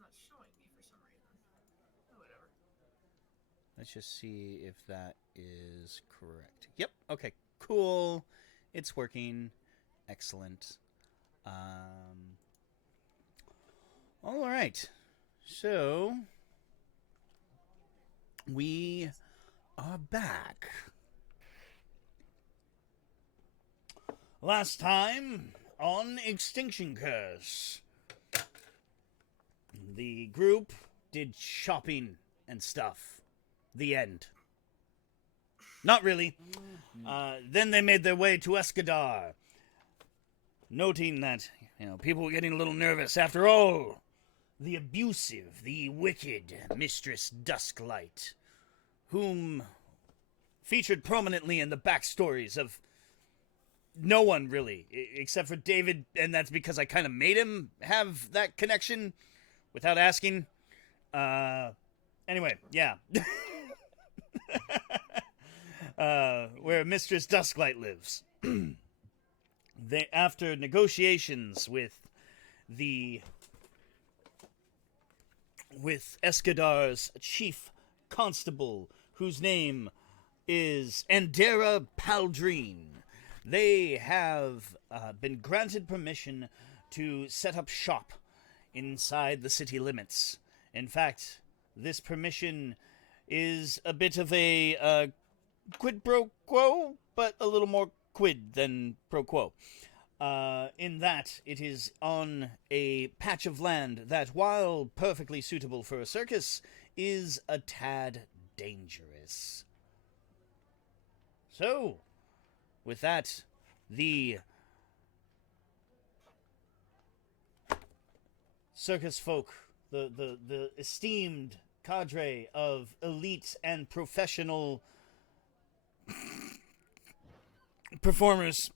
not showing me for some reason. Oh, whatever. Let's just see if that is correct. Yep. Okay. Cool. It's working. Excellent. All right. So we are back. Last time on Extinction Curse, the group did shopping and stuff. The end. Not really. Then they made their way to Escadar, noting that people were getting a little nervous. After all, the abusive, the wicked Mistress Dusklight, whom featured prominently in the backstories of no one really, except for David, and that's because I kind of made him have that connection without asking. Anyway, yeah. Where Mistress Dusklight lives. After negotiations with Escadar's chief constable, whose name is Andera Paldrine, they have been granted permission to set up shop inside the city limits. In fact, this permission is a bit of a quid pro quo, but a little more quid than pro quo. In that it is on a patch of land that, while perfectly suitable for a circus, is a tad dangerous. So, with that, the circus folk, the esteemed cadre of elite and professional performers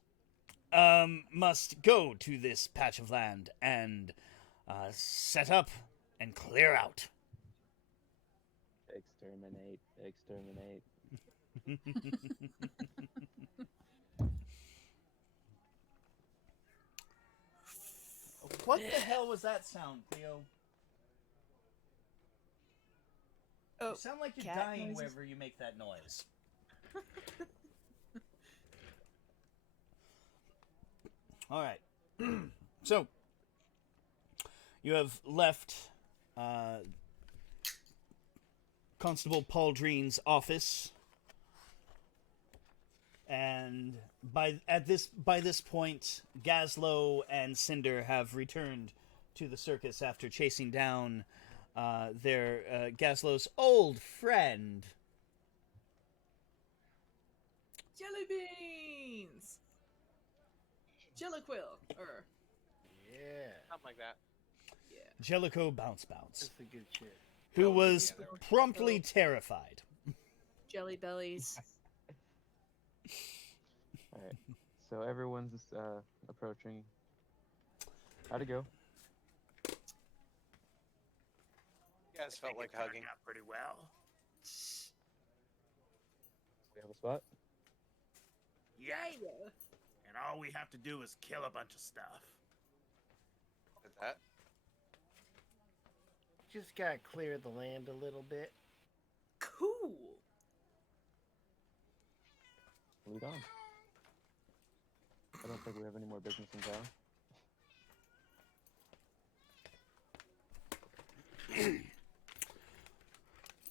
must go to this patch of land and set up and clear out. Exterminate, exterminate. What the hell was that sound, Cleo? Oh, You sound like you're dying noises wherever you make that noise. All right. So, you have left Constable Paldrine's office, and by this point, Gazlow and Cinder have returned to the circus after chasing down their Gaslow's old friend. Jelly beans! Jelliquill! Yeah. Something like that. Yeah. Jellico Bounce Bounce. That's the good shit. Who was promptly terrified. Jelly bellies. Alright, so everyone's approaching. How'd it go? You guys felt like hugging. Out pretty well. We have a spot? Yeah. And all we have to do is kill a bunch of stuff. Did that? Just gotta clear the land a little bit. Cool. Lead on. I don't think we have any more business in town.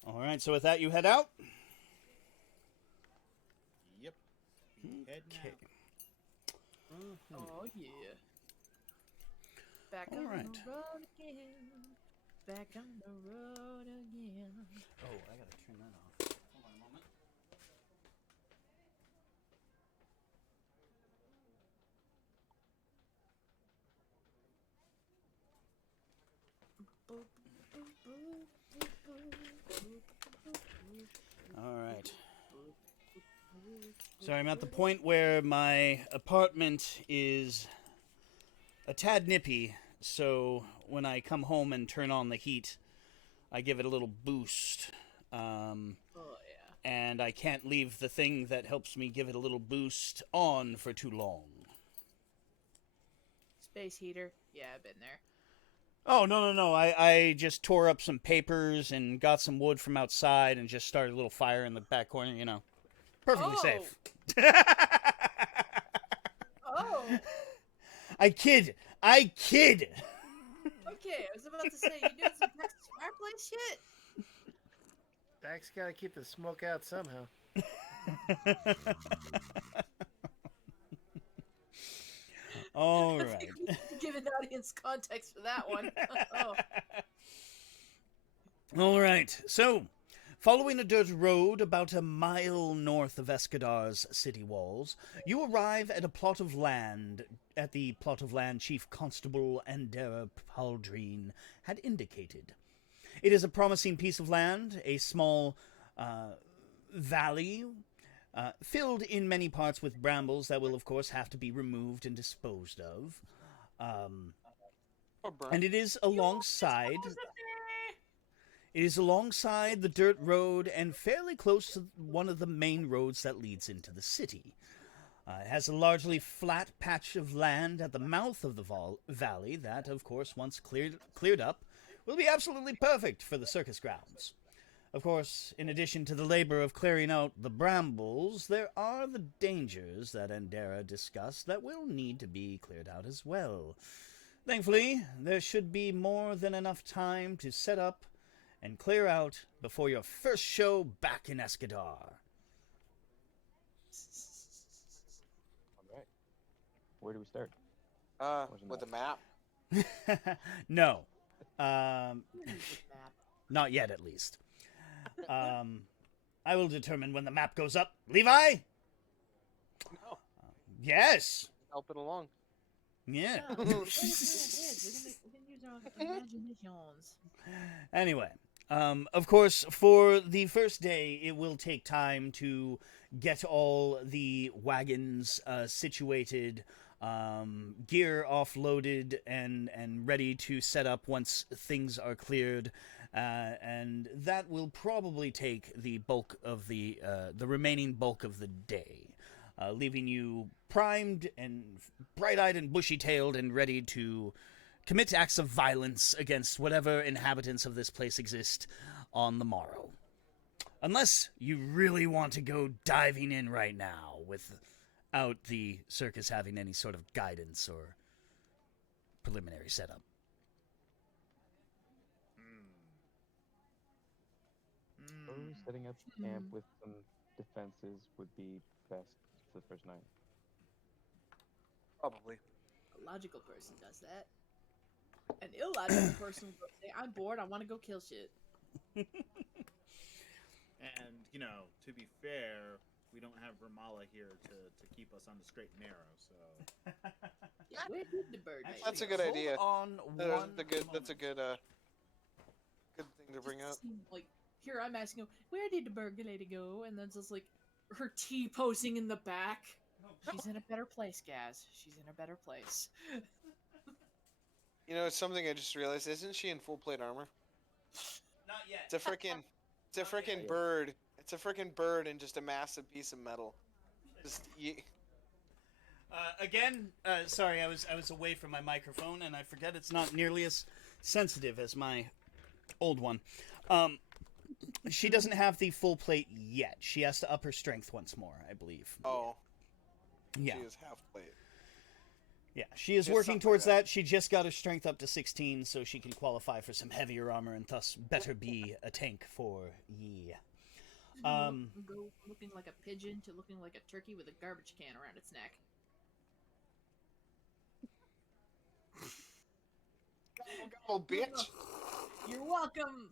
All right, so with that, you head out. Yep. Heading Okay. out. Oh, yeah. Back All on right. the road again. Back on the road again. Oh, I gotta turn that off. Hold on a moment. All right. So I'm at the point where my apartment is a tad nippy, so when I come home and turn on the heat, I give it a little boost. Oh, yeah. And I can't leave the thing that helps me give it a little boost on for too long. Space heater. Yeah, I've been there. Oh, no. I just tore up some papers and got some wood from outside and just started a little fire in the back corner, you know. Perfectly Oh. safe. Oh. I kid. Okay. Okay, I was about to say, you doing some Texas fireplace shit? Dak's got to keep the smoke out somehow. All I right. think we need to give an audience context for that one. Oh. All right. So, following a dirt road about a mile north of Escadar's city walls, you arrive at a plot of land Chief Constable Andera Paldrine had indicated. It is a promising piece of land, a small valley filled in many parts with brambles that will, of course, have to be removed and disposed of. Or burn. And it is alongside the dirt road and fairly close to one of the main roads that leads into the city. It has a largely flat patch of land at the mouth of the valley that, of course, once cleared up, will be absolutely perfect for the circus grounds. Of course, in addition to the labor of clearing out the brambles, there are the dangers that Andera discussed that will need to be cleared out as well. Thankfully, there should be more than enough time to set up and clear out before your first show back in Escadar. All right. Where do we start? With the map. No. Not yet, at least. I will determine when the map goes up. Levi? No. Yes. Help it along. Yeah. We can use our imaginations. Anyway, of course, for the first day, it will take time to get all the wagons situated, gear offloaded, and ready to set up once things are cleared. And that will probably take the bulk of the remaining bulk of the day, leaving you primed and bright-eyed and bushy-tailed and ready to commit acts of violence against whatever inhabitants of this place exist on the morrow. Unless you really want to go diving in right now without the circus having any sort of guidance or preliminary setup. Suppose setting up camp with some defenses would be best for the first night. Probably. A logical person does that. An illogical person will say, I'm bored, I want to go kill shit. And, you know, to be fair, we don't have Ramallah here to keep us on the straight and narrow, so... Where did the bird Actually, That's a good idea. On That's a good good thing to bring up. Like, here I'm asking him, where did the burger lady go? And then it's just like, her T-posing in the back. She's in a better place, Gaz. She's in a better place. You know, it's something I just realized. Isn't she in full plate armor? Not yet. It's a freaking bird. It's a freaking bird and just a massive piece of metal. Again, sorry, I was away from my microphone, and I forget it's not nearly as sensitive as my old one. She doesn't have the full plate yet. She has to up her strength once more, I believe. Oh. Yeah. She is half plate. Yeah, she is Just working something towards like that. She just got her strength up to 16, so she can qualify for some heavier armor and thus better be a tank for ye. Go from looking like a pigeon to looking like a turkey with a garbage can around its neck. Oh, bitch! You're welcome.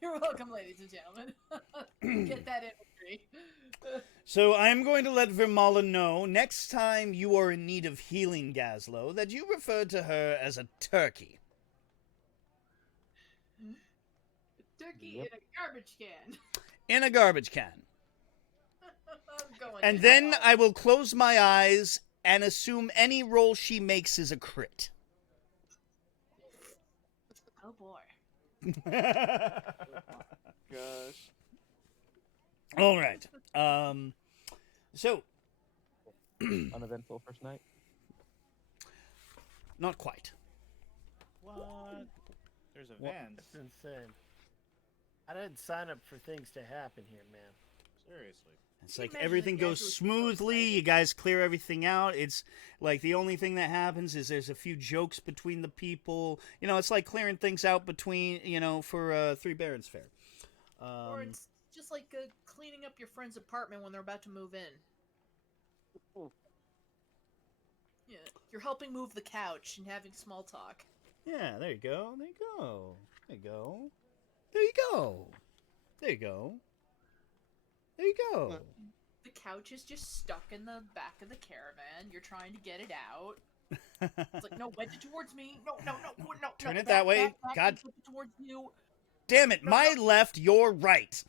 You're welcome, ladies and gentlemen. Get that imagery. So I'm going to let Vermala know next time you are in need of healing, Gazlow, that you refer to her as a turkey. Turkey in a garbage can. In a garbage can. I'm going And to then hell. I will close my eyes and assume any roll she makes is a crit. Oh boy. Gosh. All right. So, Uneventful first night. not quite. What? There's What? events. That's insane. I didn't sign up for things to happen here, man. Seriously. It's Can you like imagine everything the guys goes who are so smoothly. excited? You guys clear everything out. It's like the only thing that happens is there's a few jokes between the people. You know, it's like clearing things out between, for Three Barons Fair. Or it's just like cleaning up your friend's apartment when they're about to move in. Yeah, you're helping move the couch and having small talk. Yeah, there you go. There you go. There you go. There you go. There you go. There you go. The couch is just stuck in the back of the caravan. You're trying to get it out. It's like, no, wedge it towards me. No. Turn no, it that way. back, God. flip it towards you. Damn it. No, My no. left, your right.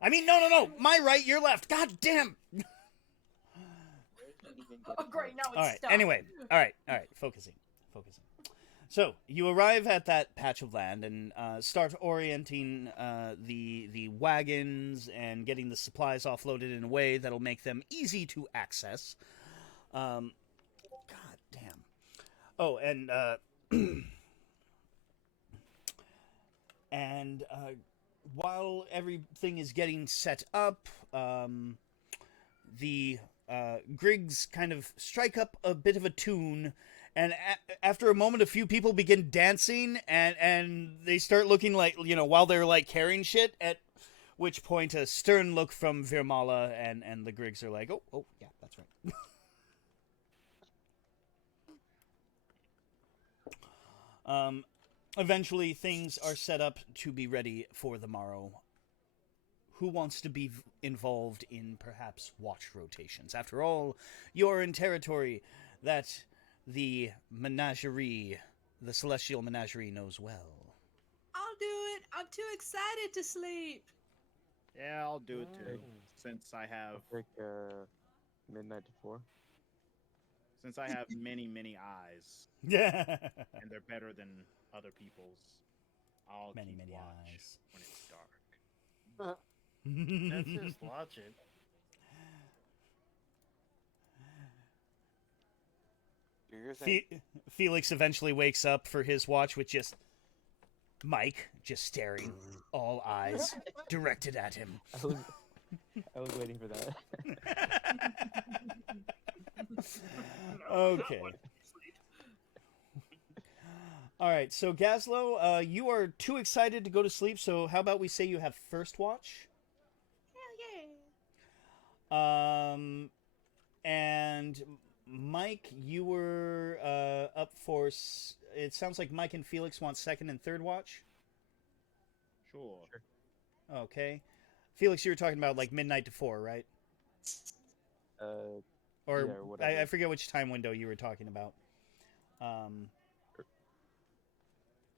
I mean, no. My right, your left. God damn. Oh, great, now it's All right. stuck. Anyway. All right. Focusing. So you arrive at that patch of land and start orienting the wagons and getting the supplies offloaded in a way that'll make them easy to access. God damn. Oh, and and while everything is getting set up, the Griggs kind of strike up a bit of a tune, and after a moment, a few people begin dancing, and they start looking like, while they're like carrying shit, at which point a stern look from Virmala and the Griggs are like, oh, yeah, that's right. Eventually, things are set up to be ready for the morrow. Who wants to be involved in perhaps watch rotations? After all, you're in territory that the menagerie, the celestial menagerie, knows well. I'll do it. I'm too excited to sleep. Yeah, I'll do it too. Since I have I'll take midnight to 4. since I have many eyes Yeah. and they're better than other people's, I'll Many keep watch eyes. when it's dark. That's just logic. Do your thing. Felix eventually wakes up for his watch with just Mike just staring, all eyes directed at him. I was waiting for that. Okay. All right, so Gazlow, you are too excited to go to sleep, so how about we say you have first watch? Hell yeah. And Mike, you were up for. It sounds like Mike and Felix want second and third watch. Sure. Okay, Felix, you were talking about like midnight to 4, right? Or Yeah, whatever. I forget which time window you were talking about.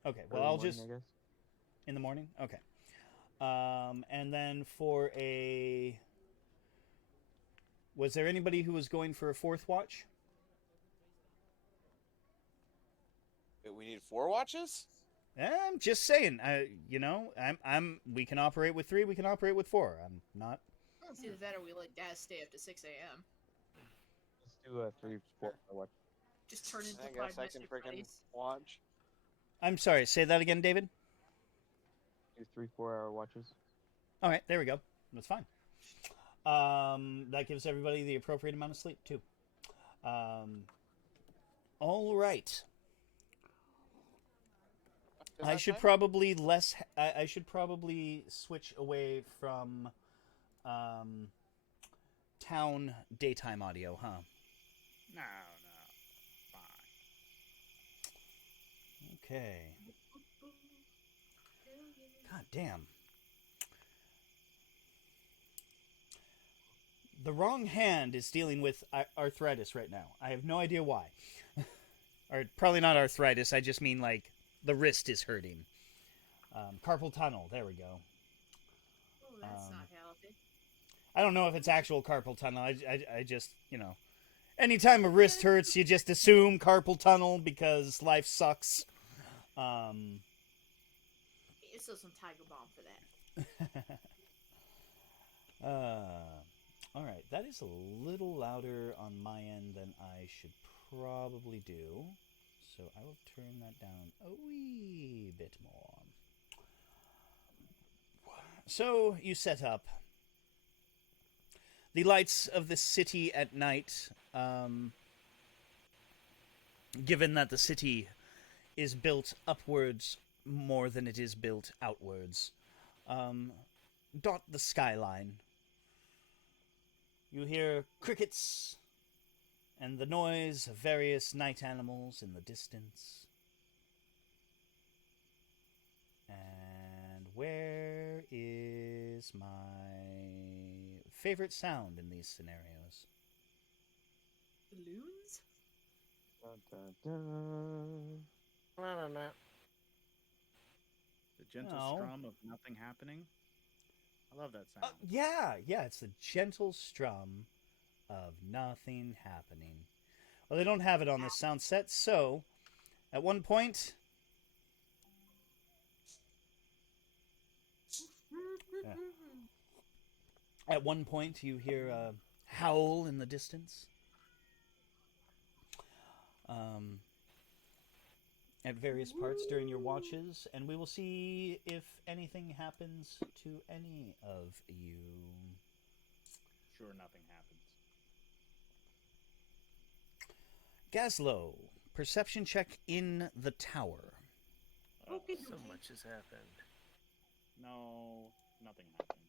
Okay, well, Early I'll morning, just I guess. in the morning. Okay, and then for a. Was there anybody who was going for a fourth watch? Wait, we need 4 watches? I'm just saying. We can operate with 3. We can operate with 4. I'm not. It's either that or we let Gaz stay up to 6 a.m. Let's do a 3, 4 watch. Just turn into I Prime guess I can Minister freaking buddies. watch. I'm sorry. Say that again, David. Do 3 4-hour watches. All right, there we go. That's fine. That gives everybody the appropriate amount of sleep too. All right. Is I that should time? probably I should probably switch away from town daytime audio, huh? No, fine. Okay. God damn. The wrong hand is dealing with arthritis right now. I have no idea why. Or probably not arthritis. I just mean like the wrist is hurting. Carpal tunnel. There we go. Oh, that's not healthy. I don't know if it's actual carpal tunnel. I just, anytime a wrist hurts, you just assume carpal tunnel because life sucks. Get yourself some Tiger Balm for that. All right, that is a little louder on my end than I should probably do. So I will turn that down a wee bit more. So you set up. The lights of the city at night, given that the city is built upwards more than it is built outwards, dot the skyline. You hear crickets and the noise of various night animals in the distance. And where is my favorite sound in these scenarios? Balloons? Dun, dun, dun. I don't know. The gentle No. strum of nothing happening. I love that sound. Yeah, it's the gentle strum of nothing happening. Well, they don't have it on this sound set, so at one point, you hear a howl in the distance. At various parts during your watches, and we will see if anything happens to any of you. Sure, nothing happens. Gazlow, perception check in the tower. So much has happened. No, nothing happened.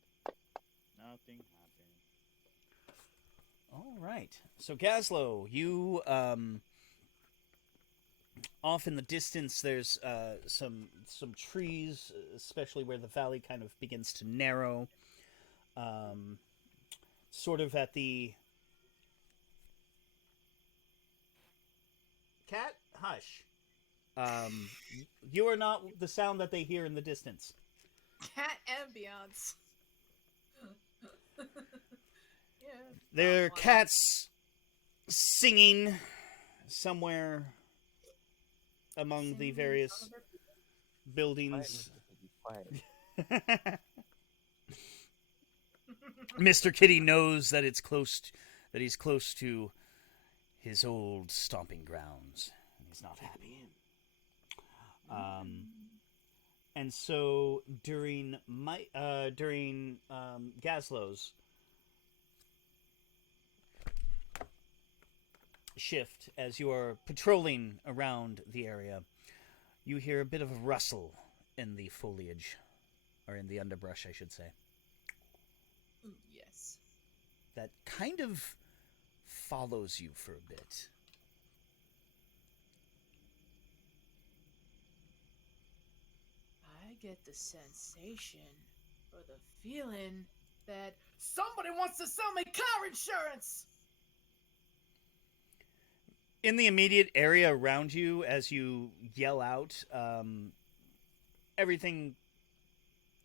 Nothing happened. All right. So Gazlow, you off in the distance, there's some trees, especially where the valley kind of begins to narrow. Sort of at the cat hush. You are not the sound that they hear in the distance. Cat ambiance. Yeah. There are cats singing somewhere among the various buildings. Quiet. Mr. Kitty knows that it's that he's close to his old stomping grounds, and he's not happy. And so during Gazlow's shift, as you are patrolling around the area, you hear a bit of a rustle in the foliage, or in the underbrush, I should say. Yes. That kind of follows you for a bit. I get the sensation, or the feeling, that somebody wants to sell me car insurance! In the immediate area around you, as you yell out, everything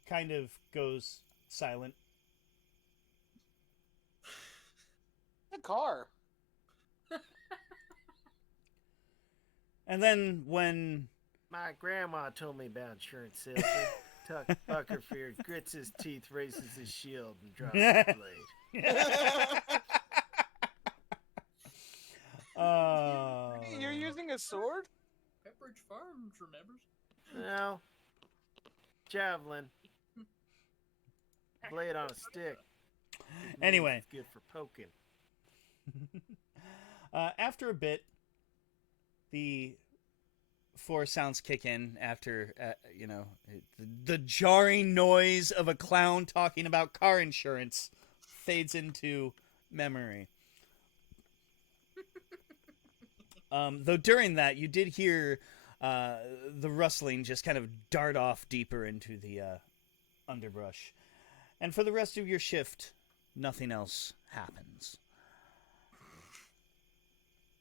kind of goes silent. The car. And then when My grandma told me about insurance salesman. Tuck Buckerfield grits his teeth, raises his shield, and drops the blade. You're using a sword? Pepperidge Farms remembers. No. Javelin. Blade on a stick. Anyway. It's good for poking. After a bit, the four sounds kick in after, the jarring noise of a clown talking about car insurance fades into memory. Though during that, you did hear the rustling just kind of dart off deeper into the underbrush. And for the rest of your shift, nothing else happens.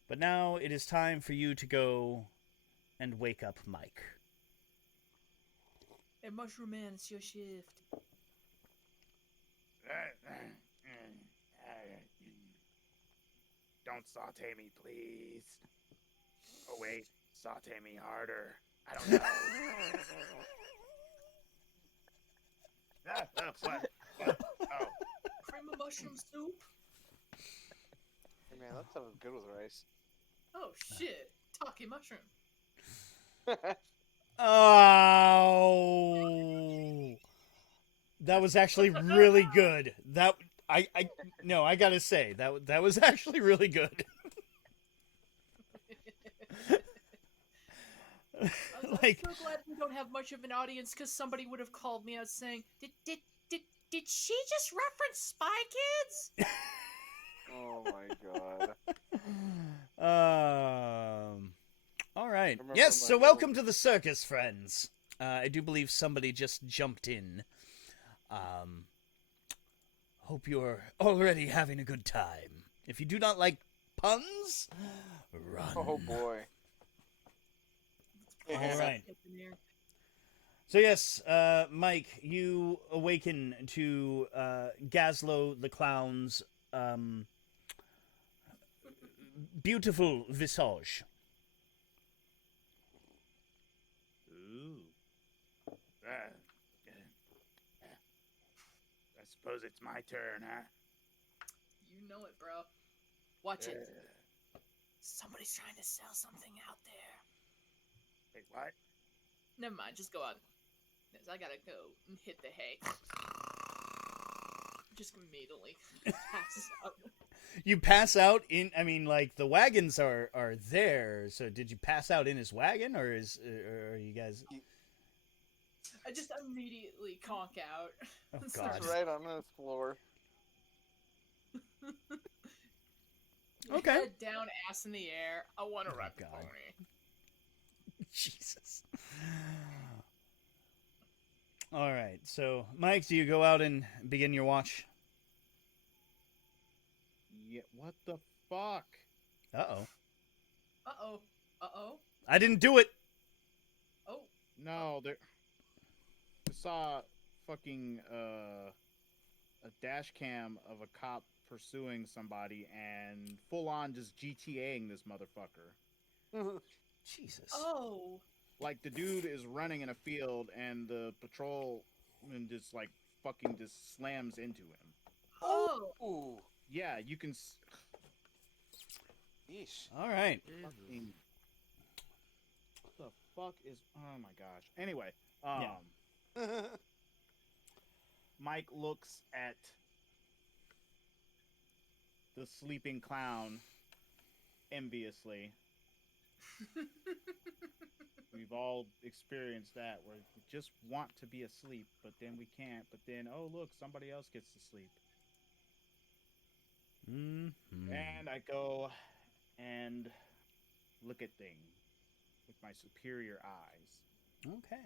But now it is time for you to go and wake up Mike. Hey, Mushroom Man, it's your shift. Don't saute me, please. Oh, wait. Saute me harder. I don't know. What? Oh. Cream of mushroom soup? Hey man, that sounds good with rice. Oh shit. Talkie mushroom. Oh, that was actually really good. I no, I gotta say that was actually really good. I'm Like, so glad we don't have much of an audience because somebody would have called me out saying, did she just reference Spy Kids? Oh my god. All right. Remember Yes. my So, little- welcome to the circus, friends. I do believe somebody just jumped in. Hope you're already having a good time. If you do not like puns, run. Oh boy. All right. So yes, Mike, you awaken to Gazlow the clown's beautiful visage. Ooh. I suppose it's my turn, huh? You know it, bro. Watch it. Somebody's trying to sell something out there. Wait, what? Never mind, just go out. Yes, I gotta go and hit the hay. Just immediately pass out. You pass out in. I mean, like the wagons are there. So did you pass out in his wagon, or are you guys? I just immediately conk out. Oh and God! start- Right on the floor. Okay. Head down, ass in the air. I want to ride the God. pony. Jesus. All right. So, Mike, do you go out and begin your watch? Yeah, what the fuck? Uh-oh. Uh-oh. Uh-oh. I didn't do it. Oh. No, there. I saw fucking a dash cam of a cop pursuing somebody and full on just GTAing this motherfucker. Jesus. Oh. Like the dude is running in a field and the patrolman just like fucking just slams into him. Oh. Ooh. Yeah, you can. Yeesh. All right. Fucking, what the fuck is? Oh my gosh. Anyway, Mike looks at the sleeping clown enviously. We've all experienced that where we just want to be asleep, but then we can't. But then, oh look, somebody else gets to sleep. Mm-hmm. And I go and look at things with my superior eyes. Okay.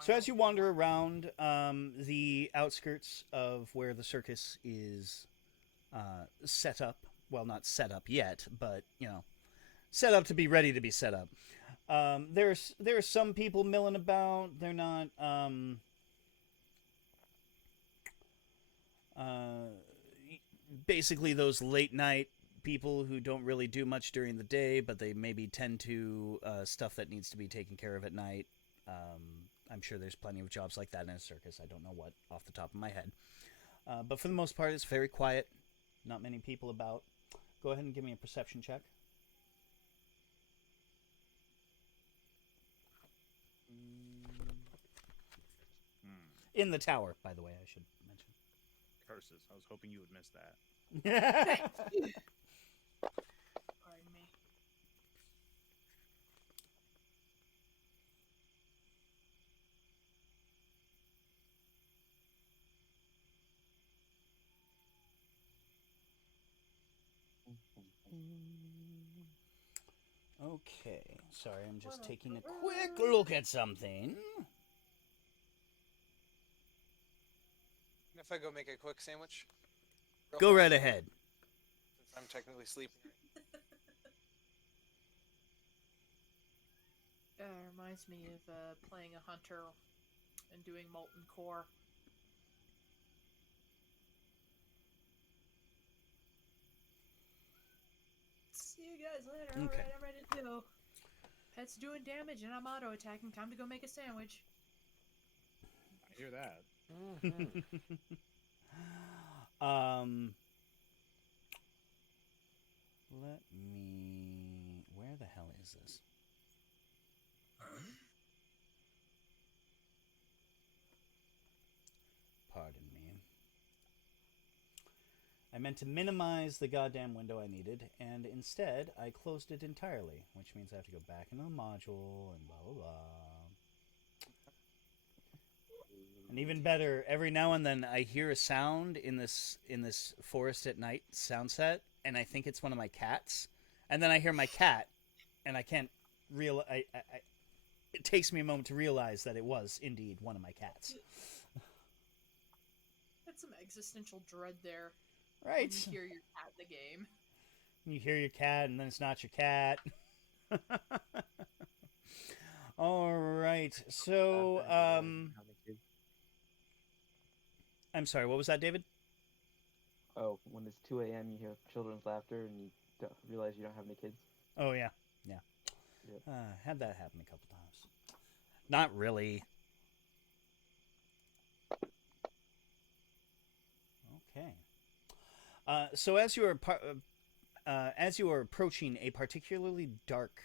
So as you wander around the outskirts of where the circus is set up, well, not set up yet, but set up to be ready to be set up. There are some people milling about. They're not basically those late night people who don't really do much during the day, but they maybe tend to stuff that needs to be taken care of at night. I'm sure there's plenty of jobs like that in a circus. I don't know what off the top of my head. But for the most part, it's very quiet. Not many people about. Go ahead and give me a perception check. In the tower, by the way, I should mention. Curses. I was hoping you would miss that. Pardon me. Okay, sorry, I'm just taking a quick look at something. If I go make a quick sandwich? Go right ahead. Since I'm technically sleeping. Reminds me of playing a hunter and doing molten core. See you guys later. Okay. Alright, I'm ready to go. Pet's doing damage and I'm auto attacking. Time to go make a sandwich. I hear that. Let me. Where the hell is this? I meant to minimize the goddamn window I needed, and instead I closed it entirely, which means I have to go back into the module and blah blah blah. And even better, every now and then I hear a sound in this forest at night sound set, and I think it's one of my cats, and then I hear my cat, and I can't real. It takes me a moment to realize that it was indeed one of my cats. That's some existential dread there. Right. When you hear your cat in the game. You hear your cat, and then it's not your cat. All right. So, I'm sorry. What was that, David? Oh, when it's 2 a.m., you hear children's laughter, and you don't realize you don't have any kids. Oh yeah. Yep. Had that happen a couple times. Not really. Okay. So as you are approaching a particularly dark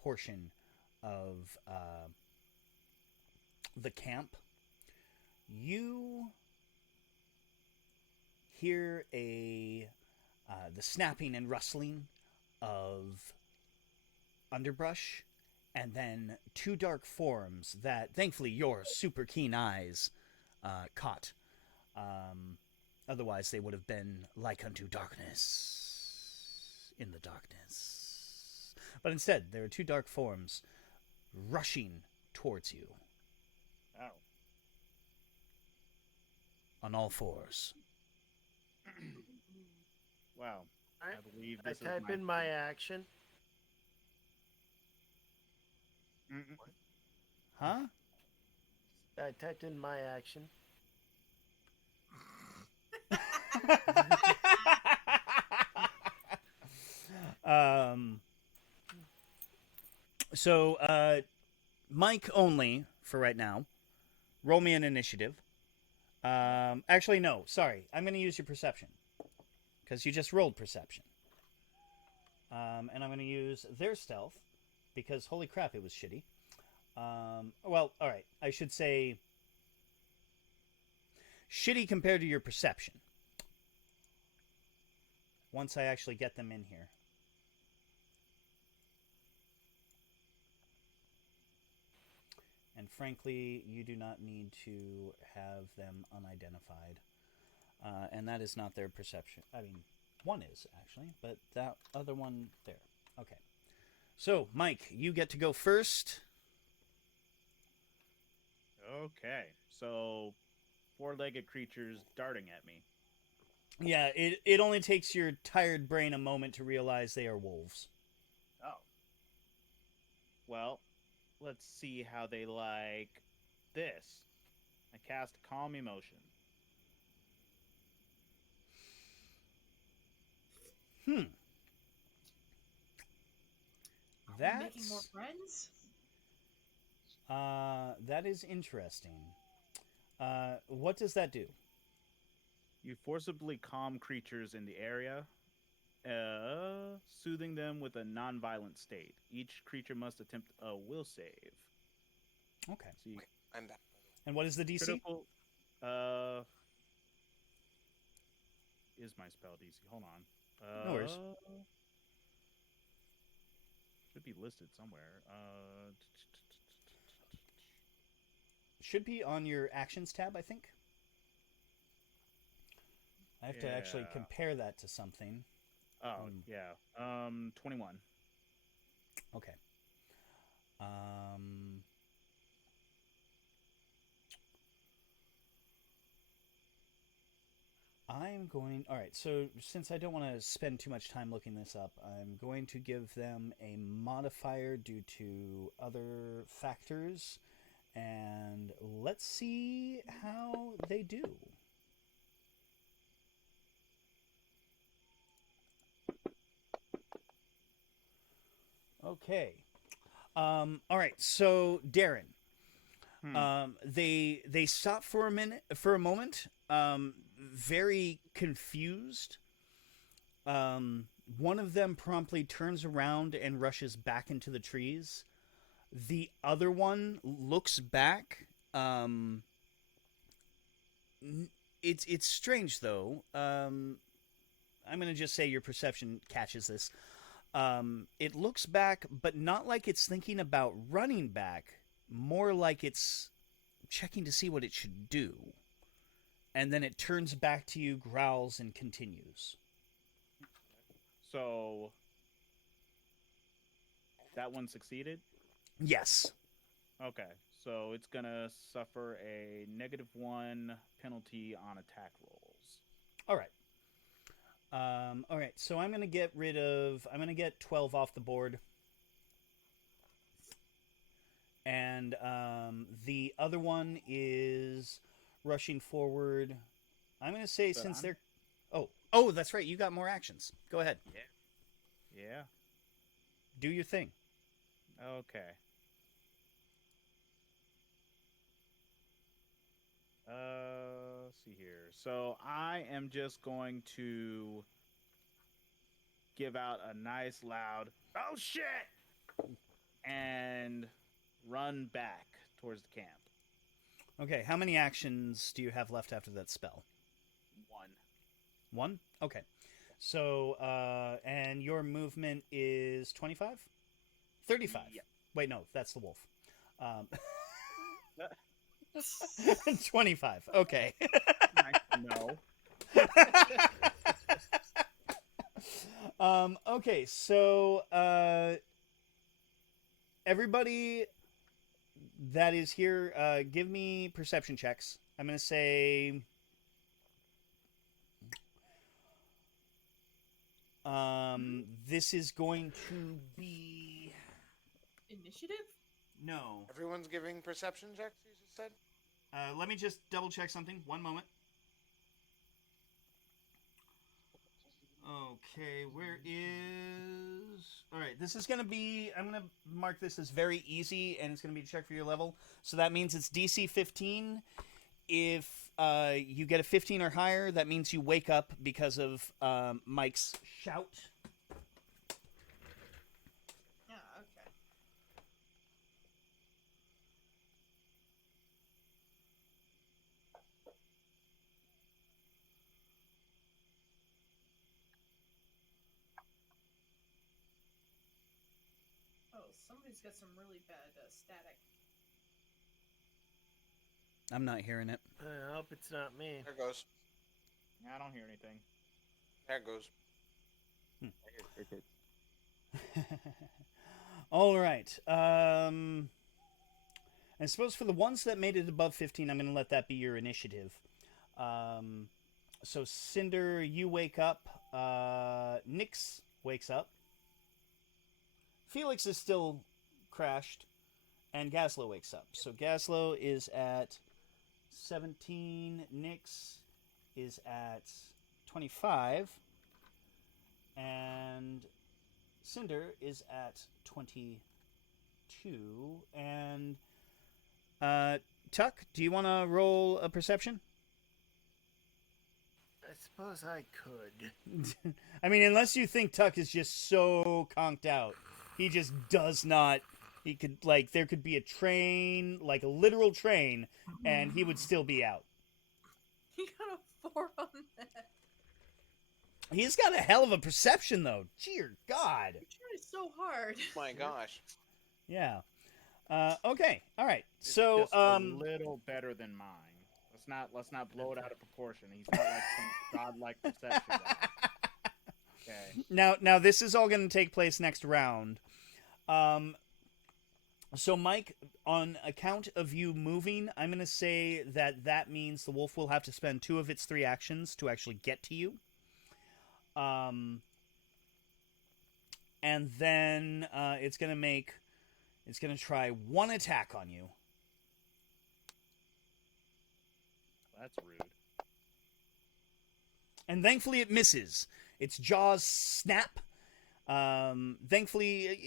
portion of the camp, you hear the snapping and rustling of underbrush, and then two dark forms that thankfully your super keen eyes caught. Otherwise they would have been like unto darkness in the darkness. But instead, there are two dark forms rushing towards you. Oh. On all fours. Wow. I believe I this is type in my action. Huh? I typed in my action. So, Mike only for right now. Roll me an initiative. Actually, no. Sorry. I'm going to use your perception. Because you just rolled perception. And I'm going to use their stealth. Because, holy crap, it was shitty. Well, alright. I should say shitty compared to your perception. Once I actually get them in here. And frankly, you do not need to have them unidentified. And that is not their perception. I mean, one is, actually, but that other one there. Okay. So, Mike, you get to go first. Okay. So, four-legged creatures darting at me. Yeah, it only takes your tired brain a moment to realize they are wolves. Oh. Well, let's see how they like this. I cast Calm Emotion. Making more friends? That is interesting. What does that do? You forcibly calm creatures in the area, soothing them with a non-violent state. Each creature must attempt a will save. Okay. So you, I'm back. And what is the DC? critical, is my spell DC? Hold on. No worries. Should be listed somewhere. Should be on your actions tab, I think. I have to actually compare that to something. Oh, yeah. 21. Okay. I'm going... Alright, so since I don't want to spend too much time looking this up, I'm going to give them a modifier due to other factors. And let's see how they do. Okay. All right. So Darren, they stop for a moment, very confused. One of them promptly turns around and rushes back into the trees. The other one looks back. It's strange though. I'm gonna just say your perception catches this. It looks back, but not like it's thinking about running back. More like it's checking to see what it should do. And then it turns back to you, growls, and continues. So that one succeeded? Yes. Okay. So it's gonna suffer a -1 penalty on attack rolls. All right. All right. So I'm gonna get rid of. I'm gonna get 12 off the board. And the other one is rushing forward. I'm gonna say But since I'm- they're. Oh, that's right. You got more actions. Go ahead. Yeah. Do your thing. Okay. Let's see here. So I am just going to give out a nice loud "Oh shit!" and run back towards the camp. Okay. How many actions do you have left after that spell? 1. 1? Okay. So, and your movement is 25? 35. Yeah. Wait, no, that's the wolf. 25. Okay. No. Okay, so everybody that is here, give me perception checks. I'm going to say this is going to be Initiative? no. Everyone's giving perception checks, you just said? Let me just double check something. One moment. Okay, where is... All right, this is going to be... I'm going to mark this as very easy, and it's going to be a check for your level. So that means it's DC 15. If you get a 15 or higher, that means you wake up because of Mike's shout. Yeah, okay. Oh, somebody's got some really bad static. I'm not hearing it. I hope it's not me. There it goes. I don't hear anything. There it goes. I hear crickets. All right. I suppose for the ones that made it above 15, I'm going to let that be your initiative. So Cinder, you wake up. Nyx wakes up. Felix is still crashed. And Gazlow wakes up. So Gazlow is at 17. Nyx is at 25. And Cinder is at 22. And Tuck, do you want to roll a perception? I suppose I could. I mean, unless you think Tuck is just so conked out. He just does not... He could, like, there could be a train, like a literal train, and he would still be out. He got a 4 on that. He's got a hell of a perception, though. Dear God. You tried so hard. My gosh. Yeah. Okay. All right. It's So, just a little better than mine. Let's not blow it out of proportion. He's got like some godlike perception. Okay. Now this is all going to take place next round. So Mike, on account of you moving, I'm going to say that means the wolf will have to spend 2 of its 3 actions to actually get to you. And then it's going to try 1 attack on you. That's rude. And thankfully it misses. Its jaws snap. Thankfully,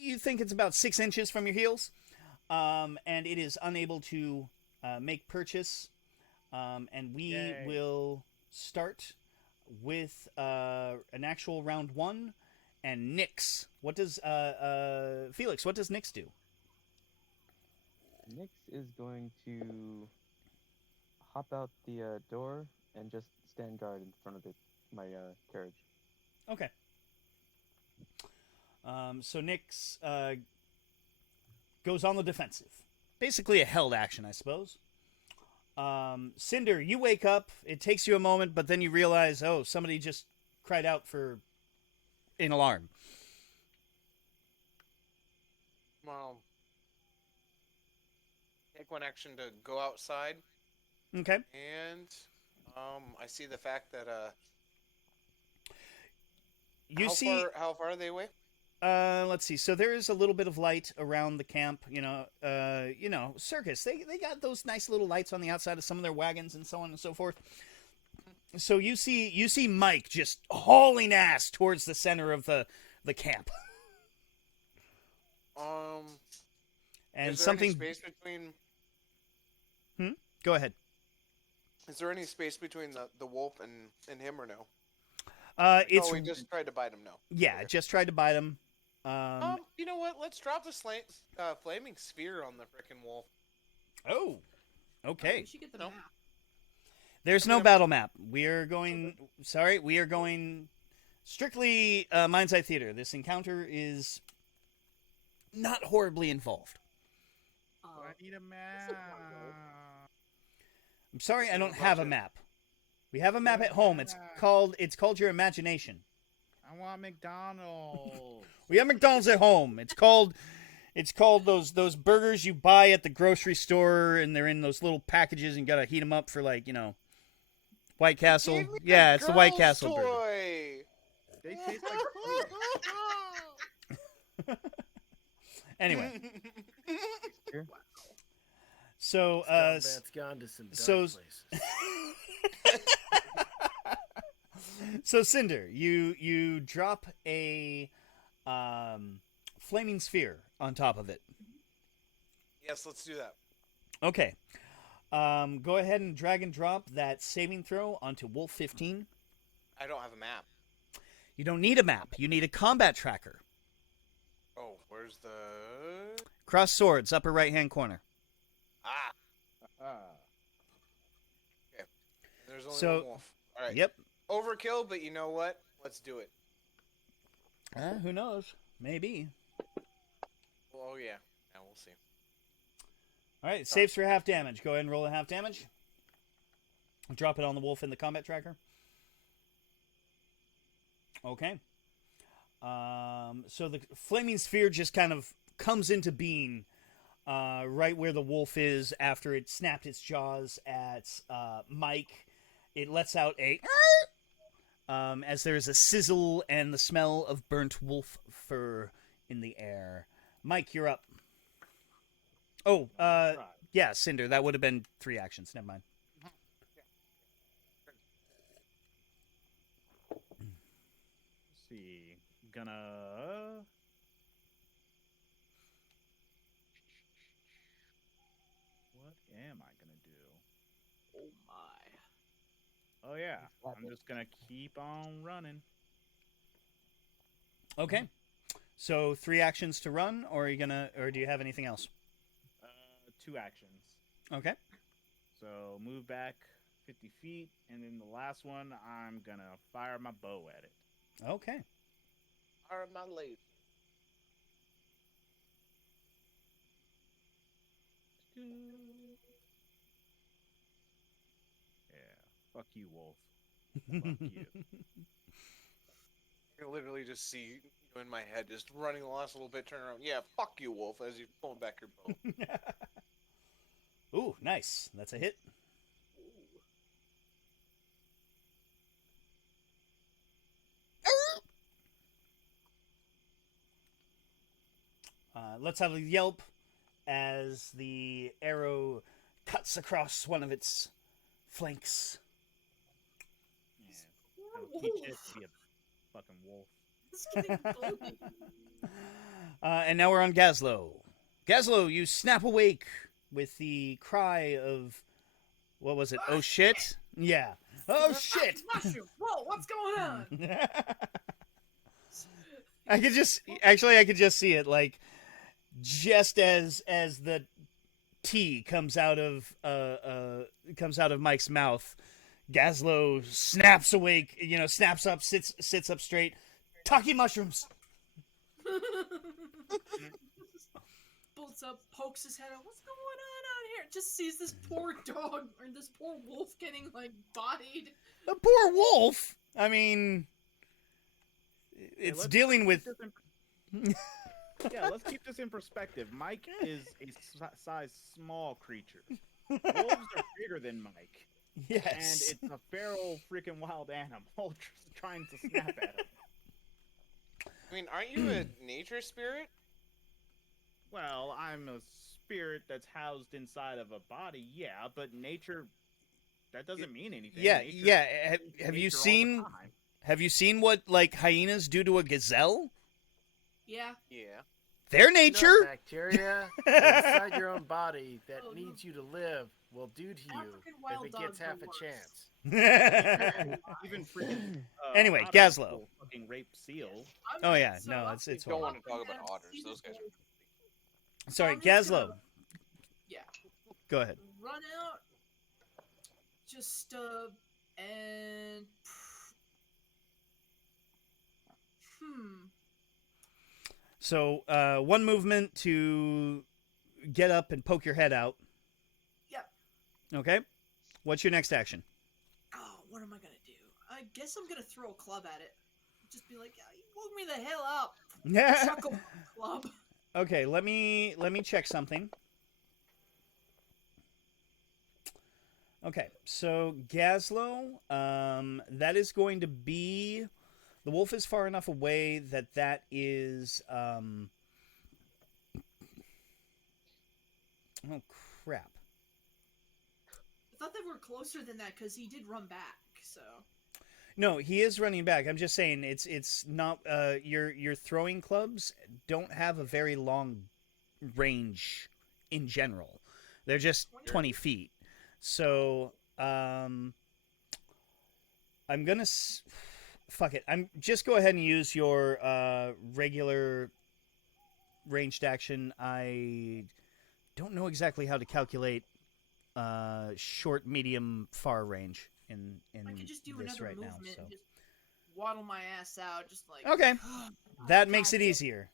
you think it's about 6 inches from your heels. And it is unable to make purchase. And we Yay. will start with an actual round 1. And Nyx. What does Felix, what does Nyx do? Nyx is going to hop out the door and just stand guard in front of it my carriage. Okay. So Nyx goes on the defensive. Basically a held action, I suppose. Cinder, you wake up. It takes you a moment, but then you realize, oh, somebody just cried out in alarm. Well, take one action to go outside, Okay. and I see the fact that You see, how far are they away? let's see. So there is a little bit of light around the camp. Circus. They got those nice little lights on the outside of some of their wagons and so on and so forth. So you see Mike just hauling ass towards the center of the camp. And is there something. any space between? Go ahead. Is there any space between the wolf and him or no? It's we just tried to bite him. No. yeah, Okay. just tried to bite him. You know what? Let's drop a flaming sphere on the frickin' wolf. Oh, okay. We should get the No. map. There's no battle map. We are going strictly Mind's Eye Theater. This encounter is not horribly involved. I need a map. I'm sorry, I don't have a map. We have a map at home. It's called your imagination. I want McDonald's. We have McDonald's at home. It's called those burgers you buy at the grocery store, and they're in those little packages, and you gotta heat them up for White Castle. Give me the Yeah, it's the White girl's Castle burger. toy. They taste like Anyway, Here. so Combat's gone to some dark places. so Cinder, you drop a flaming sphere on top of it. Yes, let's do that. Okay. Go ahead and drag and drop that saving throw onto Wolf 15. I don't have a map. You don't need a map. You need a combat tracker. Oh, where's the? Cross swords, upper right-hand corner. Okay. There's only So- one wolf. All right. Yep. Overkill, but you know what? Let's do it. Who knows? Maybe. Oh yeah. Yeah, we'll see. All right, saves for half damage. Go ahead and roll a half damage. Drop it on the wolf in the combat tracker. Okay. So the flaming sphere just kind of comes into being right where the wolf is after it snapped its jaws at Mike. It lets out a as there is a sizzle and the smell of burnt wolf fur in the air. Mike, you're up. Oh, yeah, Cinder. That would have been 3 actions. Never mind. Let's see. Gonna. What am I gonna do? Oh my. Oh yeah, I'm just gonna keep on running. Okay. So 3 actions to run, or do you have anything else? 2 actions. Okay. So move back 50 feet, and then the last one, I'm gonna fire my bow at it. Okay. Are my late? Yeah. Fuck you, wolf. Fuck you. I can literally just see you in my head, just running the last little bit, turn around. Yeah, fuck you, wolf, as you're pulling back your bow. Ooh, nice. That's a hit. Let's have a yelp as the arrow cuts across one of its flanks. Yeah. I'll teach it to be a fucking wolf. It's getting bloody. And now we're on Gazlow. Gazlow, you snap awake with the cry of, what was it? Oh shit? Yeah. Oh shit! Mushroom! Whoa, what's going on? I could just see it, like, just as the T comes out of Mike's mouth, Gazlow snaps awake, snaps up, sits up straight. Taki mushrooms. Bolts up, pokes his head out. What's going on out here? Just sees this poor dog or this poor wolf getting like bodied. The poor wolf. I mean, it's dealing with. Yeah, let's keep this in perspective. Mike is a size small creature. Wolves are bigger than Mike. Yes. And it's a feral freaking wild animal trying to snap at him. I mean, aren't you a nature spirit? Well, I'm a spirit that's housed inside of a body, yeah, but nature, that doesn't mean anything. Yeah, Nature, yeah. Have you nature all the seen? time. Have you seen what like hyenas do to a gazelle? Yeah. Yeah. Their You know, nature. bacteria inside your own body that Oh, no. needs you to live will do to you African wild if it gets dogs are half a worse. chance. Even freaking. Anyway, otters Gazlow. will fucking rape seal. Oh yeah, no, it's You don't horrible. want to talk about otters. Those guys are. Sorry, I'm just Gazlow. gonna- Yeah. Go ahead. Run out. Just and So, one movement to get up and poke your head out. Yep. Okay. What's your next action? Oh, what am I gonna do? I guess I'm gonna throw a club at it. Just be like, you woke me the hell up. Chuckle club. Okay, let me check something. Okay, so Gazlow, that is going to be the wolf is far enough away that is oh crap. I thought they were closer than that because he did run back. So No, he is running back. I'm just saying it's not your throwing clubs don't have a very long range in general. They're just 20 feet. So, I'm gonna fuck it. I'm just go ahead and use your regular ranged action. I don't know exactly how to calculate short, medium, far range in I could just do this another right now. movement So and just waddle my ass out, just like okay, that God makes it damn. easier.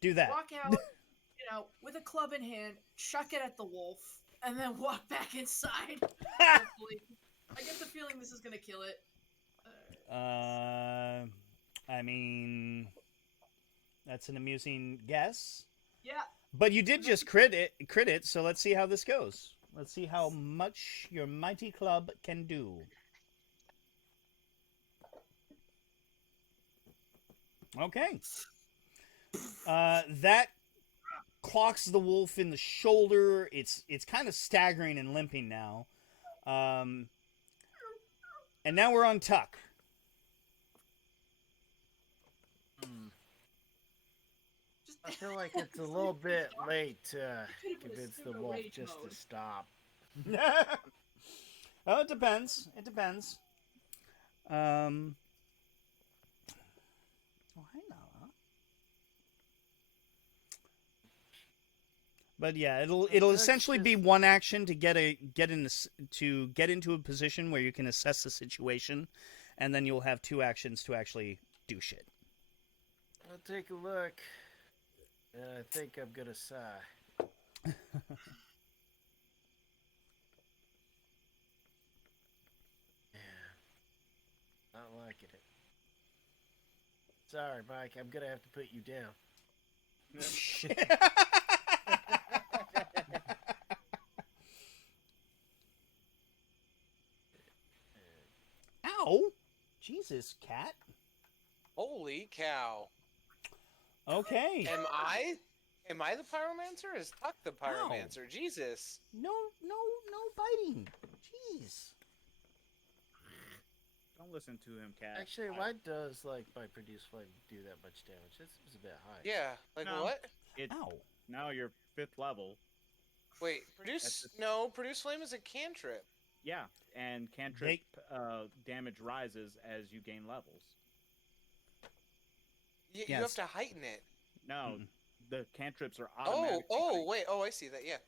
Do that. Walk out, with a club in hand, chuck it at the wolf, and then walk back inside. Hopefully, I get the feeling this is gonna kill it. I mean, that's an amusing guess. Yeah. But you did just crit it, so let's see how this goes. Let's see how much your mighty club can do. Okay. That clocks the wolf in the shoulder. It's kind of staggering and limping now. And now we're on Tuck. I feel like it's a little bit late to could've been a convince the pseudo wolf rage just mode. to stop. Oh, it depends. It depends. Oh, I know. But yeah, it'll That's essentially be just- one action to get into a position where you can assess the situation, and then you'll have two actions to actually do shit. I'll take a look. And I think I'm gonna sigh. Yeah. Not liking it. Sorry, Mike. I'm gonna have to put you down. Ow! Jesus, cat. Holy cow. Okay. Am I the pyromancer? Is Tuck the pyromancer? Jesus. No biting. Jeez. Don't listen to him, Cat. Actually, why does my produce flame do that much damage? This is a bit high. Yeah. Like No. what? Ow. Now you're 5th level. Wait. Produce flame is a cantrip. Yeah, and cantrip damage rises as you gain levels. You Yes. have to heighten it. No, the cantrips are Oh, automatic. wait. Oh, I see that. Yeah.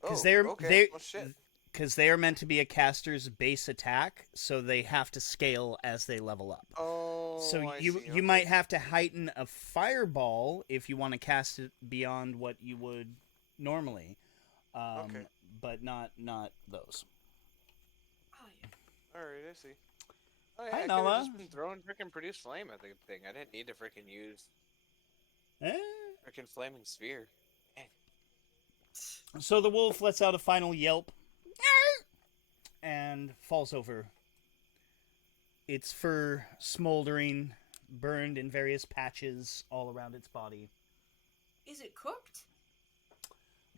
'Cause Oh, they're- okay. they- Well, shit. because they are meant to be a caster's base attack, so they have to scale as they level up. Oh, So I you see, you okay. might have to heighten a fireball if you want to cast it beyond what you would normally, Okay. but not those. Oh, yeah. All right, I see. Oh, yeah, Hi, I could Nala. have just been throwing freaking produce flame at the thing. I didn't need to freaking use Eh? freaking flaming sphere. So the wolf lets out a final yelp and falls over. Its fur smoldering, burned in various patches all around its body. Is it cooked?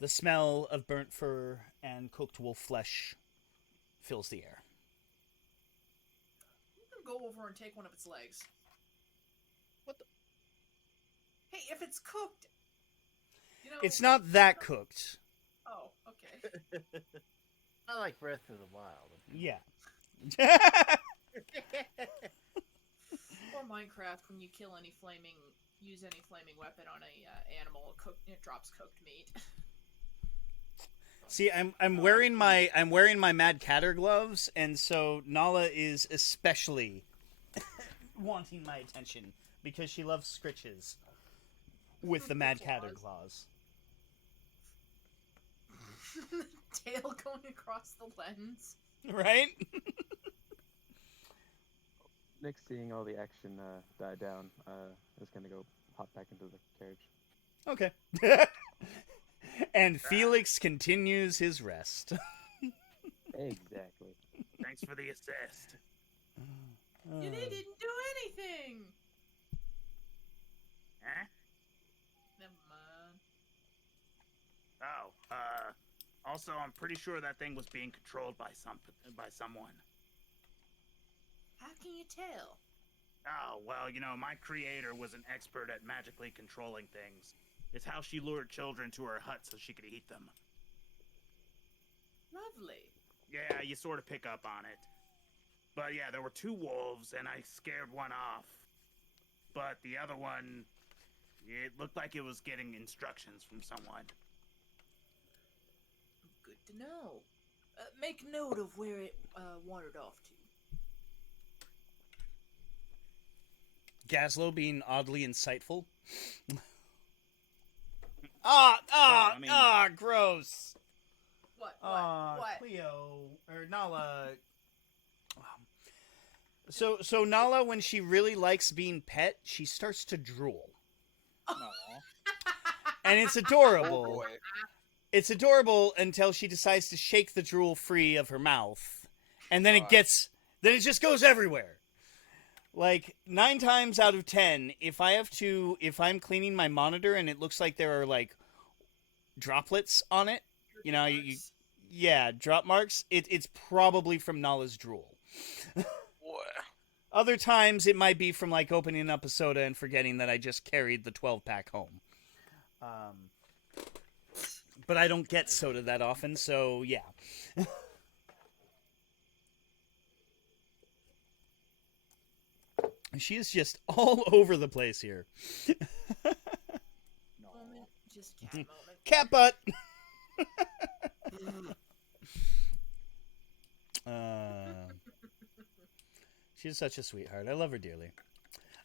The smell of burnt fur and cooked wolf flesh fills the air. I'm gonna go over and take one of its legs. What the? Hey, if it's cooked, you know. It's not that cooked. Oh, okay. I like Breath of the Wild. Yeah. Or Minecraft, when you kill any flaming, use any flaming weapon on a animal, it drops cooked meat. See, I'm wearing my Mad Catter gloves, and so Nala is especially wanting my attention because she loves scritches with the Mad Catter claws. Tail going across the lens. Right? Nick, seeing all the action die down, is gonna go hop back into the carriage. Okay. And Felix continues his rest. Exactly. Thanks for the assist. You didn't do anything! Huh? Never mind. Oh, also, I'm pretty sure that thing was being controlled by someone. How can you tell? Oh, well, my creator was an expert at magically controlling things. It's how she lured children to her hut so she could eat them. Lovely. Yeah, you sort of pick up on it. But yeah, there were 2 wolves, and I scared one off. But the other one, it looked like it was getting instructions from someone. Good to know. Make note of where it wandered off to. Gazlow being oddly insightful. Gross. What? What? Cleo or Nala. So Nala, when she really likes being pet, she starts to drool, Aw. and it's Oh adorable. boy. It's adorable until she decides to shake the drool free of her mouth, and then it just goes everywhere. Like 9 times out of 10, if I'm cleaning my monitor and it looks like there are like droplets on it, drop marks. It's probably from Nala's drool. What? Other times it might be from like opening up a soda and forgetting that I just carried the 12-pack home. But I don't get soda that often, so yeah. She is just all over the place here. Moment. Just cat moment. Cat butt! She's such a sweetheart. I love her dearly.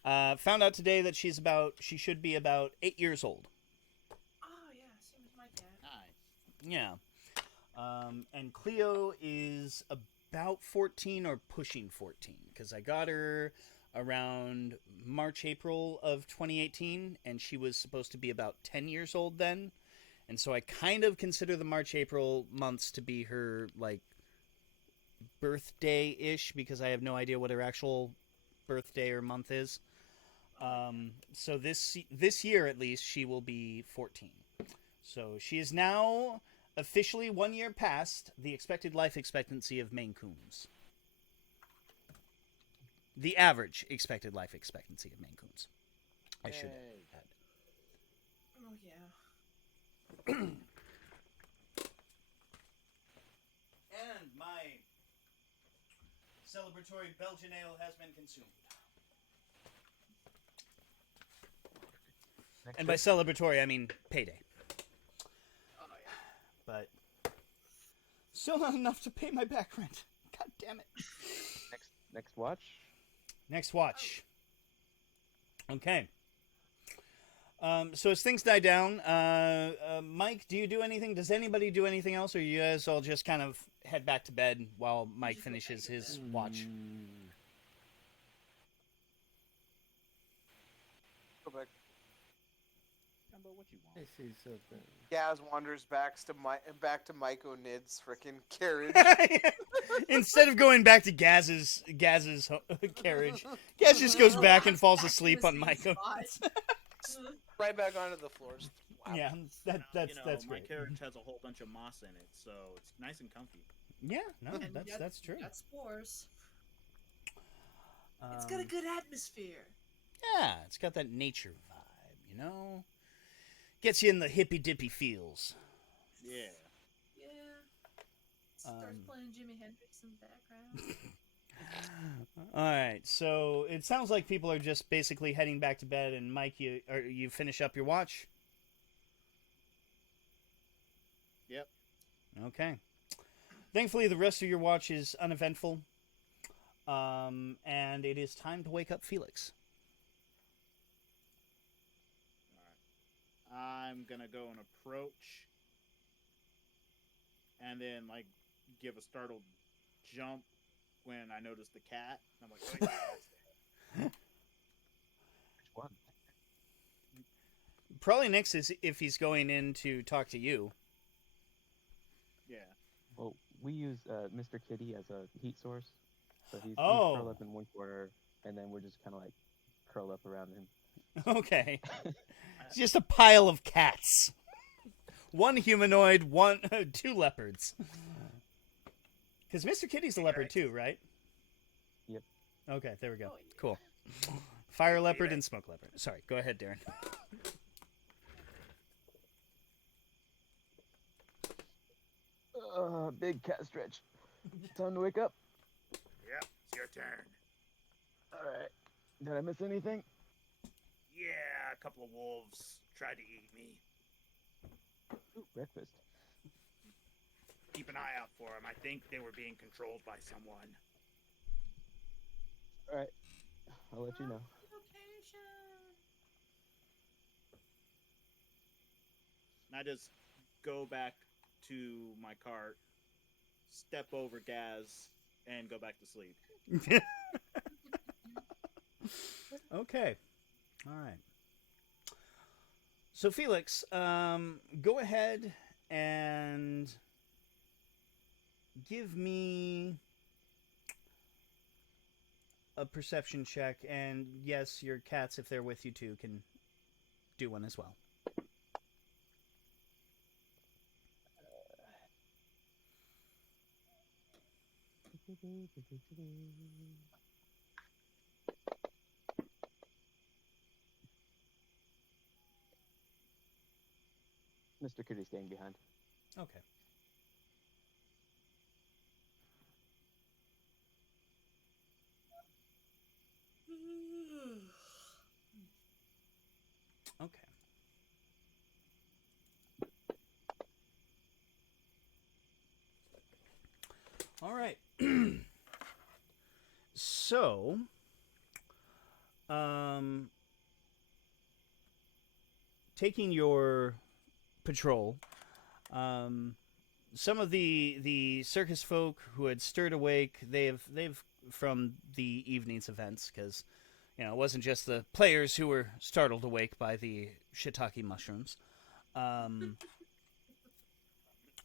Found out today that she should be about 8 years old. Oh, yeah, same as my cat. Nice. Yeah. And Cleo is about 14 or pushing 14, because I got her around March, April of 2018, and she was supposed to be about 10 years old then. And so I kind of consider the March, April months to be her, like, birthday-ish, because I have no idea what her actual birthday or month is. So this year, at least, she will be 14. So she is now officially 1 year past the expected life expectancy of Maine Coons. The average expected life expectancy of Maine Coons. I should add. Oh, yeah. And my celebratory Belgian ale has been consumed. Next And by up, celebratory, I mean payday. Oh, yeah. But Still not enough to pay my back rent. God damn it. Next watch. Next watch. Okay. So as things die down, Mike, do you do anything? Does anybody do anything else, or you guys all just kind of head back to bed while Mike finishes his watch? Go back. About what you I want. see something. Gaz wanders back to Mike O'Nid's freaking carriage. Instead of going back to Gaz's carriage, Gaz just goes back and falls Back to asleep the on same Mike. spot. Right back onto the floors. Wow. Yeah, that's My great. carriage has a whole bunch of moss in it, so it's nice and comfy. Yeah, no, And that's true. Got spores. It's got a good atmosphere. Yeah, it's got that nature vibe, you know? Gets you in the hippy dippy feels. Yeah. Yeah. Starts playing Jimi Hendrix in the background. Alright, so it sounds like people are just basically heading back to bed, and Mike, you finish up your watch? Yep. Okay. Thankfully, the rest of your watch is uneventful. And it is time to wake up Felix. I'm gonna go and approach, and then like give a startled jump when I notice the cat. I'm like, wait, that's there. Which one? Probably next is if he's going in to talk to you. Yeah. Well, we use Mr. Kitty as a heat source, so he's curled up in one corner, and then we're just kind of like curl up around him. Okay. It's just a pile of cats. One humanoid, two leopards. Because Mr. Kitty's a leopard too, right? Yep. Okay, there we go. Oh, yeah. Cool. Fire leopard and smoke leopard. Sorry, go ahead, Darren. Big cat stretch. Time to wake up. Yep, it's your turn. All right. Did I miss anything? Yeah, a couple of wolves tried to eat me. Ooh, breakfast. Keep an eye out for them. I think they were being controlled by someone. All right. I'll let you know. And I just go back to my cart, step over Gaz, and go back to sleep. Okay. All right. So Felix, go ahead and give me a perception check, and yes, your cats, if they're with you too, can do one as well. Mr. Kitty's staying behind. Okay. Okay. All right. So, taking your patrol, some of the circus folk who had stirred awake, they've from the evening's events, because it wasn't just the players who were startled awake by the shiitake mushrooms.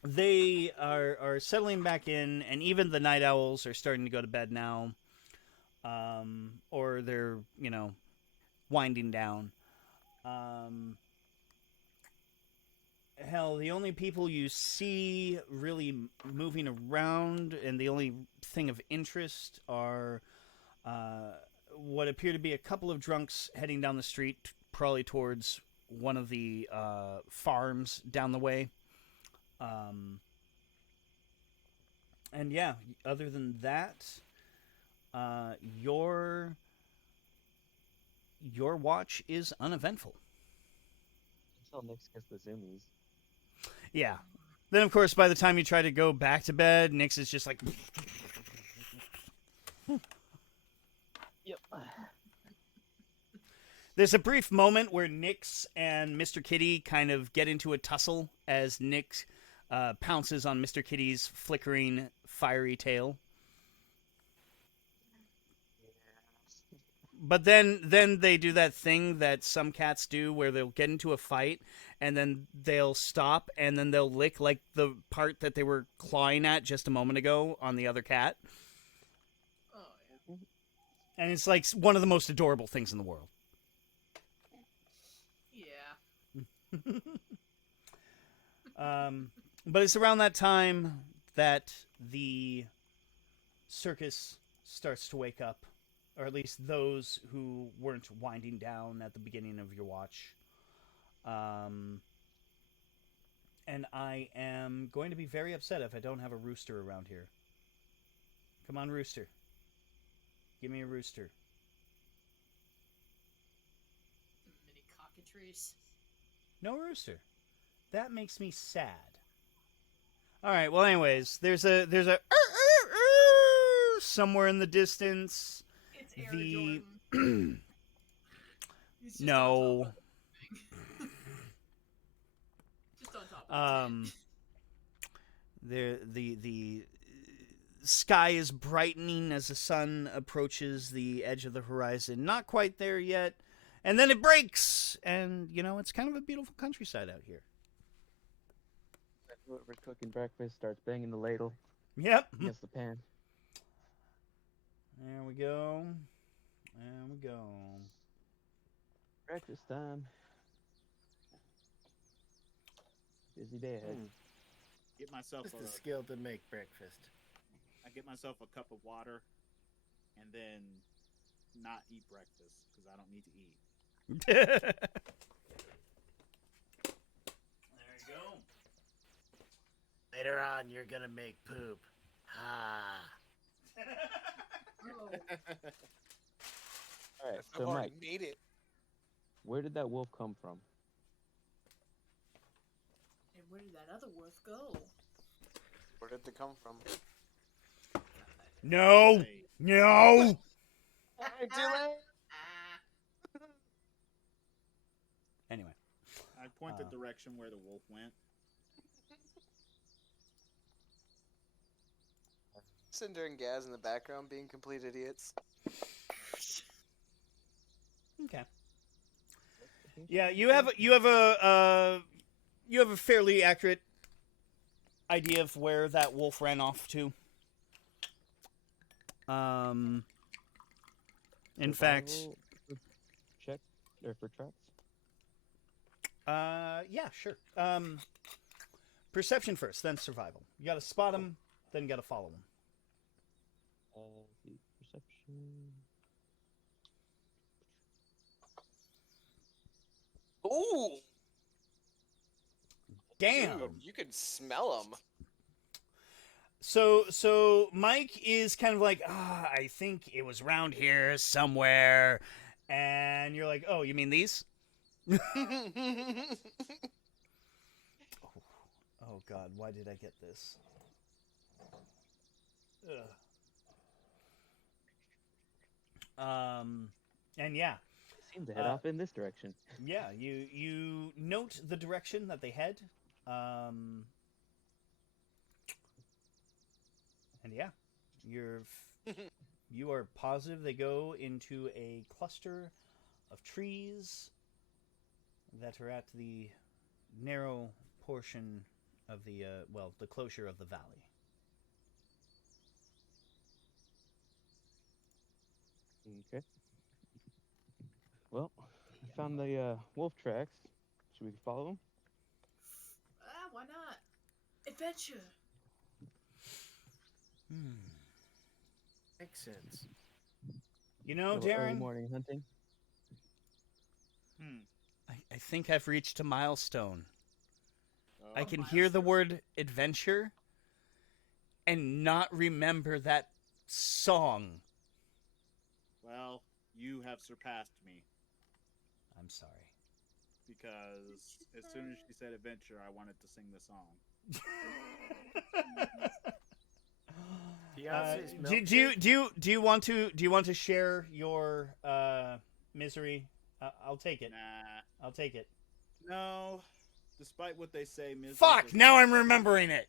They are settling back in, and even the night owls are starting to go to bed now, or they're winding down. Hell, the only people you see really moving around and the only thing of interest are what appear to be a couple of drunks heading down the street, probably towards one of the farms down the way. And yeah, other than that, your watch is uneventful. Until next gets the zoomies. Yeah. Then, of course, by the time you try to go back to bed, Nyx is just like... Yep. There's a brief moment where Nyx and Mr. Kitty kind of get into a tussle as Nyx pounces on Mr. Kitty's flickering, fiery tail. But then they do that thing that some cats do where they'll get into a fight and then they'll stop and then they'll lick like the part that they were clawing at just a moment ago on the other cat. Oh, yeah. And it's like one of the most adorable things in the world. Yeah. But it's around that time that the circus starts to wake up. Or at least those who weren't winding down at the beginning of your watch. And I am going to be very upset if I don't have a rooster around here. Come on, rooster. Give me a rooster. Mini cockatrice. No rooster. That makes me sad. All right. Well, anyways, there's a somewhere in the distance. It's Air Jordan. He's just on No. top of the thing. Just on top of the tent. The sky is brightening as the sun approaches the edge of the horizon. Not quite there yet. And then it breaks. And, you know, it's kind of a beautiful countryside out here. Whoever's cooking breakfast starts banging the ladle Yep. against the pan. There we go. There we go. Breakfast time. Busy day ahead. Get myself Just the skill to make breakfast. I get myself a cup of water, and then not eat breakfast because I don't need to eat. There you go. Later on, you're gonna make poop. Ah. Oh, All right, I've so already Mike, made it. where did that wolf come from? and where did that other wolf go? Where did they come from? No. Hey, No. Ah. Anyway. I point the direction where the wolf went. Cinder and Gaz in the background being complete idiots. Okay. Yeah, you have a fairly accurate idea of where that wolf ran off to. In fact, Survival check or for traps? yeah, sure. Perception first, then survival. You got to spot him, then you got to follow him. The perception. Ooh! Damn. Dude, you can smell them. So Mike is kind of like, I think it was around here somewhere, and you're like, oh, you mean these? Oh God, why did I get this? Ugh. And yeah, Seem to head off in this direction. yeah, you note the direction that they head, and yeah, you are positive they go into a cluster of trees that are at the narrow portion of the the closure of the valley. Okay. Well, I found the wolf tracks. Should we follow them? Why not? Adventure. Makes sense. You know, Little early Darren, morning hunting. I think I've reached a milestone. Oh, I can hear the word adventure and not remember that song. well, you have surpassed me I'm sorry. because as soon as she said adventure, I wanted to sing the song. Beyonce's do you want to share your misery? I'll take it. Nah. I'll take it. No. Despite what they say, Ms. Fuck! Now I'm remembering it.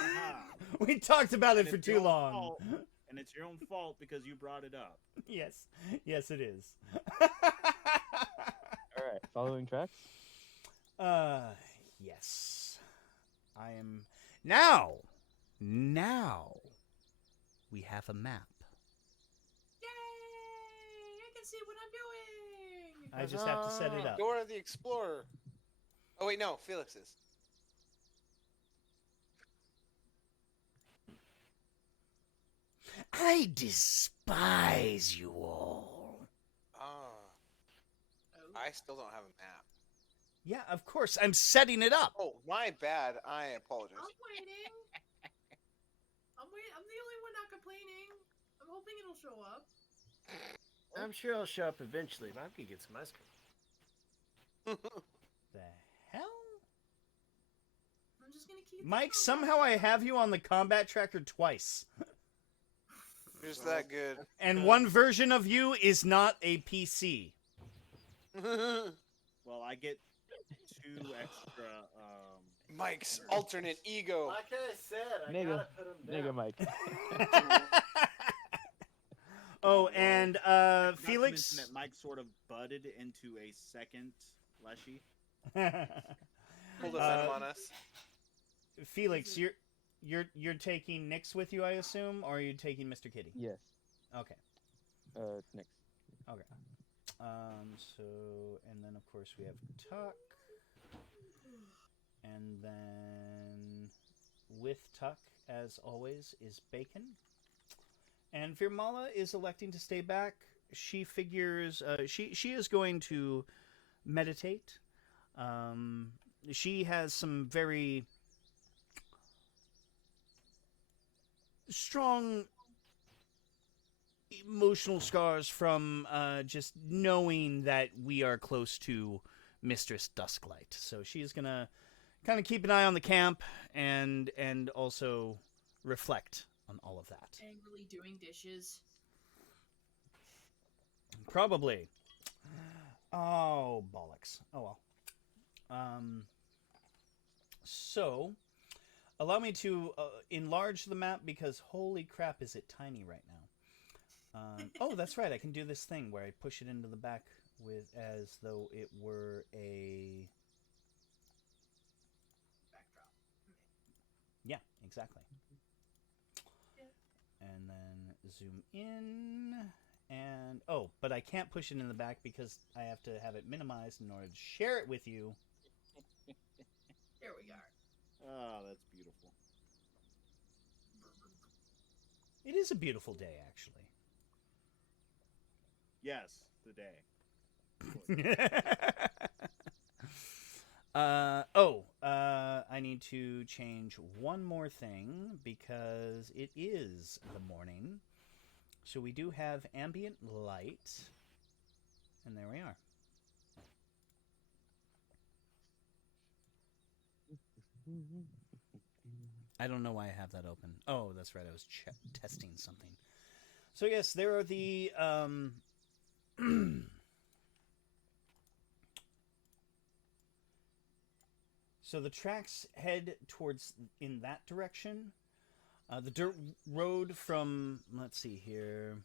Aha. We talked about it And for it's too your own long. fault, and it's your own fault because you brought it up. Yes, it is. All right, following tracks. Yes. I am now. Now we have a map. Yay! I can see what I'm doing. I just have to set it up. Dora the Explorer. Oh wait, no, Felix is. I despise you all. Ah, I still don't have a map. Yeah, of course. I'm setting it up. Oh, my bad. I apologize. I'm waiting. I'm the only one not complaining. I'm hoping it'll show up. I'm sure it'll show up eventually, but I'm gonna get some ice cream. The hell? I'm just gonna keep. Mike, somehow I have you on the combat tracker twice. Just that good. And one version of you is not a PC. Well, I get 2 extra. Mike's alternate ego. Like I said, I Nigga. gotta put him down. Nigga Mike. Oh, and Not to Felix. mention that Mike sort of budded into a second Leshy. Pull the venom on us. Felix, you're taking Nyx with you, I assume, or are you taking Mr. Kitty? Yes. Okay. Next. Okay. So, and then of course we have Tuck, and then with Tuck, as always, is Bacon. And Virmala is electing to stay back. She figures she is going to meditate. She has some very strong emotional scars from just knowing that we are close to Mistress Dusklight. So she's gonna kind of keep an eye on the camp and also reflect on all of that. Angrily doing dishes. Probably. Oh, bollocks. Oh well. So, allow me to enlarge the map because holy crap is it tiny right now. Oh, that's right. I can do this thing where I push it into the back with as though it were a... Backdrop. Yeah, exactly. And then zoom in, and oh, but I can't push it in the back because I have to have it minimized in order to share it with you. Here we are. Oh, that's beautiful. It is a beautiful day, actually. Yes, the day. I need to change one more thing because it is the morning. So we do have ambient light. And there we are. I don't know why I have that open. Oh, that's right. I was testing something. So yes, there are the... So the tracks head towards in that direction. The dirt road from, let's see here.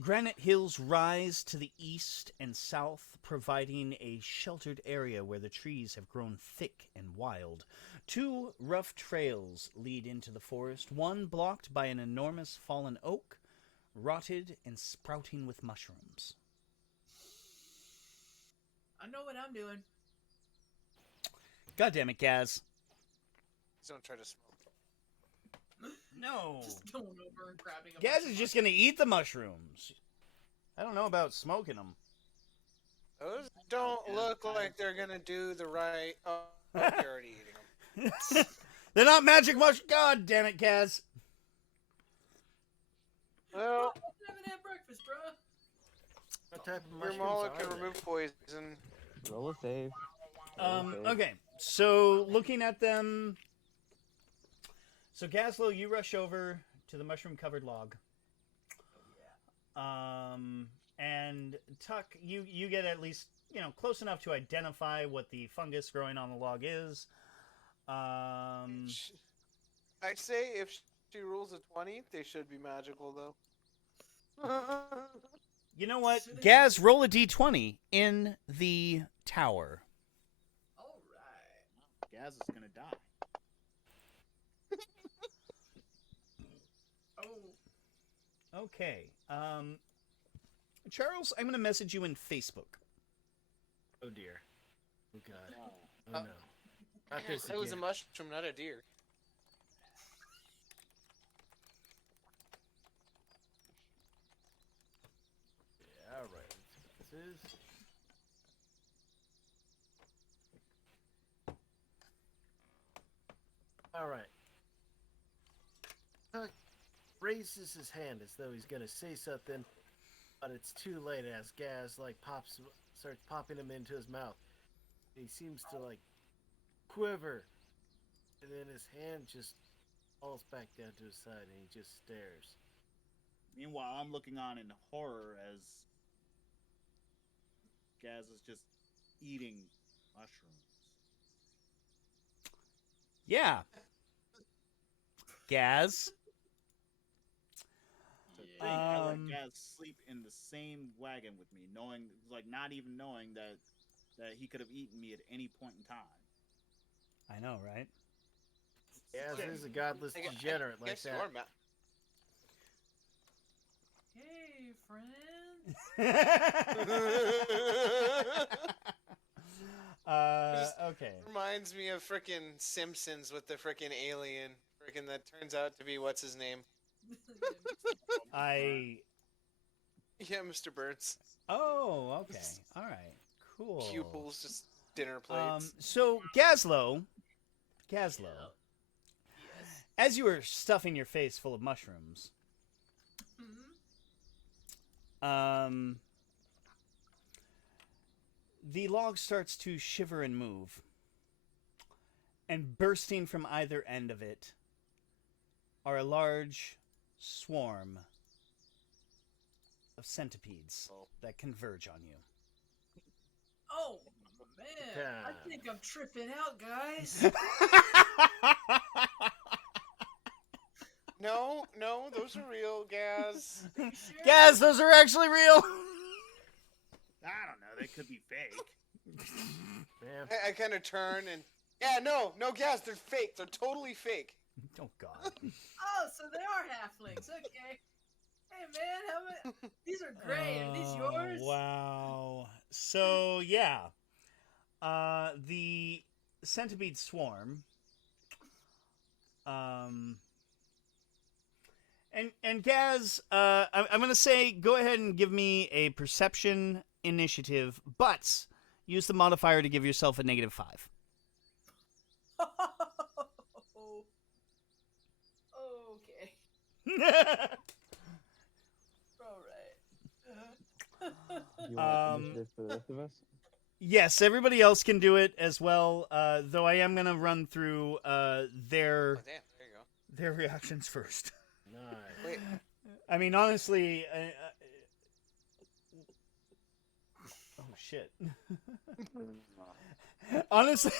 Granite hills rise to the east and south, providing a sheltered area where the trees have grown thick and wild. 2 rough trails lead into the forest, one blocked by an enormous fallen oak, rotted and sprouting with mushrooms. I know what I'm doing. God damn it, Gaz. Please don't try to smoke. No. Just going over and grabbing a Gaz bunch is of just going to eat the mushrooms. I don't know about smoking them. Those don't look like they're gonna do the right. Oh, you're already eating them. They're not magic mushrooms. God damn it, Gaz. Well, I haven't had breakfast, bruh. What type of your mushrooms mala are can they? remove poison. Roll a save. Roll a save. Okay, so looking at them. So Gazlow, you rush over to the mushroom-covered log. And Tuck, you get at least close enough to identify what the fungus growing on the log is. I'd say if she rolls a 20, they should be magical, though. You know what? Gaz, roll a d20 in the tower. All right. Gaz is gonna die. Oh. Okay. Charles, I'm going to message you in Facebook. Oh dear. Oh god. Oh no. Not this It was a again. mushroom, not a deer. Yeah, all right. This is. All right. Tuck raises his hand as though he's gonna say something, but it's too late as gas starts popping him into his mouth. He seems to quiver, and then his hand just falls back down to his side, and he just stares. Meanwhile, I'm looking on in horror as Gaz is just eating mushrooms. Yeah. Gaz. I let Gaz sleep in the same wagon with me, not even knowing that he could have eaten me at any point in time. I know, right? Gaz is a godless degenerate like Guess you that. are, Matt. Hey, friends. Okay. Reminds me of frickin' Simpsons with the frickin' alien. Frickin' that turns out to be what's his name? Yeah, Mr. Burns. Oh, okay. All right. Cool. Pupils, just dinner plates. So Gazlow, as you were stuffing your face full of mushrooms, the log starts to shiver and move, and bursting from either end of it are a large swarm of centipedes that converge on you. Oh, man. I think I'm tripping out, guys. No, those are real, Gaz. Are you sure? Gaz, those are actually real. I don't know. They could be fake. Man. I kind of turn and no, Gaz, they're fake. They're totally fake. Oh God. Oh, so they are halflings. Okay. Hey, man, these are great. Are these yours? Wow. So yeah, the centipede swarm. And Gaz, I'm gonna say go ahead and give me a perception initiative, but use the modifier to give yourself a -5. Okay. All right. You want initiative for the rest of us? Yes, everybody else can do it as well. Though I am gonna run through Oh, their damn, there you go. their reactions first. Nice. Wait, I mean, honestly. Oh shit. Honestly.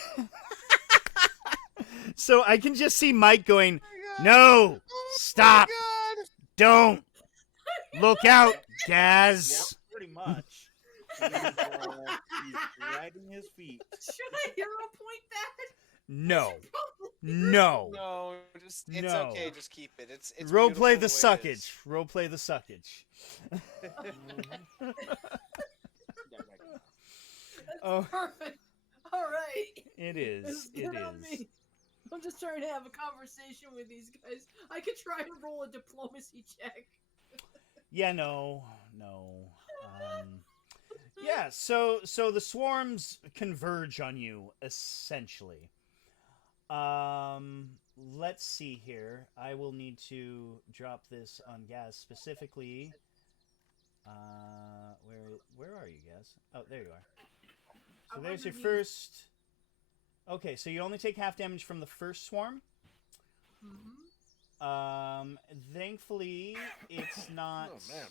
So I can just see Mike going, "No, stop, Oh my don't, look out, Gaz." Yep, pretty much. He's dragging his feet. Should I hero point that? No, Probably. no. No, it's No. okay. Just keep it. It's Role beautiful play the the way it is. suckage. Role play the suckage. That's Oh. perfect. All right. It is. Just It get on is. me. I'm just trying to have a conversation with these guys. I could try and roll a diplomacy check. Yeah, no. Yeah, so the swarms converge on you essentially. Let's see here. I will need to drop this on Gaz specifically. Where are you, Gaz? Oh, there you are. So I'm there's your underneath. first. Okay, so you only take half damage from the first swarm. Thankfully, it's not. Oh man.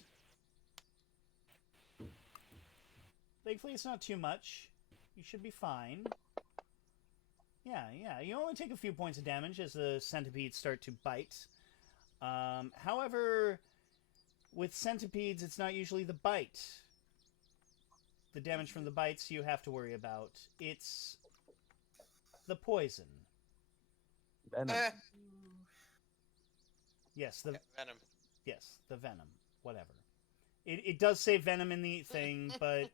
Thankfully, it's not too much. You should be fine. Yeah. You only take a few points of damage as the centipedes start to bite. However, with centipedes, it's not usually the bite. The damage from the bites you have to worry about. It's the poison. Venom. Yes, Venom. the venom. Whatever. It does say venom in the thing, but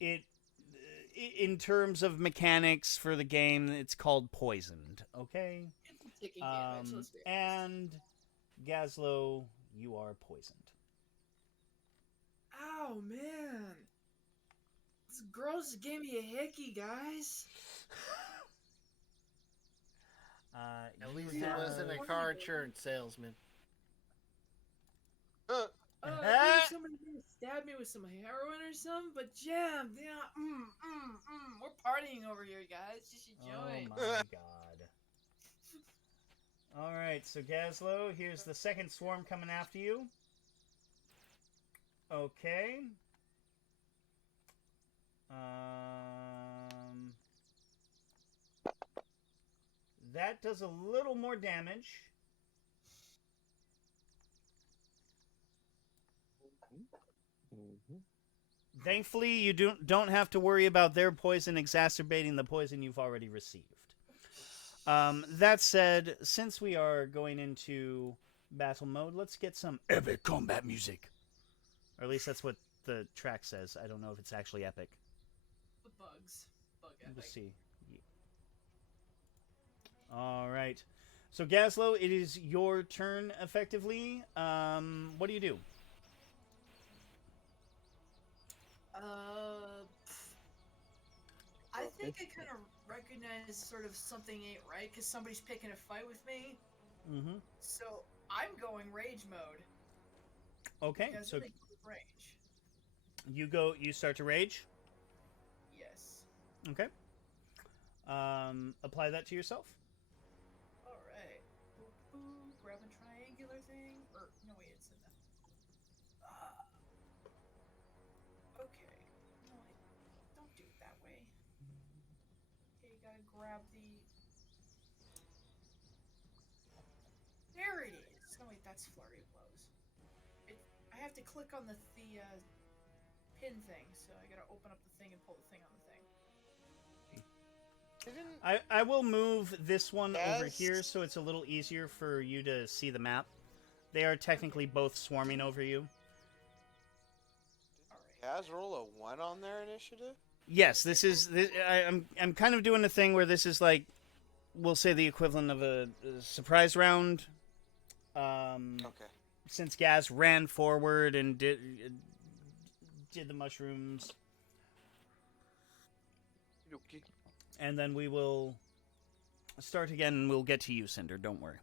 in terms of mechanics for the game, it's called poisoned. Okay. It's taking damage. Let's be honest. And Gazlow, you are poisoned. Ow, man. This girl just gave me a hickey, guys. At least it wasn't a car insurance salesman. I think somebody stabbed me with some heroin or something, but yeah, we're partying over here, guys. Just enjoy. Oh my god. Alright, so Gazlow, here's the second swarm coming after you. Okay. That does a little more damage. Mm-hmm. Thankfully, you don't have to worry about their poison exacerbating the poison you've already received. That said, since we are going into battle mode, let's get some epic combat music. Or at least that's what the track says. I don't know if it's actually epic. The bugs. Bug Let's epic. see. All right. So, Gazlow, it is your turn, effectively. What do you do? I think I kind of recognize sort of something ain't right because somebody's picking a fight with me. Mm-hmm. So I'm going rage mode. Okay, Because so really good rage. you start to rage. Yes. Okay. Apply that to yourself. All right. Boop, boop, grab a triangular thing. Or no, wait, it's in the. Okay. No, don't do it that way. Okay, you gotta grab the. There it is. No, wait, that's flurry of blows. I have to click on the pin thing, so I gotta open up the thing and pull the thing on the thing. I will move this one over Yes. here so it's a little easier for you to see the map. They are technically both swarming over you. Alright. Guys, roll a 1 on their initiative. Yes, this is. I'm kind of doing a thing where this is like, we'll say the equivalent of a surprise round. Okay. Since Gaz ran forward and did the mushrooms, Okay. and then we will start again. And we'll get to you, Cinder. Don't worry.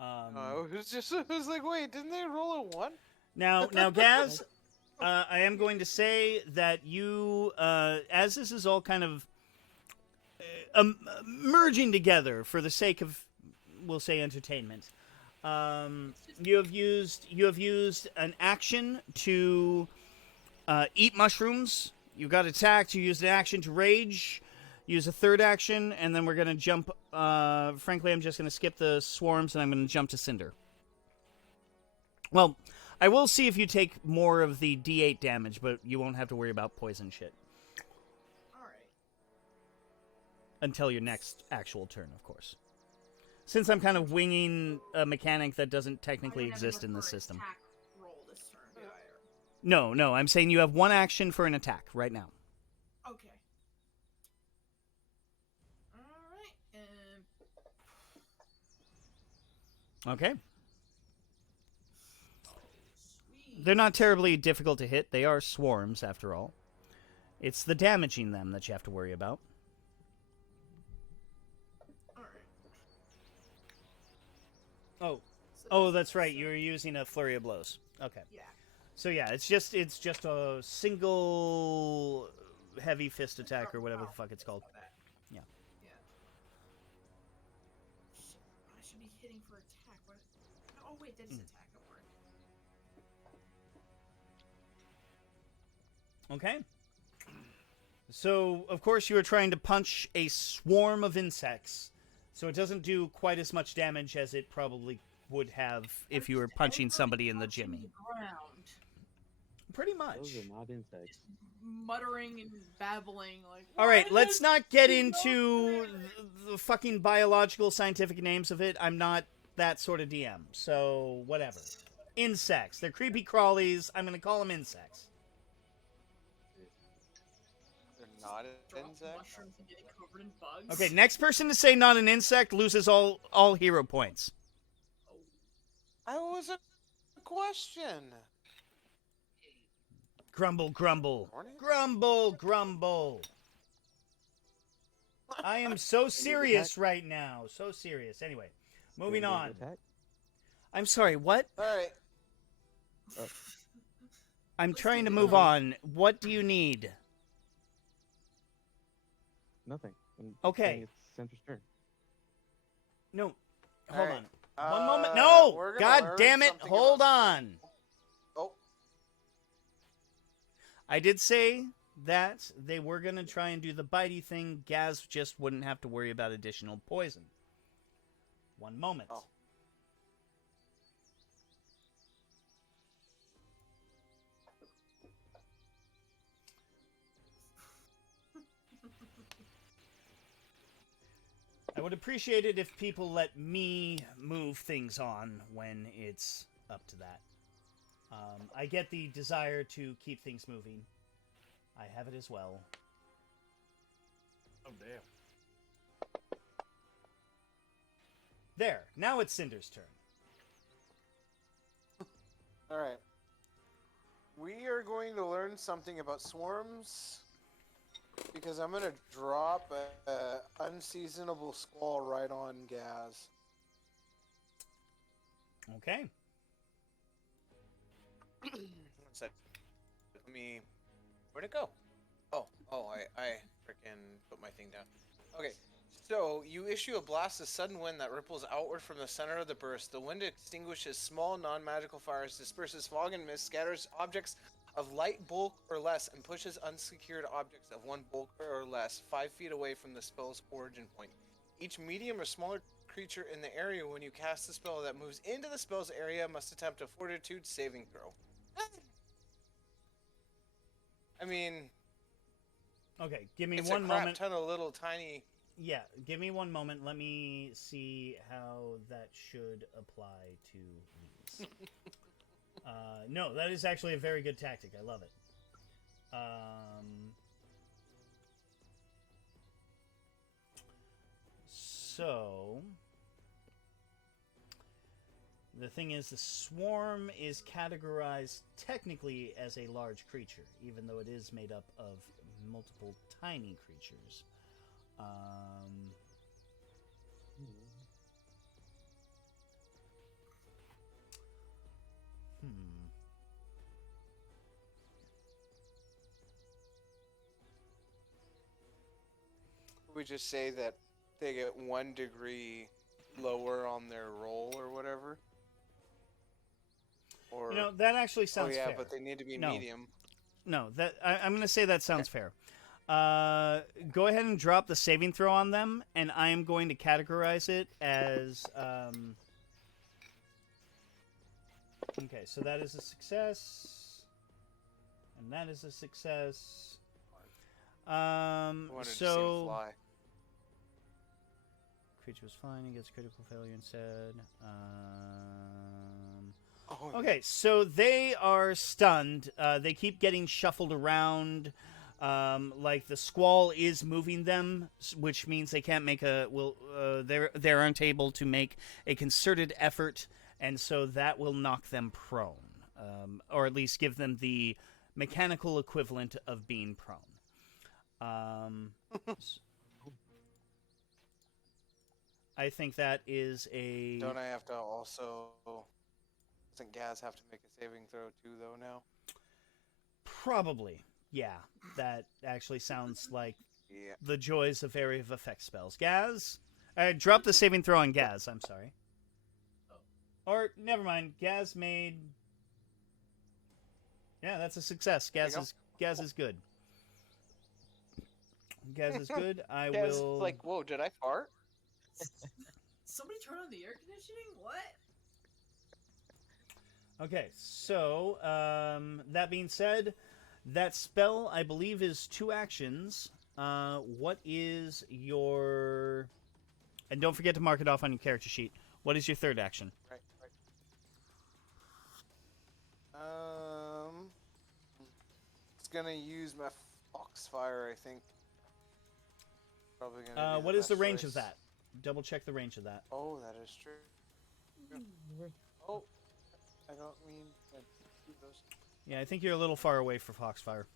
Alright. It was like, wait, didn't they roll a 1? Now, Gaz, I am going to say that you, as this is all kind of merging together for the sake of, we'll say, entertainment. You have used an action to eat mushrooms. You got attacked. You used an action to rage. Use a third action, and then we're gonna jump. Frankly, I'm just gonna skip the swarms, and I'm gonna jump to Cinder. Well, I will see if you take more of the D8 damage, but you won't have to worry about poison shit Alright. until your next actual turn, of course. Since I'm kind of winging a mechanic that doesn't technically exist in the system. Attack roll this turn, do I, or- No, I'm saying you have one action for an attack right now. Okay. Alright, and Okay. sweet. They're not terribly difficult to hit. They are swarms, after all. It's the damaging them that you have to worry about. Alright. Oh, So that's right. You were using a flurry of blows. Okay. Yeah. So yeah, it's just a single heavy fist attack or whatever the fuck it's called. That. Yeah. Yeah. Shit, I should be hitting for attack. What? Oh wait, that is attack. Don't worry. Okay. So, of course, you are trying to punch a swarm of insects. So it doesn't do quite as much damage as it probably would have if you were punching somebody in the jimmy. Ground. Pretty much. Those are not insects. Muttering and babbling like. All right, "Why let's does not get she into know that?" the fucking biological scientific names of it. I'm not that sort of DM. So, whatever. Insects. They're creepy crawlies. I'm going to call them insects. They're not an Drop insect. mushrooms and getting covered in bugs. Okay, next person to say not an insect loses all hero points. I was a question. Grumble, grumble. Morning? Grumble, grumble. I am so serious right now. So serious. Anyway, moving on. Attack? I'm sorry, what? All right. I'm trying to move on. What do you need? Nothing. I'm Okay. saying It's Center's turn. No, All hold right. on. One moment. We're No! gonna God learn damn it. something Hold about- on. Oh, I did say that they were going to try and do the bitey thing. Gaz just wouldn't have to worry about additional poison. One moment. Oh. I would appreciate it if people let me move things on when it's up to that. I get the desire to keep things moving. I have it as well. Oh damn. There. Now it's Cinder's turn. all right. We are going to learn something about swarms because I'm going to drop a unseasonable squall right on Gaz. Okay. One sec. Let me. Where'd it go? Oh, I freaking put my thing down. Okay, so you issue a blast of sudden wind that ripples outward from the center of the burst. The wind extinguishes small non-magical fires, disperses fog and mist, scatters objects of light bulk or less, and pushes unsecured objects of one bulk or less 5 feet away from the spell's origin point. Each medium or smaller creature in the area when you cast the spell that moves into the spell's area must attempt a fortitude saving throw. I mean, Okay, give me it's one a crap moment. ton of little tiny. Yeah, give me one moment. Let me see how that should apply to these. No, that is actually a very good tactic. I love it. So, the thing is, the swarm is categorized technically as a large creature, even though it is made up of multiple tiny creatures. We just say that they get 1 degree lower on their roll or whatever. Or You know, that actually sounds oh yeah, fair. but they need to be No. medium. No, that I'm going to say that sounds fair. Go ahead and drop the saving throw on them, and I am going to categorize it as. Okay, so that is a success, and that is a success. I wanted to see him So fly. creature was fine. He gets critical failure instead. Oh, Okay, so they are stunned. They keep getting shuffled around. Like the squall is moving them, which means they can't make they aren't able to make a concerted effort, and so that will knock them prone, or at least give them the mechanical equivalent of being prone. I think that is a. Don't I have to also? Doesn't Gaz have to make a saving throw too, though? Now. Probably. Yeah, that actually sounds like Yeah. the joys of area of effect spells. Gaz, drop the saving throw on Gaz. I'm sorry. Or never mind. Gaz made. Yeah, that's a success. There you go. Gaz is good. Gaz is good. I Gaz, will. like, whoa, did I fart? Somebody turn on the air conditioning? What? Okay, so that being said, that spell I believe is 2 actions. What is your? And don't forget to mark it off on your character sheet. What is your third action? Right. It's gonna use my Foxfire, I think. Probably gonna. What is the best range choice. of that? Double check the range of that. Oh, that is true. Oh, I don't mean to do those. Yeah, I think you're a little far away for Foxfire.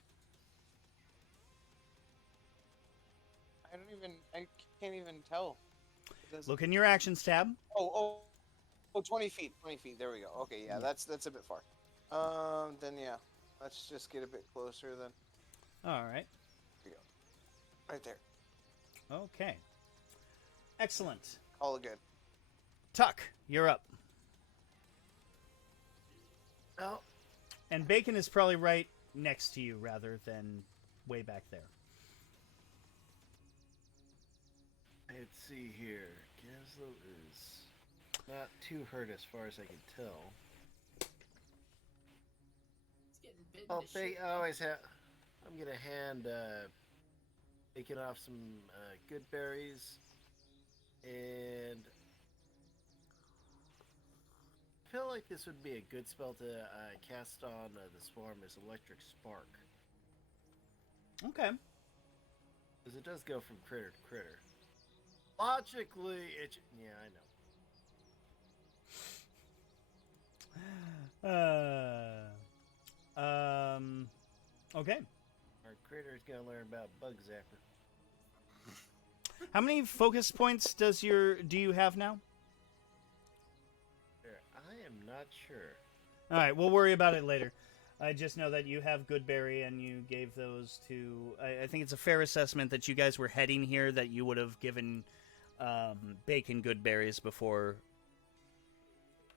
I can't even tell. It doesn't- Look in your actions tab. Oh, 20 feet. 20 feet. There we go. Okay, yeah, that's a bit far. Then yeah, let's just get a bit closer then. All right. Right there. Okay. Excellent. Call it good. Tuck, you're up. Oh, And Bacon is probably right next to you rather than way back there. let's see here. Gazlow is not too hurt as far as I can tell. It's getting bitten Oh, to shit. I always have. I'm gonna hand Bacon off some good berries, and I feel like this would be a good spell to cast on the swarm as Electric Spark, Okay. because it does go from critter to critter. Logically, yeah, I know. Okay. Our critter's gonna learn about Bug Zapper. How many focus points do you have now? I am not sure. All right, we'll worry about it later. I just know that you have Goodberry, and you gave those to. I think it's a fair assessment that you guys were heading here. That you would have given Bacon Goodberries before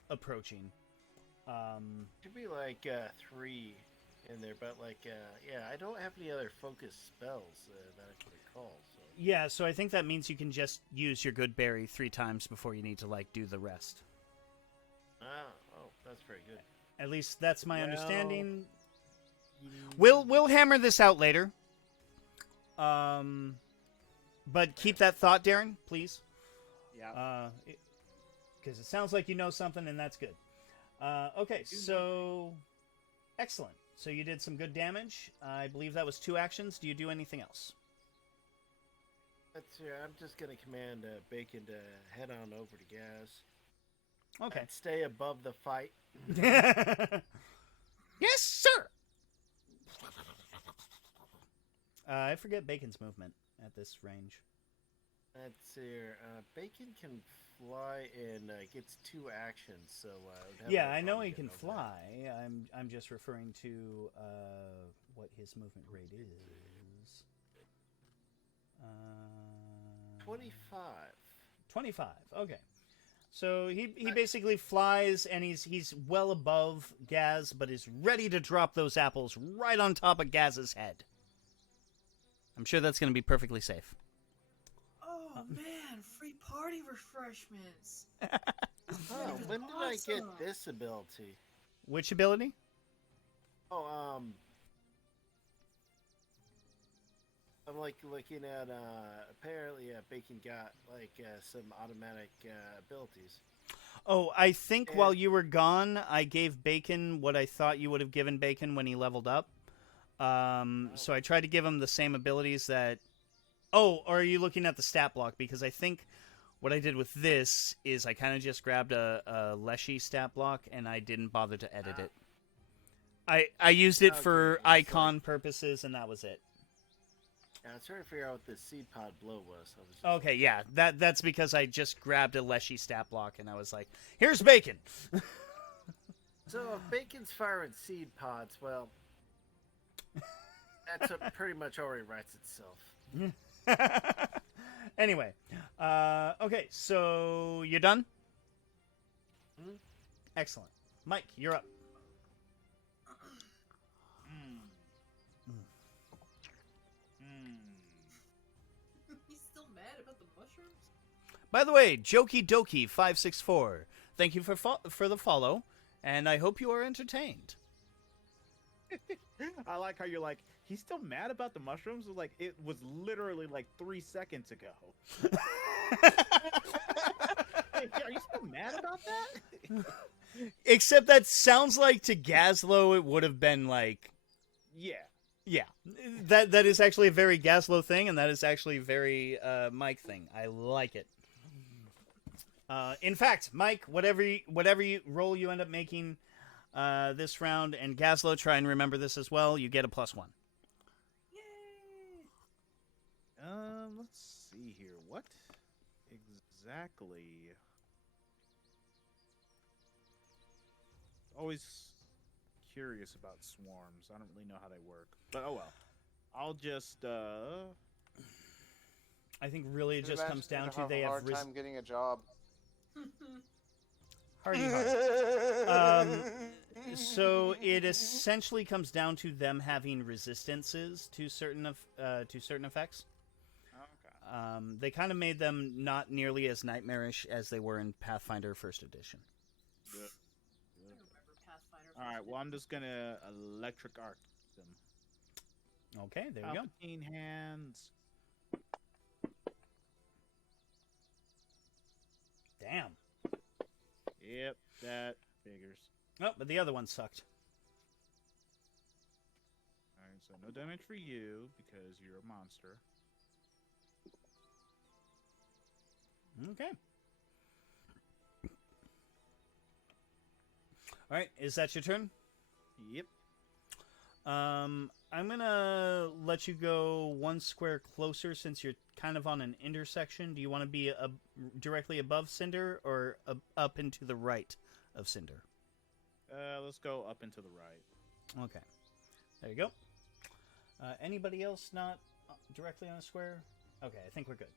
approaching. Should be like 3 in there, but like yeah, I don't have any other focus spells that I can recall. So Yeah, so I think that means you can just use your Goodberry 3 times before you need to do the rest. oh, that's very good. At least that's my Well, understanding. We'll hammer this out later. But keep that thought, Darren, please. Yeah. Because it sounds like you know something, and that's good. Okay, so excellent. So you did some good damage. I believe that was 2 actions. Do you do anything else? Let's see. I'm just gonna command Bacon to head on over to Gaz. Okay. And stay above the fight. Yes, sir. I forget Bacon's movement at this range. Let's see here. Bacon can fly and gets 2 actions, so I would have Yeah, no I know problem he can getting over that. fly. I'm just referring to what his movement rate is. 25. 25. Okay. So he basically flies, and he's well above Gaz, but is ready to drop those apples right on top of Gaz's head. I'm sure that's going to be perfectly safe. Oh man, free party refreshments. Oh, when did I get this ability? Which ability? Oh, I'm like looking at apparently Bacon got like some automatic abilities. Oh, I think And- while you were gone, I gave Bacon what I thought you would have given Bacon when he leveled up. So I tried to give him the same abilities that... Oh, or are you looking at the stat block? Because I think what I did with this is I kind of just grabbed a Leshy stat block, and I didn't bother to edit it. I used it for Okay, it's icon purposes, and that was it. Yeah, I was trying to figure out what the seed pod blow was. I was just Okay, yeah, that's because I just grabbed a Leshy stat block, and I was like, here's Bacon! So if Bacon's firing seed pods, well, pretty much already writes itself. Anyway, okay, so you're done? Mhm. Excellent. Mike, you're up. He's still mad about the mushrooms? By the way, Jokey Dokie 564, thank you for the follow, and I hope you are entertained. I like how you're like, he's still mad about the mushrooms? Like, it was literally like 3 seconds ago. Hey, are you still mad about that? Except that sounds like to Gazlow it would have been like, Yeah. that is actually a very Gazlow thing, and that is actually a very Mike thing. I like it. In fact, Mike, whatever roll you end up making this round, and Gazlow, try and remember this as well, you get a +1. Yay! Let's see here. What exactly? Always curious about swarms. I don't really know how they work, but oh well. I'll just I think really it just comes down to they have hard time getting a job. hardy heart. So it essentially comes down to them having resistances to certain effects. okay. They kind of made them not nearly as nightmarish as they were in Pathfinder First Edition. Good. I remember Pathfinder. All right. Well, I'm just gonna electric arc them. Okay, there we go. Palpatine hands. Damn. Yep, that figures. Oh, but the other one sucked. All right, so no damage for you because you're a monster. Okay. All right, is that your turn? Yep. I'm gonna let you go one square closer since you're kind of on an intersection. Do you want to be directly above Cinder or up and to the right of Cinder? Let's go up and to the right. Okay. There you go. Anybody else not directly on a square? Okay, I think we're good.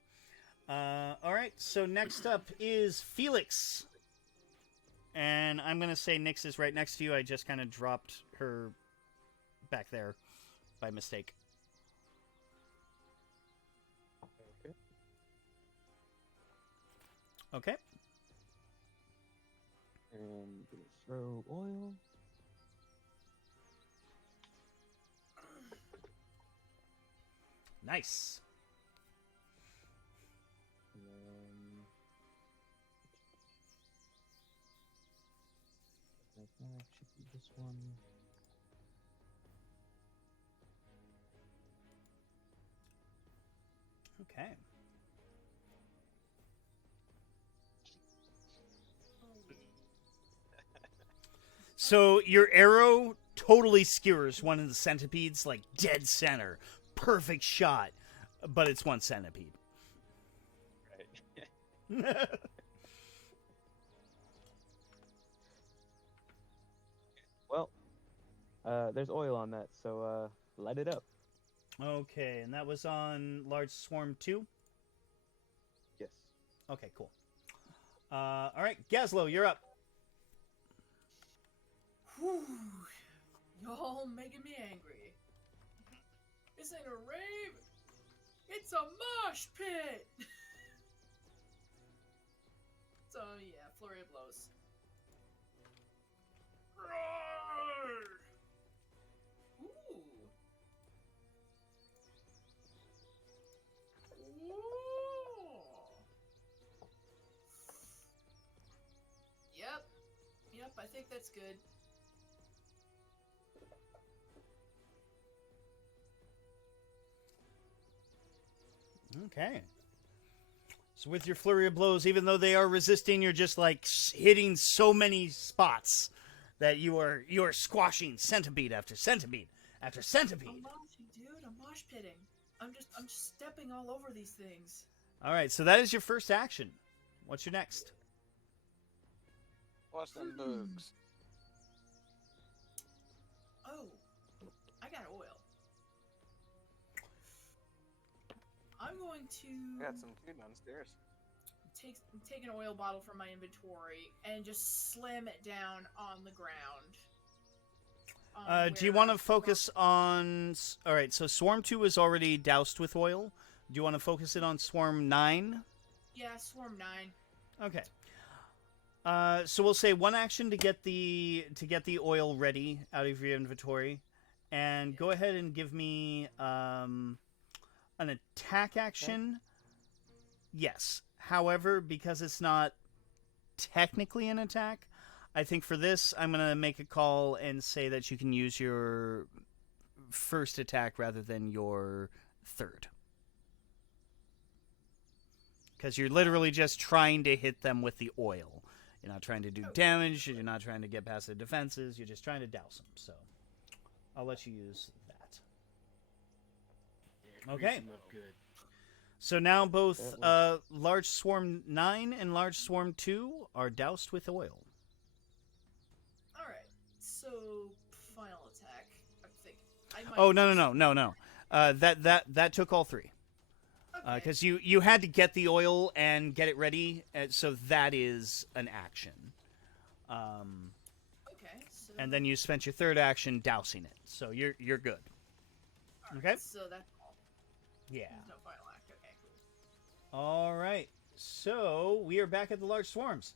All right, so next up is Felix. And I'm going to say Nyx is right next to you. I just kind of dropped her back there by mistake. Okay. Okay. And gonna throw oil. Nice. And then like that should be this one. Okay. So your arrow totally skewers one of the centipedes, like dead center. Perfect shot. But it's one centipede. Right. Well, there's oil on that, so light it up. Okay, and that was on Large Swarm 2? Yes. Okay, cool. All right, Gazlow, you're up. Whew. Y'all making me angry. This ain't a rave. It's a mosh pit. So yeah, flurry of blows. Roar! Ooh. Ooh. Yep, I think that's good. Okay. So with your flurry of blows, even though they are resisting, you're just like hitting so many spots that you are squashing centipede after centipede after centipede. I'm moshing, dude. I'm mosh pitting. I'm just stepping all over these things. All right, so that is your first action. What's your next? Watch them bugs. Oh, I got oil. going I got to some too downstairs. take an oil bottle from my inventory and just slam it down on the ground. Do you want to focus on... All right, so Swarm 2 is already doused with oil. Do you want to focus it on Swarm 9? Yeah, Swarm 9. Okay. So we'll say one action to get the oil ready out of your inventory, and go ahead and give me an attack action. Yes. However, because it's not technically an attack, I think for this I'm going to make a call and say that you can use your first attack rather than your third. Because you're literally just trying to hit them with the oil. You're not trying to do damage. You're not trying to get past the defenses. You're just trying to douse them. So I'll let you use that. Yeah, Okay. grease 'em up good. So now both Large Swarm 9 and Large Swarm 2 are doused with oil. Alright, so final attack. I think. Oh, no. That took all three. Okay. Because you had to get the oil and get it ready, so that is an action. Okay, so... And then you spent your third action dousing it, so you're good. Alright, Okay. so that's all. Yeah. There's no final act. Okay, cool. All right. So we are back at the large swarms.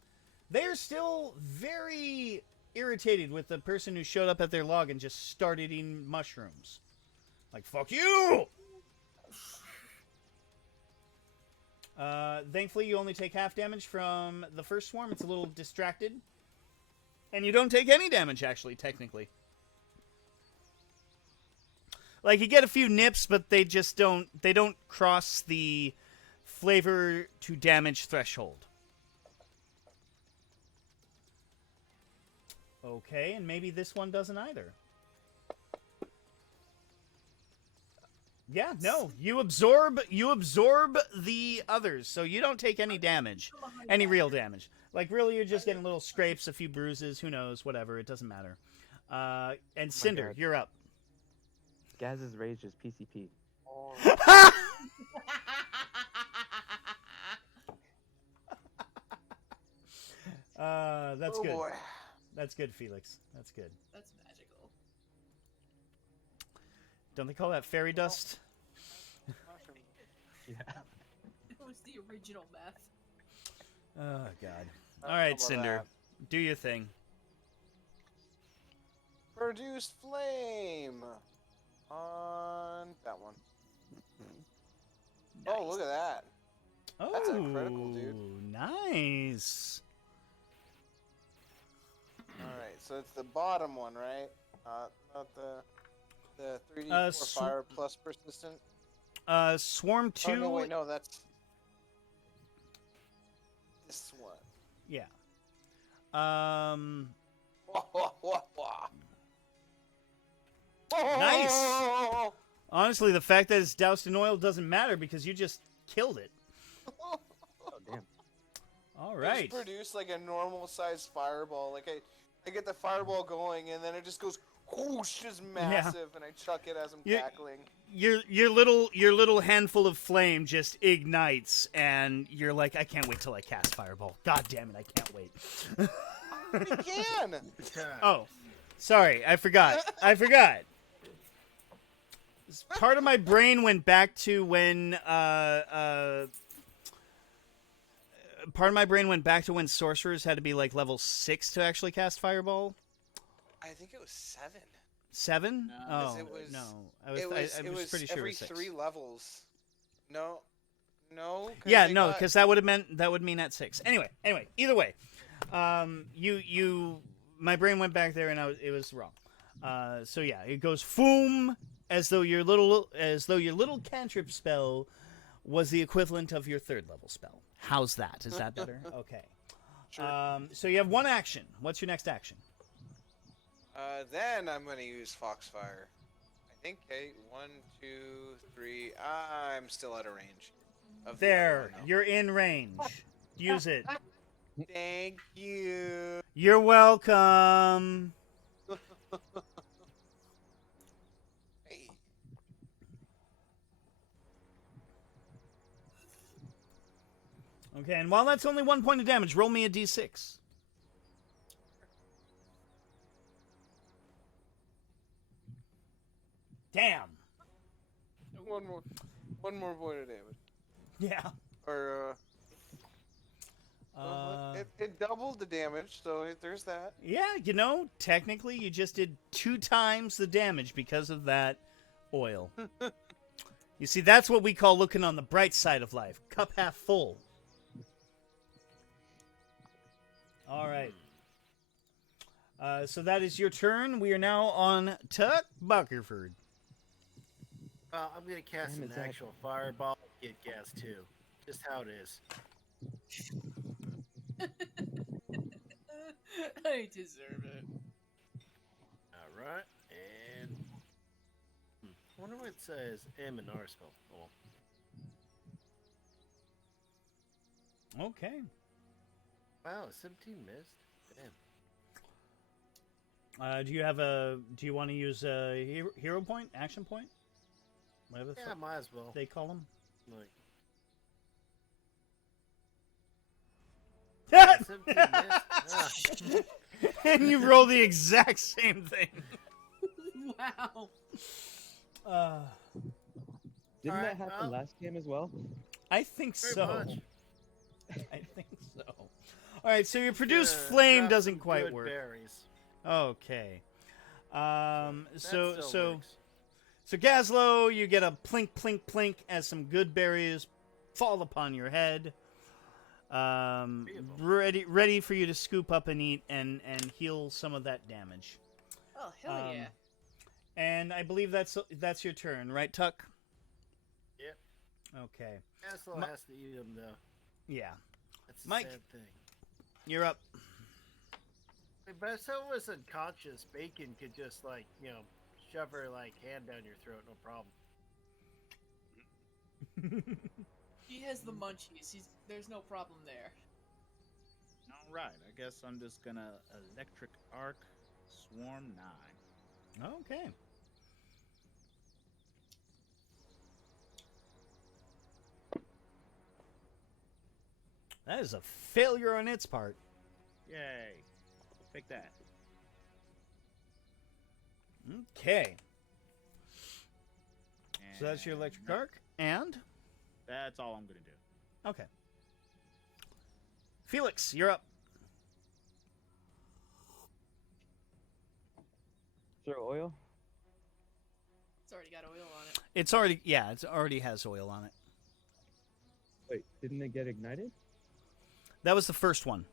They are still very irritated with the person who showed up at their log and just started eating mushrooms. Like, fuck you! Thankfully, you only take half damage from the first swarm. It's a little distracted. And you don't take any damage, actually, technically. Like, you get a few nips, but they just don't cross the flavor to damage threshold. Okay, and maybe this one doesn't either. Yeah, no, you absorb the others, so you don't take any damage, any real damage. Like, really, you're just getting little scrapes, a few bruises, who knows, whatever, it doesn't matter. And Cinder, God. you're up. Gaz's rage is PCP. That's Oh, good. boy. That's good, Felix. That's good. That's magical. Don't they call that fairy dust? Yeah. It was the original meth. Oh, God. How All right, about Cinder. Do your thing. Produce flame on that one. Oh, look at that. Oh, That's a critical, dude. Nice. Alright, so it's the bottom one, right? Not the 3d4 fire plus persistent. Swarm 2. Oh, no, wait, no, that's this one. Yeah. Nice. Honestly, the fact that it's doused in oil doesn't matter because you just killed it. Oh damn. All I right. just produce like a normal sized fireball. Like I get the fireball going and then it just goes whoosh, just massive, and I chuck it as I'm cackling. Your little handful of flame just ignites, and you're like, I can't wait till I cast fireball. God damn it, I can't wait. We can. Oh, sorry, I forgot. Part of my brain went back to when sorcerers had to be like level 6 to actually cast fireball. I think it was 7. 7? No. Oh, It was- no. It was pretty sure every it was 6. 3 levels. No. 'Cause Yeah, they no, got- because that would mean at 6. Anyway, either way, my brain went back there and it was wrong. So yeah, it goes foom as though your little cantrip spell was the equivalent of your 3rd level spell. How's that? Is that better? Okay. Sure. So you have one action. What's your next action? Then I'm gonna use Foxfire. I think. Okay, 1, 2, 3. I'm still out of range. Of the other There, one, though. you're in range. Use it. Thank you. You're welcome. Hey. Okay, and while that's only 1 point of damage, roll me a d6. Damn. One more point of damage. Yeah. Or it doubled the damage, so there's that. Yeah, technically you just did 2 times the damage because of that oil. You see, that's what we call looking on the bright side of life. Cup half full. All right. So that is your turn. We are now on Tuck Buckerford. I'm gonna cast Damn an it, Zach. actual fireball. Get gas too. Just how it is. I deserve it. All right, and I wonder what it says M and R spell. Oh, Okay. wow, 17 missed. Damn. Do you want to use a hero point, action point? Whatever the Yeah, fuck might as well. they call them. Like, Yeah, 17 missed. Ah. and you roll the exact same thing. Wow. Didn't Alright, that happen well- last game as well? I think Very so. much. I think so. All right, so your produce Gonna flame drop doesn't some quite good work. Berries. Okay. That So still works. Gazlow, you get a plink, plink, plink as some good berries fall upon your head. Ready for you to scoop up and eat and heal some of that damage. Oh, hell yeah. And I believe that's your turn, right, Tuck? Yep. Okay. Asshole Ma- has to eat them though. Yeah. That's the Mike. sad thing. You're up. But if someone was unconscious, Bacon could just shove her hand down your throat, no problem. He has the munchies. There's no problem there. All right, I guess I'm just gonna electric arc swarm 9. Okay. That is a failure on its part. Yay! Take that. Okay. So that's your And electric arc. And? That's all I'm gonna do. Okay. Felix, you're up. Throw oil? It's already got oil on it. It's already has oil on it. Wait, didn't it get ignited? That was the first one.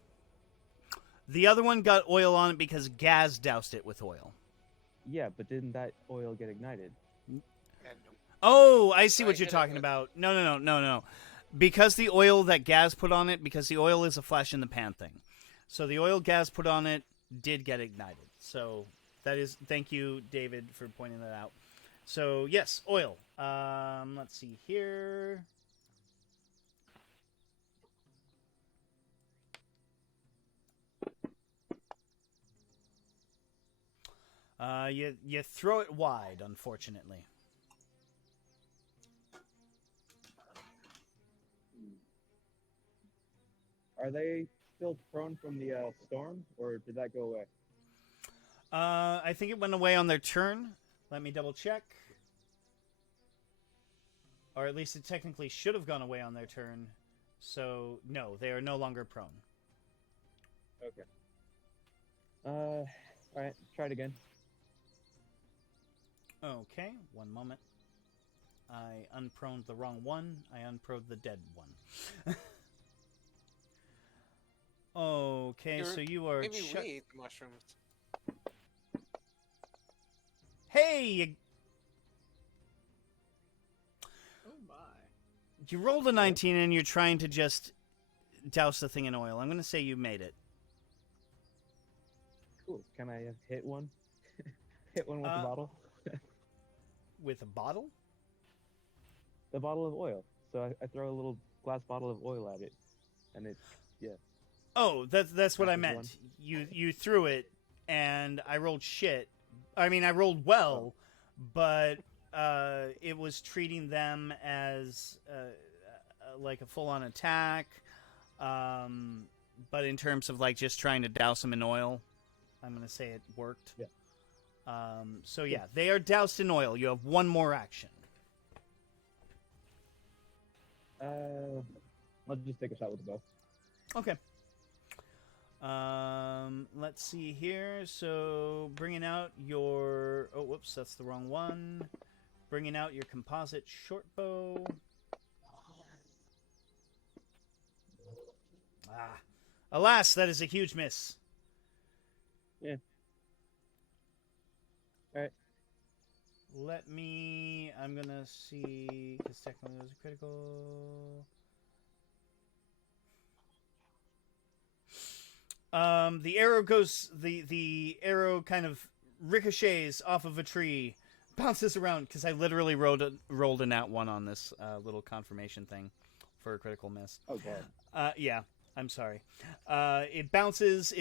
The other one got oil on it because Gaz doused it with oil. Yeah, but didn't that oil get ignited? Oh, I see what Right, you're hit it talking with- about. No. Because the oil that Gaz put on it, because the oil is a flash in the pan thing. So the oil Gaz put on it did get ignited. So that is, thank you, David, for pointing that out. So yes, oil. Let's see here. You throw it wide, unfortunately. Are they still prone from the storm, or did that go away? I think it went away on their turn. Let me double check. Or at least it technically should have gone away on their turn. So, no, they are no longer prone. Okay. Alright, try it again. Okay, one moment. I unproned the wrong one. I unproned the dead one. Okay, so you are... Maybe we ate the mushrooms. Hey! You Oh my. rolled a 19 and you're trying to just douse the thing in oil. I'm going to say you made it. Cool. Can I hit one? Hit one with the bottle? With a bottle? The bottle of oil. So I throw a little glass bottle of oil at it, and it, yeah. Oh, that's what I Matches meant. one. You threw it, and I rolled shit. I mean, I rolled well, but it was treating them as like a full-on attack. But in terms of like just trying to douse them in oil, I'm gonna say it worked. Yeah. So yeah, they are doused in oil. You have one more action. Let's just take a shot with the bow. Okay. Let's see here. So bringing out your whoops, that's the wrong one. Bringing out your composite short bow. Alas, that is a huge miss. Yeah. All right. I'm gonna see, because technically it was a critical. The arrow kind of ricochets off of a tree, bounces around, because I literally rolled a nat 1 on this little confirmation thing for a critical miss. Oh god. Yeah, I'm sorry. It bounces,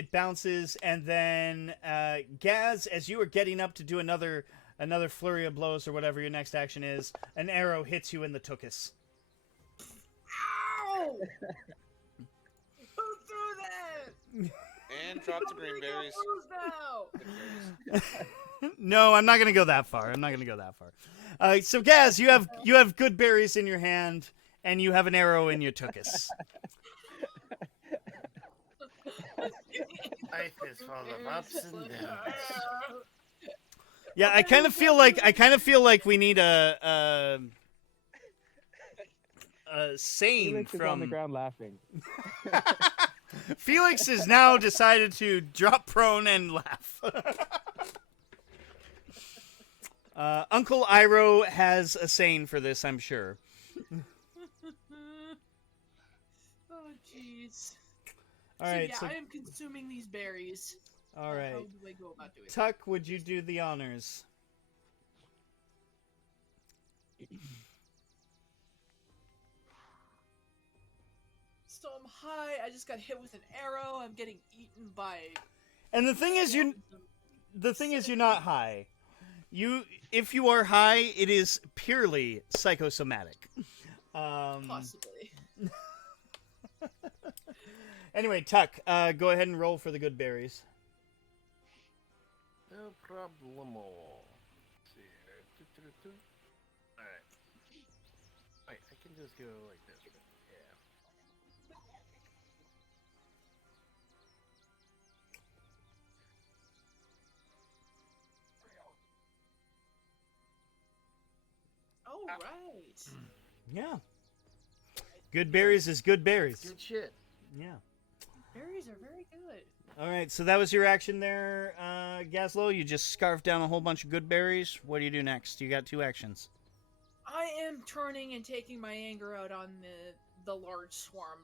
and then Gaz, as you are getting up to do another flurry of blows or whatever your next action is, an arrow hits you in the tuchus. Ow! Who threw that? And drop the green berries. Now. No, I'm not gonna go that far. So Gaz, you have good berries in your hand, and you have an arrow in your tuchus. Life is full of ups and downs. Yeah, I kind of feel like we need a sane Felix is from on the ground laughing. Felix has now decided to drop prone and laugh. Uncle Iroh has a sane for this, I'm sure. Oh, jeez. All right, so I am consuming these berries. all right. How do I go about doing it? Tuck, would you do the honors? So I'm high. I just got hit with an arrow. I'm getting eaten by. And the thing is, you're not high. If you are high, it is purely psychosomatic. Possibly. Anyway, Tuck, go ahead and roll for the good berries. No problemo. Let's see here. Alright. Wait, I can just go like this. Yeah. Oh, right. Yeah. Good berries is good berries. Good shit. Yeah. Berries are very good. All right, so that was your action there, Gazlow. You just scarfed down a whole bunch of good berries. What do you do next? You got 2 actions. I am turning and taking my anger out on the large swarm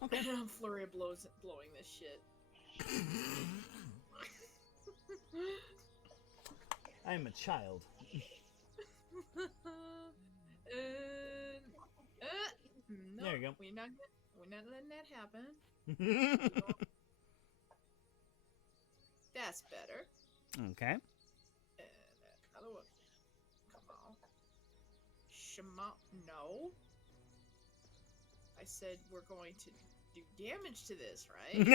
9. Okay. And I'm flurry of blowing this shit. I am a child. No, There you go. We're not letting that happen. That's better. Okay. And another one. Come on. Shema. No. I said we're going to do damage to this, right?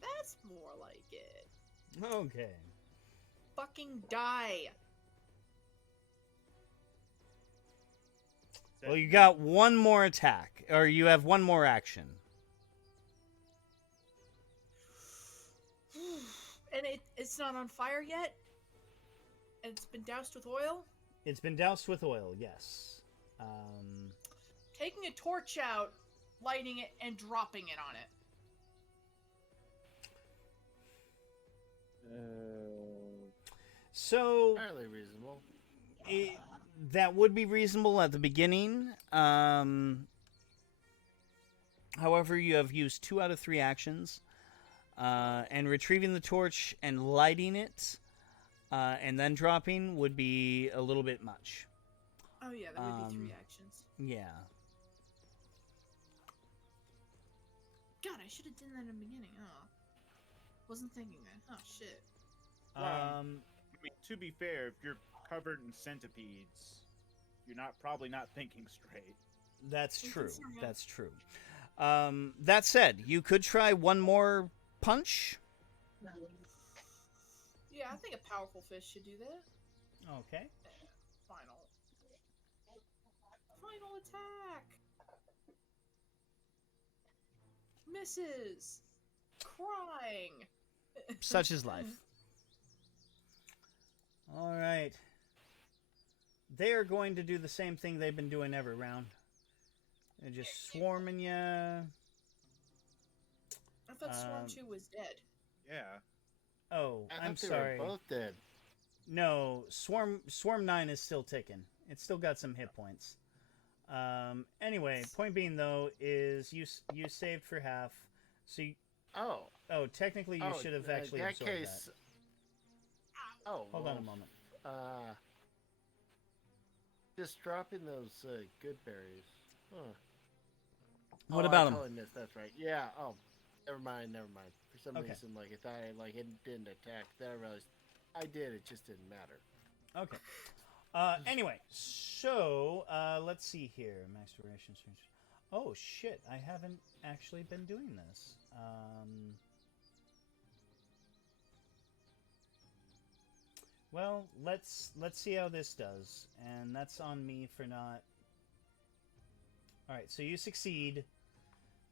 That's more like it. Okay. Fucking die. Well, you got one more attack, or you have one more action. And it's not on fire yet? And it's been doused with oil? It's been doused with oil, yes. Taking a torch out, lighting it, and dropping it on it. So Fairly reasonable. that would be reasonable at the beginning. However, you have used 2 out of 3 actions. And retrieving the torch and lighting it, and then dropping would be a little bit much. Oh yeah, that would be 3 actions. Yeah. God, I should have done that in the beginning. Oh, wasn't thinking that. Oh shit. I mean, to be fair, if you're covered in centipedes, you're probably not thinking straight. That's I'm true. concerned. That's true. That said, you could try one more punch. Yeah, I think a powerful fist should do that. Okay. Final. Final attack. Misses. Crying. Such is life. All right. They are going to do the same thing they've been doing every round. They're just swarming you. I thought Swarm 2 was dead. Yeah. Oh, I I'm thought they sorry. were both dead. No, Swarm 9 is still ticking. It's still got some hit points. Anyway, point being though is you saved for half. So Oh. Technically you should have actually in that absorbed case. that. Oh. Hold well, on a moment. Just dropping those good berries. Huh. What I about them? totally missed. That's right. Yeah. Oh, never mind. For some Okay. reason, like I thought it didn't attack. Then I realized I did. It just didn't matter. Okay. Anyway, so let's see here. Max duration. Oh shit! I haven't actually been doing this. Well, let's see how this does, and that's on me for not. All right, so you succeed.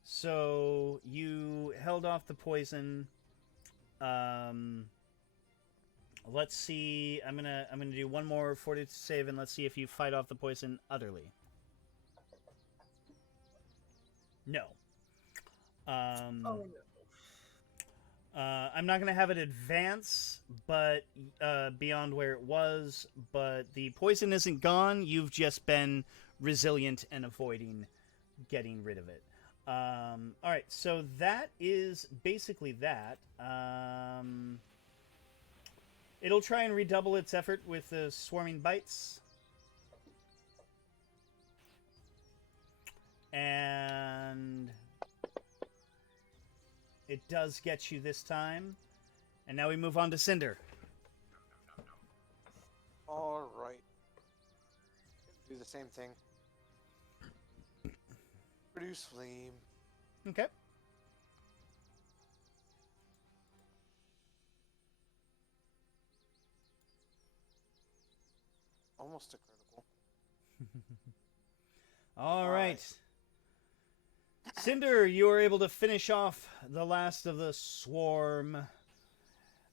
So you held off the poison. Let's see. I'm gonna do one more fortitude save, and let's see if you fight off the poison utterly. No. Oh no. I'm not gonna have it advance, but beyond where it was. But the poison isn't gone. You've just been resilient and avoiding getting rid of it. All right, so that is basically that. It'll try and redouble its effort with the swarming bites. And it does get you this time. And now we move on to Cinder. All right. Do the same thing. Produce flame. Okay. Almost a critical. All All right. right. Cinder, you are able to finish off the last of the swarm.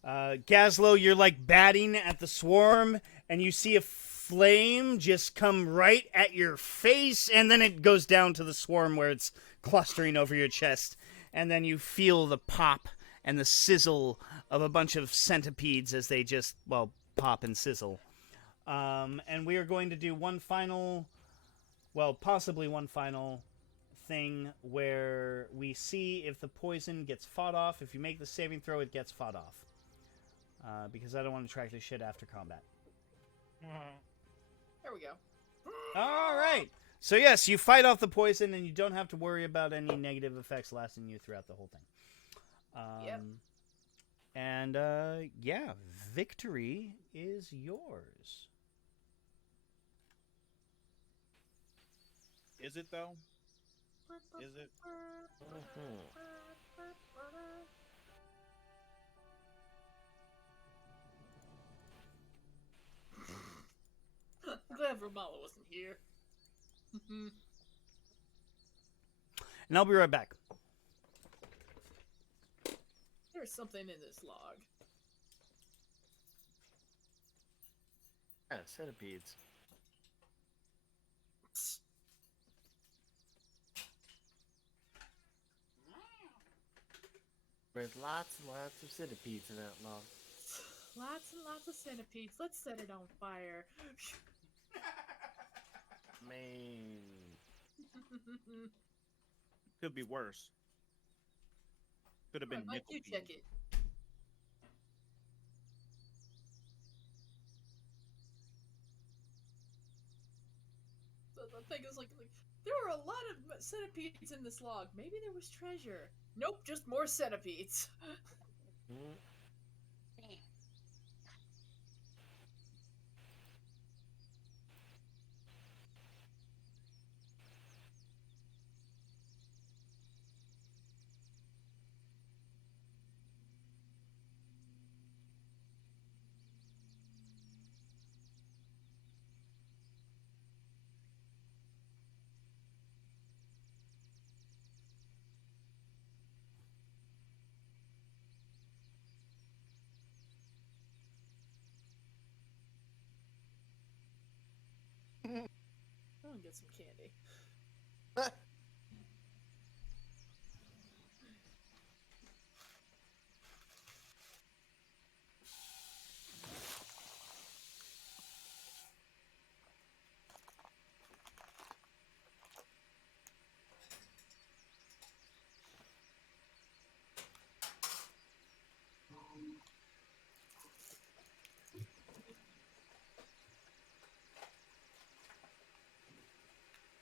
Gazlow, you're like batting at the swarm, and you see a flame just come right at your face, and then it goes down to the swarm where it's clustering over your chest, and then you feel the pop and the sizzle of a bunch of centipedes as they just, well, pop and sizzle. And we are going to do one final, well, possibly one final thing where we see if the poison gets fought off. If you make the saving throw, it gets fought off. Because I don't want to track this shit after combat. There we go. All right. So yes, you fight off the poison, and you don't have to worry about any negative effects lasting you throughout the whole thing. Yep. And yeah, victory is yours. Is it though? Is it? I'm glad Ramala wasn't here. And I'll be right back. There's something in this log. Yeah, centipedes. There's lots and lots of centipedes in that log. Lots and lots of centipedes. Let's set it on fire. Man. Could be worse. Could have been Mike, nickel you beam. check it. The thing is like there were a lot of centipedes in this log. Maybe there was treasure. Nope, just more centipedes. Hmm. and get some candy.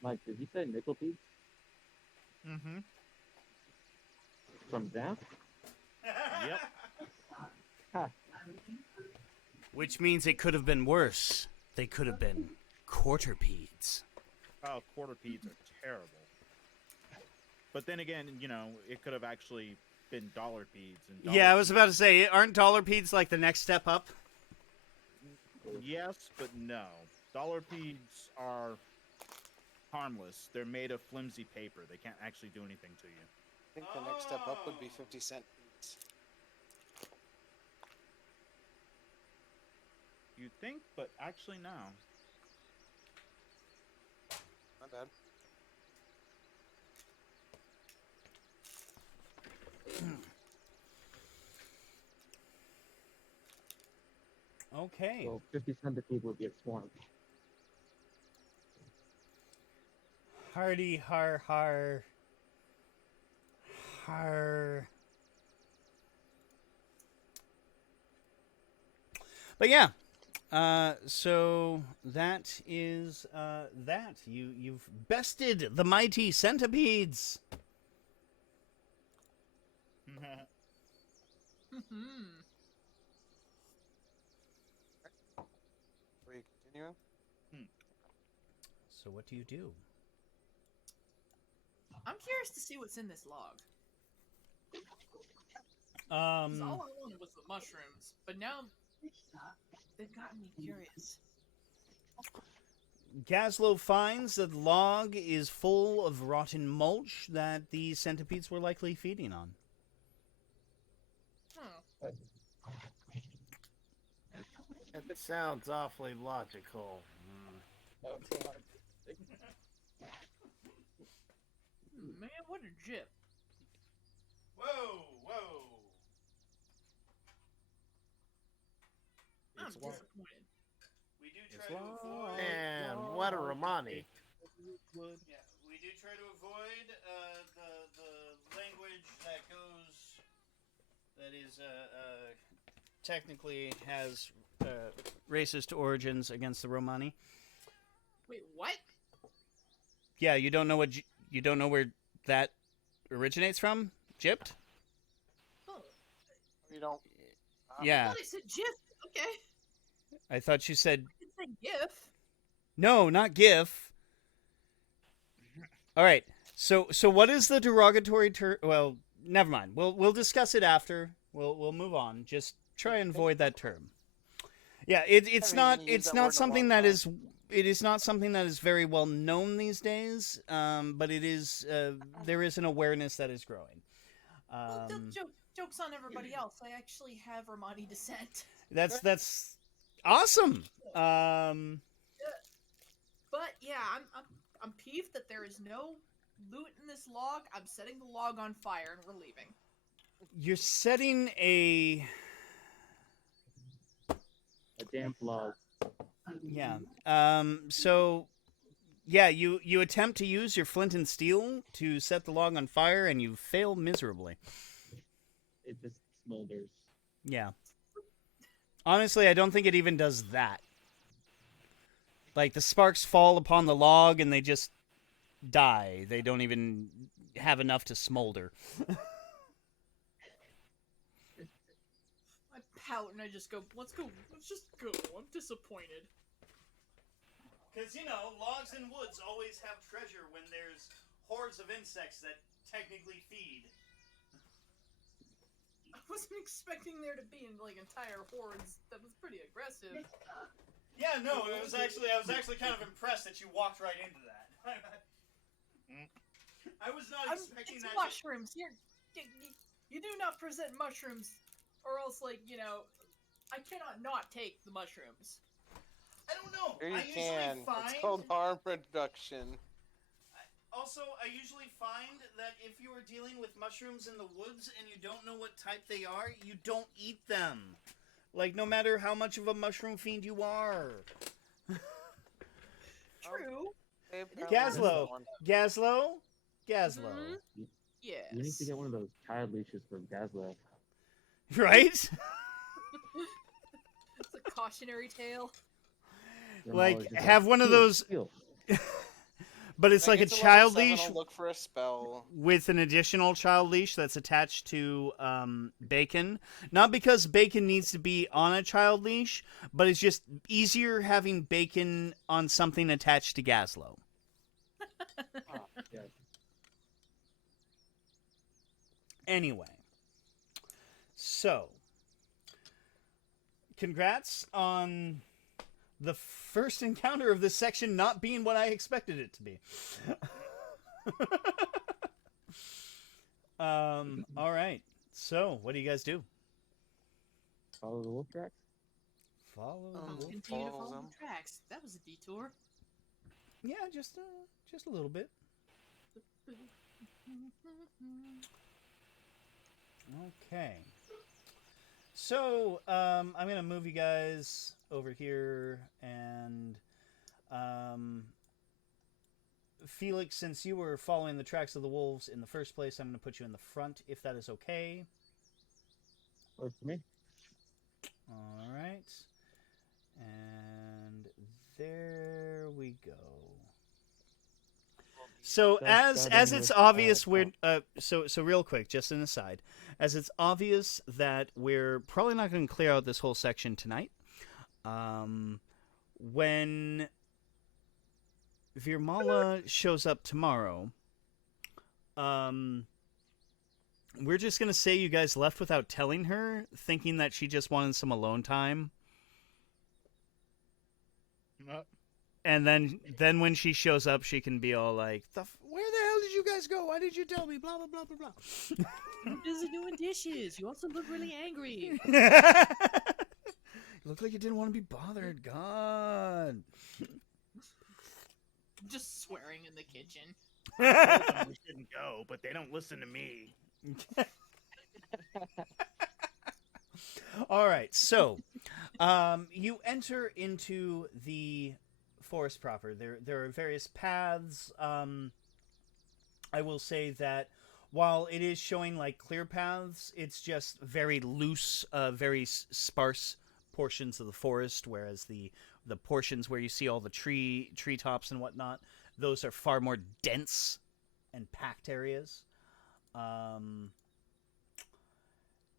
Mike, did you say nickel beads Mm-hmm. from Zap? Yep. Ha. Which means it could have been worse. They could have been quarterpedes. Oh, quarterpedes are terrible. But then again, you know, it could have actually been dollarpedes. And Yeah, I was dollarpedes- about to say, aren't dollarpedes like the next step up? Yes, but no. Dollarpedes are harmless. They're made of flimsy paper. They can't actually do anything to you. I think the next step up would be 50-cent beads. You'd think, but actually no. Not bad. Okay. So 50 centipedes would be a swarm. Hardy har har. Har. But yeah. So that is that. You've bested the mighty centipedes. Hmm. Are you continuing? So what do you do? I'm curious to see what's in this log. 'Cause all I wanted was the mushrooms, but now they've gotten me curious. Gazlow finds that the log is full of rotten mulch that the centipedes were likely feeding on. Hmm. That sounds awfully logical. Man, what a jip. Whoa. I'm It's long. disappointed. We do It's try to long. avoid. And what a Romani. Yeah, we do try to avoid the language that goes. That is technically has racist origins against the Romani. Wait, what? Yeah, you don't know you don't know where that originates from? Gypt? Oh, You don't. I Yeah, thought I said GIF. Okay. I thought you said I didn't say GIF. no, not GIF. All right. So what is the derogatory term? Well, never mind. We'll discuss it after. We'll move on. Just try and avoid that term. Yeah, it's I mean, not you use it's that not word in a something long that time. is it is not something that is very well known these days. But it is there is an awareness that is growing. Well, joke's on everybody else. I actually have Romani descent. That's awesome. But yeah, I'm peeved that there is no loot in this log. I'm setting the log on fire and we're leaving. You're setting a damp log. yeah. So yeah, you attempt to use your flint and steel to set the log on fire and you fail miserably. It just smolders. Yeah. Honestly, I don't think it even does that. Like, the sparks fall upon the log and they just die. They don't even have enough to smolder. I pout and I just go, let's just go. I'm disappointed. Because, you know, logs and woods always have treasure when there's hordes of insects that technically feed. I wasn't expecting there to be like entire hordes. That was pretty aggressive. Yeah, no, I was actually kind of impressed that you walked right into that. I was not expecting It's that. mushrooms. You do not present mushrooms, or else, like, you know, I cannot not take the mushrooms. I don't know. Sure you I usually can. find. It's called harm reduction. Also, I usually find that if you are dealing with mushrooms in the woods and you don't know what type they are, you don't eat them. Like, no matter how much of a mushroom fiend you are. True. Gazlow. Gazlow? Gazlow. Mhm. Yes. You need to get one of those child leashes for Gazlow. Right? It's a cautionary tale. Like, have one of those. But it's like a child leash Look for a spell. with an additional child leash that's attached to Bacon. Not because Bacon needs to be on a child leash, but it's just easier having Bacon on something attached to Gazlow. Yeah. Anyway, so congrats on the first encounter of this section not being what I expected it to be. All right. So, what do you guys do? Follow the wolf tracks. Follow the wolf. Continue to follows follow them. the tracks. That was a detour. Yeah, just a little bit. Okay. So, I'm gonna move you guys over here, and Felix, since you were following the tracks of the wolves in the first place, I'm gonna put you in the front, if that is okay. Works for me. All right. And there we go. So as it's obvious we're so real quick, just an aside, as it's obvious that we're probably not going to clear out this whole section tonight. When Virmala shows up tomorrow, we're just going to say you guys left without telling her, thinking that she just wanted some alone time. And then when she shows up, she can be all like, where the hell did you guys go? Why did you tell me? Blah, blah, blah, blah, blah. I'm busy doing dishes. You also look really angry. You look like you didn't want to be bothered. God. Just swearing in the kitchen. I told them we shouldn't go, but they don't listen to me. All right, so you enter into the forest proper. There are various paths. I will say that while it is showing like clear paths, it's just very loose, very sparse portions of the forest. Whereas the portions where you see all the treetops and whatnot, those are far more dense and packed areas.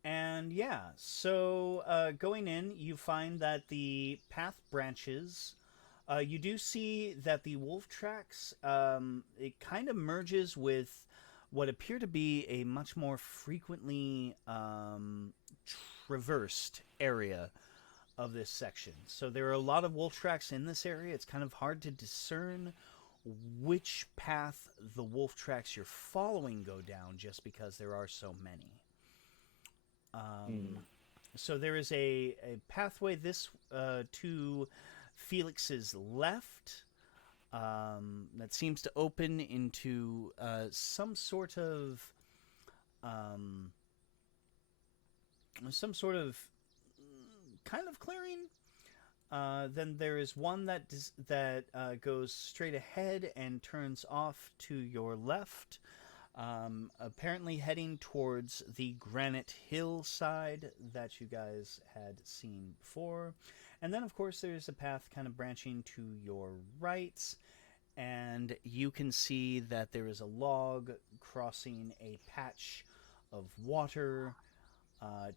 And yeah, so going in, you find that the path branches. You do see that the wolf tracks, it kind of merges with what appear to be a much more frequently traversed area of this section. So there are a lot of wolf tracks in this area. It's kind of hard to discern which path the wolf tracks you're following go down just because there are so many. So there is a pathway to Felix's left that seems to open into some sort of kind of clearing. Then there is one that goes straight ahead and turns off to your left. Apparently heading towards the granite hillside that you guys had seen before. And then, of course, there's a path kind of branching to your right, and you can see that there is a log crossing a patch of water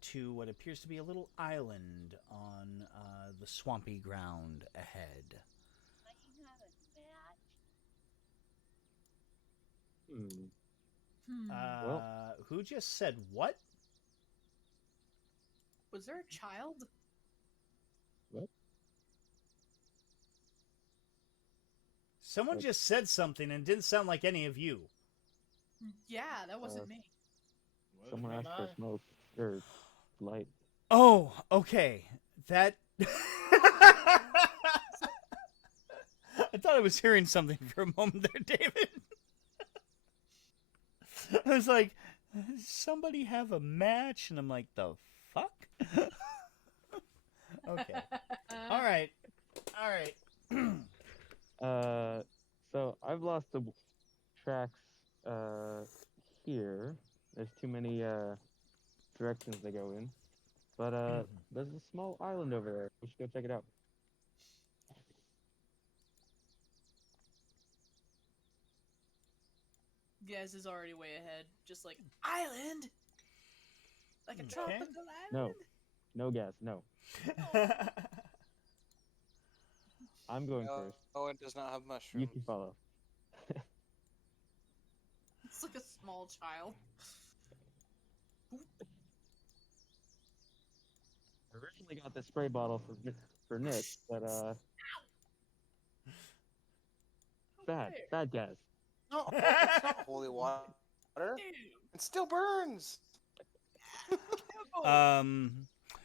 to what appears to be a little island on the swampy ground ahead. Who just said what? Was there a child? What? Someone just said something and didn't sound like any of you. Yeah, that wasn't me. Someone asked for smoke or light. Oh, okay. That. So I thought I was hearing something for a moment there, David. I was like, does somebody have a match? And I'm like, the fuck? Okay. All right. So I've lost the tracks here. There's too many directions they go in. But there's a small island over there. We should go check it out. Gaz is already way ahead. Just like, island? Like a Okay. tropical No, island? no gas, no. I'm going first. Oh, it does not have You mushrooms. can follow. It's like a small child. I originally got the spray bottle for Nick, but bad gas. No, it's not holy water. Ew. It still burns.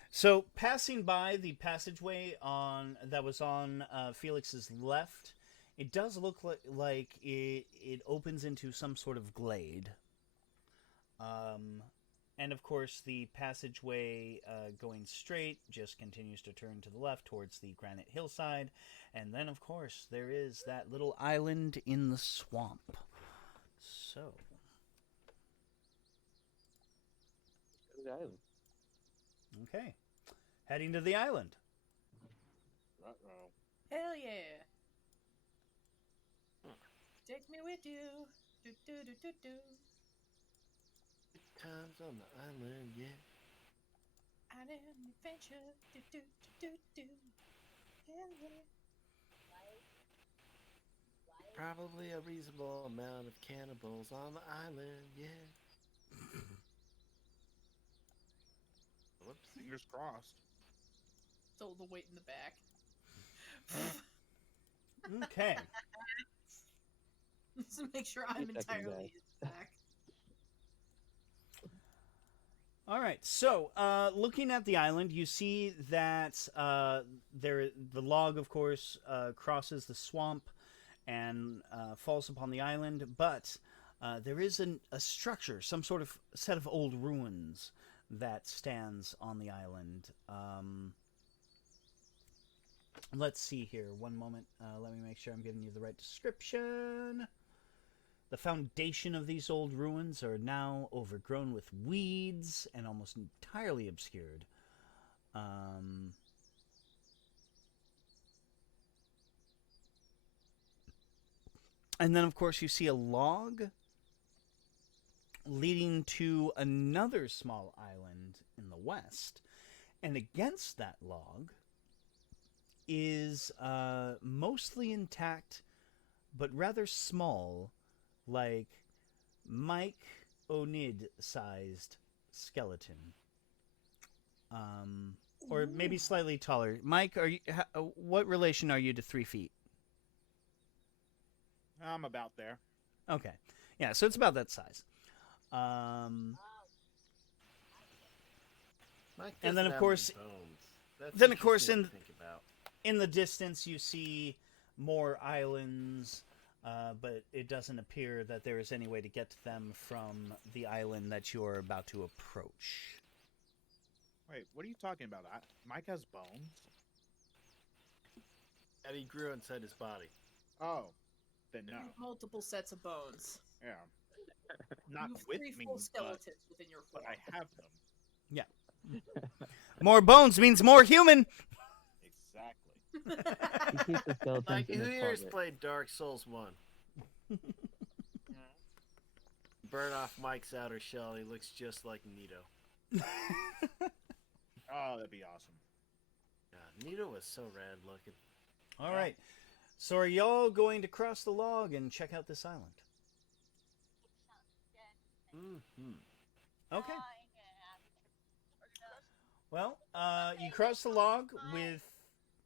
So passing by the passageway that was on Felix's left, it does look like it opens into some sort of glade. And of course, the passageway going straight just continues to turn to the left towards the granite hillside. And then, of course, there is that little island in the swamp. So. Go to the island. Okay. Heading to the island. Uh-oh. Hell yeah. Take me with you. Do, do, do, do, do. Times on the island, yeah. Island adventure. Do, do, do, do, do. Hell yeah. Probably a reasonable amount of cannibals on the island, yeah. Whoops, fingers crossed. Still the weight in the back. Okay. Just to make sure I'm 3 seconds, entirely guys. in the back. All right. So, looking at the island, you see that the log, of course, crosses the swamp and falls upon the island. But there is a structure, some sort of set of old ruins that stands on the island. Let's see here. One moment. Let me make sure I'm giving you the right description. The foundation of these old ruins are now overgrown with weeds and almost entirely obscured. And then, of course, you see a log leading to another small island in the west. And against that log is mostly intact, but rather small, like Mike O'Nid-sized skeleton. Or maybe slightly taller. Mike, what relation are you to 3 feet? I'm about there. Okay. Yeah, so it's about that size. Mike And then, doesn't of have course- any bones. That's then, of course, interesting to think about. In the distance, you see more islands, but it doesn't appear that there is any way to get to them from the island that you are about to approach. Wait, what are you talking about? Mike has bones? And he grew inside his body. Oh, then no. Multiple sets of bones. Yeah. Not You have with 3 me, full but, skeletons within your but form. I have them. More bones means more human. Exactly. He keeps the skeletons Like, in who his here has closet. played Dark Souls 1? Burn off Mike's outer shell. He looks just like Nito. Oh, that'd be awesome. Yeah, Nito was so rad looking. All right. So are y'all going to cross the log and check out this island? Mm-hmm. Okay. Well, you cross the log with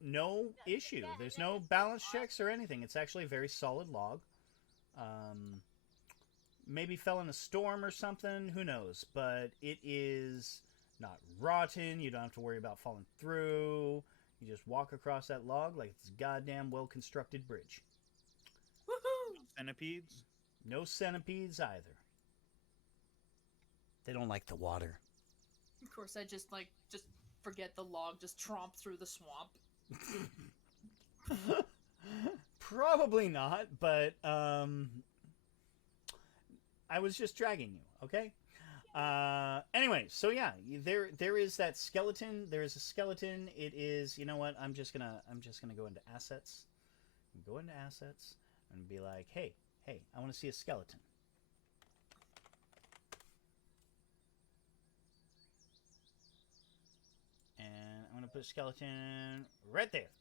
no issue. There's no balance checks or anything. It's actually a very solid log. Maybe fell in a storm or something. Who knows? But it is not rotten. You don't have to worry about falling through. You just walk across that log like it's a goddamn well-constructed bridge. centipedes? No centipedes either. They don't like the water. Of course, I just forget the log, just tromp through the swamp. Probably not, but I was just dragging you, okay? Anyway, so yeah, there is that skeleton. There is a skeleton. It is, you know what? I'm just gonna go into assets. Go into assets and be like, hey, I want to see a skeleton. And I'm gonna put a skeleton right there.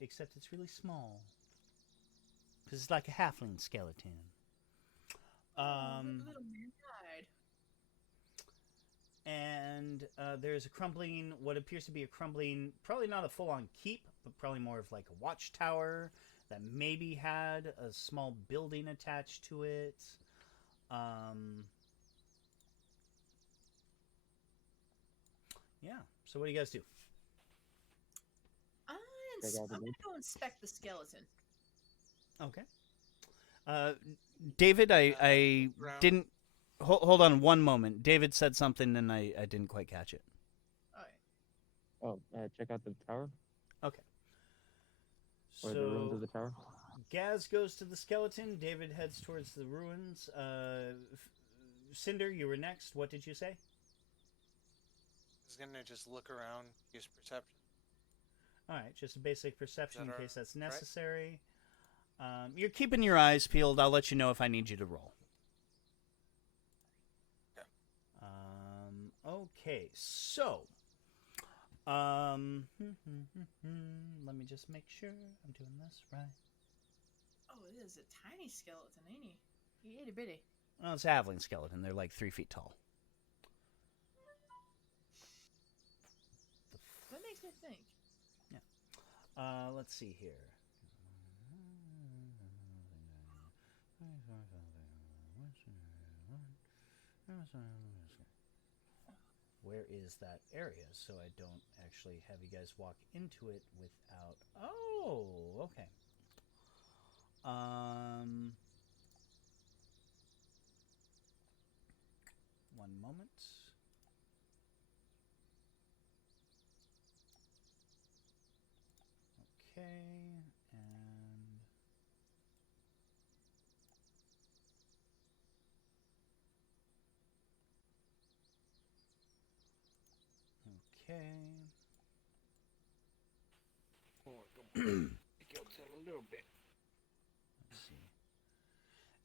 Except it's really small. Because it's like a halfling skeleton. The little man died. And there's a crumbling, what appears to be a crumbling, probably not a full-on keep, but probably more of like a watchtower that maybe had a small building attached to it. Yeah, so what do you guys do? I'm gonna go inspect the skeleton. Okay. David, I didn't... Hold on one moment. David said something and I didn't quite catch it. Alright. Check out the tower. Okay. Or the ruins of the tower. Gaz goes to the skeleton. David heads towards the ruins. Cinder, you were next. What did you say? I was gonna just look around, use perception. All right, just a basic perception in case that's right? necessary. You're keeping your eyes peeled. I'll let you know if I need you to roll. Okay. Okay, so... let me just make sure I'm doing this right. Oh, it is a tiny skeleton, ain't he? He itty bitty. Well, it's a halfling skeleton. They're like 3 feet tall. That makes me think. Yeah. Let's see here. Where is that area so I don't actually have you guys walk into it without... Oh, okay. One moment. Okay, and... Okay. Let's see.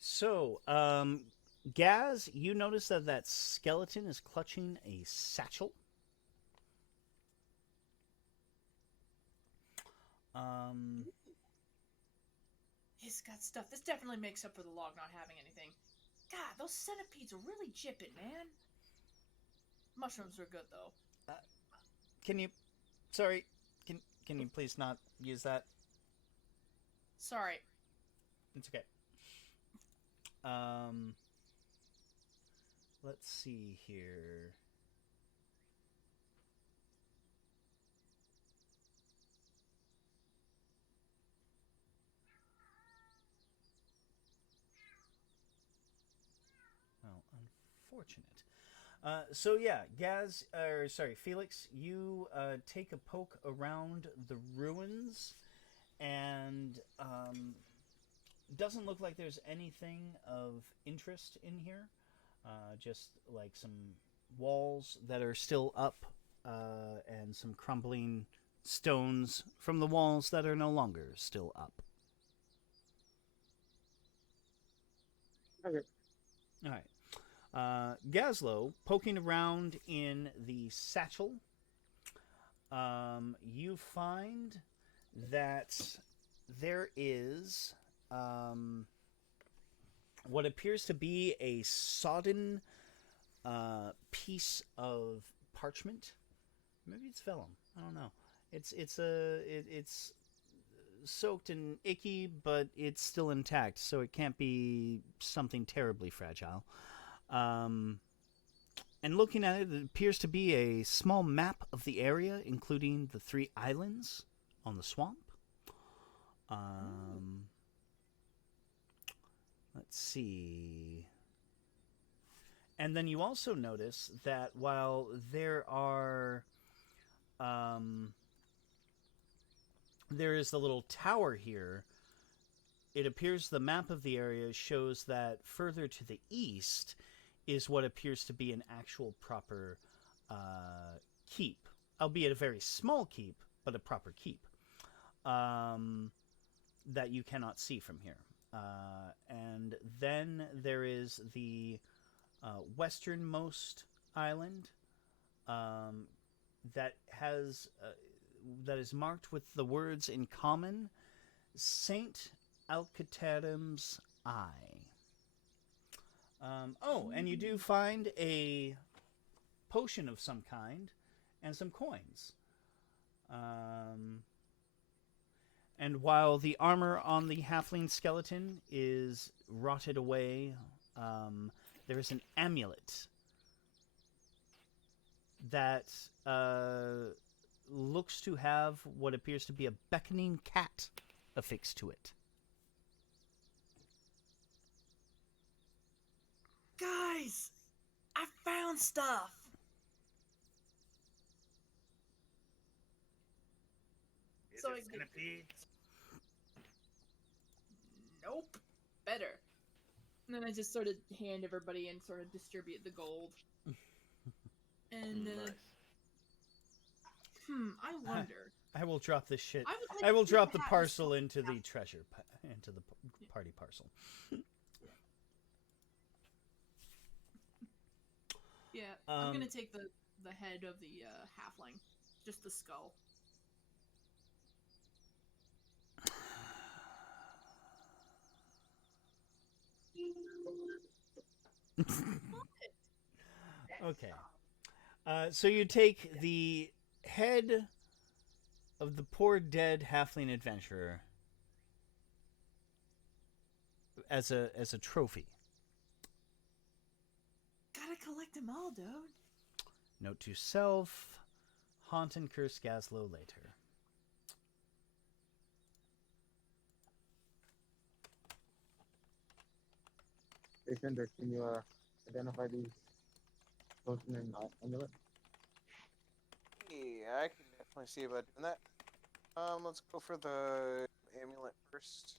So, Gaz, you notice that skeleton is clutching a satchel. He's got stuff. This definitely makes up for the log not having anything. God, those centipedes are really jipping, man. Mushrooms are good, though. Can you... Sorry, can you please not use that? Sorry. It's okay. Let's see here. Well, unfortunate. So yeah, Felix, you take a poke around the ruins, and doesn't look like there's anything of interest in here. Just like some walls that are still up, and some crumbling stones from the walls that are no longer still up. Okay. All right. Gazlow, poking around in the satchel, you find that there is what appears to be a sodden piece of parchment. Maybe it's vellum. I don't know. It's soaked and icky, but it's still intact, so it can't be something terribly fragile. And looking at it, it appears to be a small map of the area, including the 3 islands on the swamp. see. And then you also notice that while there are, there is the little tower here, it appears the map of the area shows that further to the east is what appears to be an actual proper keep, albeit a very small keep, but a proper keep that you cannot see from here. And then there is the westernmost island that is marked with the words in common, Saint Alcaterim's Eye. And you do find a potion of some kind and some coins. And while the armor on the halfling skeleton is rotted away, there is an amulet that looks to have what appears to be a beckoning cat affixed to it. Guys, I found stuff. Is So it I get- centipedes? Nope. Better. And then I just sort of hand everybody and sort of distribute the gold. And Nice. I wonder. I will drop this shit. would like I will to drop the have parcel some- into the treasure, into the party parcel. Yeah, I'm Um, gonna take the head of the halfling, just the skull. Okay. So you take the head of the poor dead halfling adventurer as a trophy. Gotta collect them all, dude. Note to self: haunt and curse Gazlow later. Hey, Cinder, can you identify these potion and amulet? Yeah, I can definitely see about doing that. Let's go for the amulet first.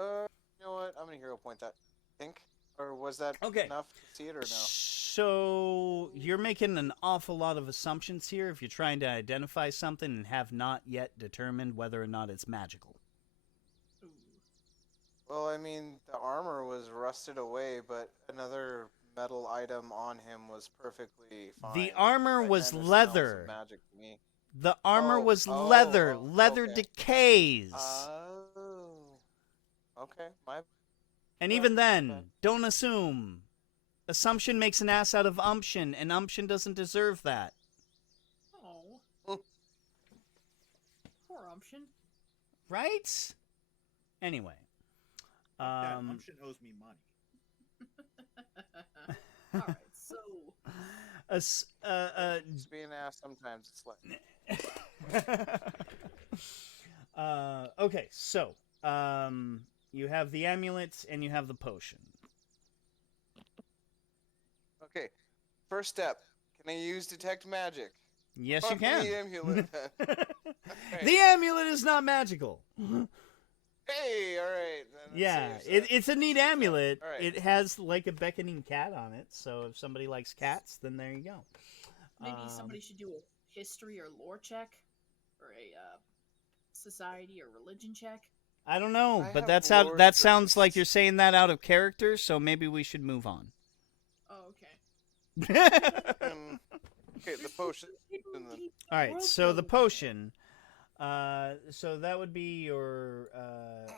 You know what? I'm gonna hero point that. Think, or was that Okay. enough to see it, or no? So you're making an awful lot of assumptions here if you're trying to identify something and have not yet determined whether or not it's magical. Ooh. Well, I mean, the armor was rusted away, but another metal item on him was perfectly fine. The armor But- was and it smells of leather. magic to me. The armor Oh, was oh, leather. oh, Leather okay. decays. Oh. Okay, my And even then, okay. don't assume. Assumption makes an ass out of umption, and umption doesn't deserve that. Oh. Mm. Poor Umption. Right? Anyway. That Umption owes me money. Alright, so. Just being asked sometimes it's like Okay, so you have the amulet and you have the potion. okay. First step. Can I use detect magic? Yes, you On can. The amulet. then. The amulet is not magical. Hey, all right. Then it Yeah, saves that. it's a neat Saves that. amulet. All right. It has like a beckoning cat on it, so if somebody likes cats, then there you go. Maybe somebody should do a history or lore check, or a society or religion check. I don't know, I but have that's how lore that sounds like traits. you're saying that out of character, so maybe we should move on. Oh, okay. Okay, the potion. And the, All right, so the potion. So that would be your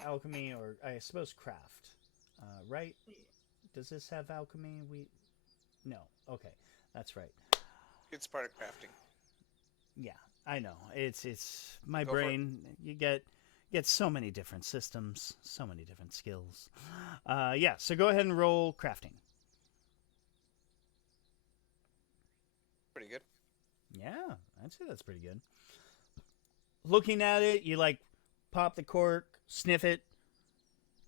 alchemy, or I suppose craft, right? Does this have alchemy? No. Okay, that's right. it's part of crafting. Yeah, I know. It's my Go for it. brain. You get so many different systems, so many different skills. Yeah. So go ahead and roll crafting. Pretty good. Yeah, I'd say that's pretty good. Looking at it, you like pop the cork, sniff it,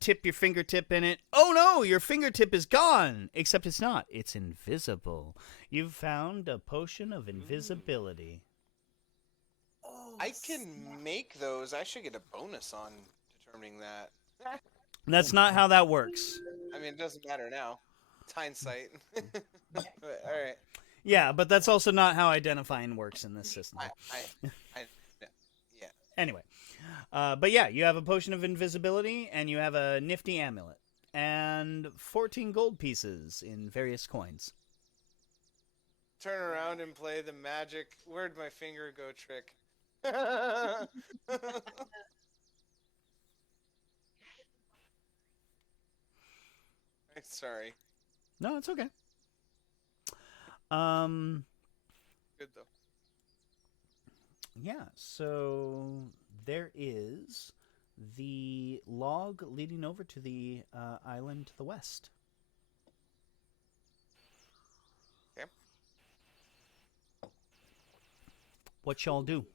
tip your fingertip in it. Oh no, your fingertip is gone! Except it's not. It's invisible. You've found a potion of invisibility. Oh, I can make those. I should get a bonus on determining that. That's not how that works. I mean, it doesn't matter now. It's hindsight. But, all right. Yeah, but that's also not how identifying works in this system. Yeah. Anyway, but yeah, you have a potion of invisibility, and you have a nifty amulet, and 14 gold pieces in various coins. Turn around and play the magic where'd my finger go trick. Sorry. No, it's okay. Good though. Yeah, so there is the log leading over to the island to the west. Okay. What y'all do?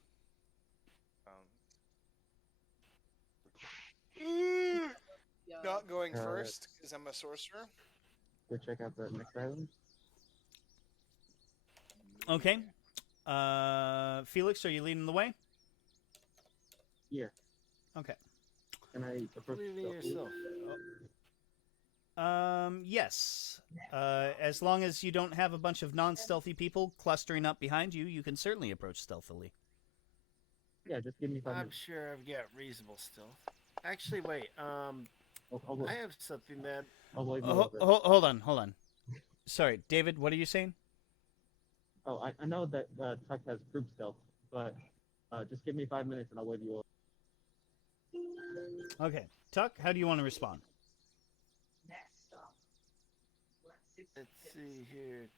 Not going first because I'm a sorcerer. Go check out the next island. Okay. Felix, are you leading the way? Yeah. Okay. Can I approach Believe in yourself. Yes. As long as you don't have a bunch of non-stealthy people clustering up behind you, you can certainly approach stealthily. Yeah, just give me 5 I'm minutes. sure I've got reasonable stealth. Actually, wait. I have something that I'll wait a little bit. Hold on. Sorry, David, what are you saying? Oh, I know that Tuck has group stealth, but just give me 5 minutes and I'll wave you over. Okay. Tuck, how do you want to respond? let's see here.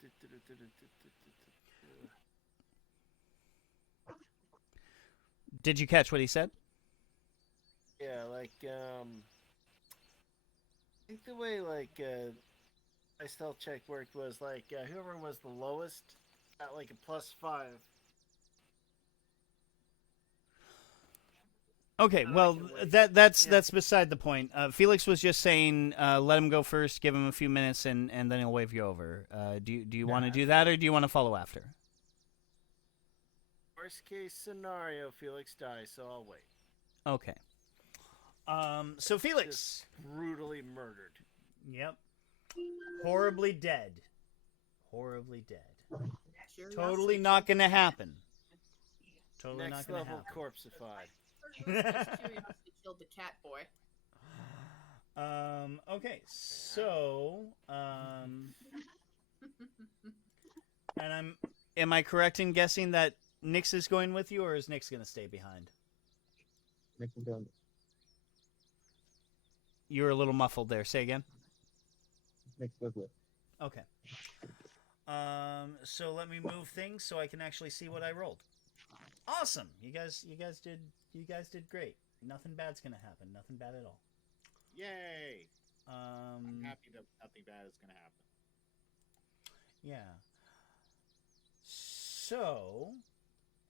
Did you catch what he said? Yeah, like I think the way like my stealth check worked was like whoever was the lowest got like a +5. Okay, And I well, can wait. that's beside the point. Felix was just saying, let him go first, give him a few minutes, and then he'll wave you over. Do you want to do that, or do you want to follow after? Worst case scenario, Felix dies, so I'll wait. Okay. So Felix. Just brutally murdered. Yep. Horribly dead. Horribly dead. Totally not gonna happen. Totally Next not gonna level happen. corpseified. Curiosity killed the cat boy. Okay, so and am I correct in guessing that Nyx is going with you, or is Nyx gonna stay behind? Next one down. You were a little muffled there. Say again. Next was it. Okay. So let me move things so I can actually see what I rolled. Awesome. You guys did great. Nothing bad's gonna happen. Nothing bad at all. Yay! I'm happy that nothing bad is gonna happen. Yeah. So,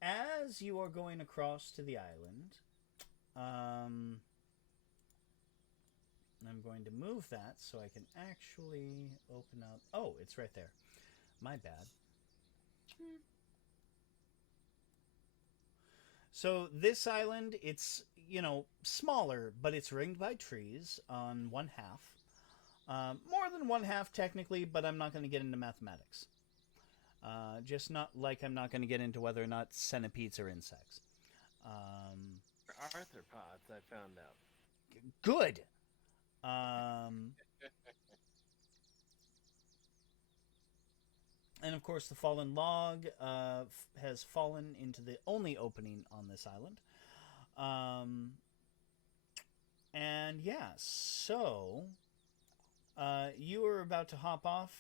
as you are going across to the island, I'm going to move that so I can actually open up. Oh, it's right there. My bad. So this island, it's, smaller, but it's ringed by trees on one half. More than one half technically, but I'm not going to get into mathematics. Just not like I'm not going to get into whether or not centipedes are insects. Arthropods, I found out. Good. And of course, the fallen log has fallen into the only opening on this island. And yeah, so you are about to hop off.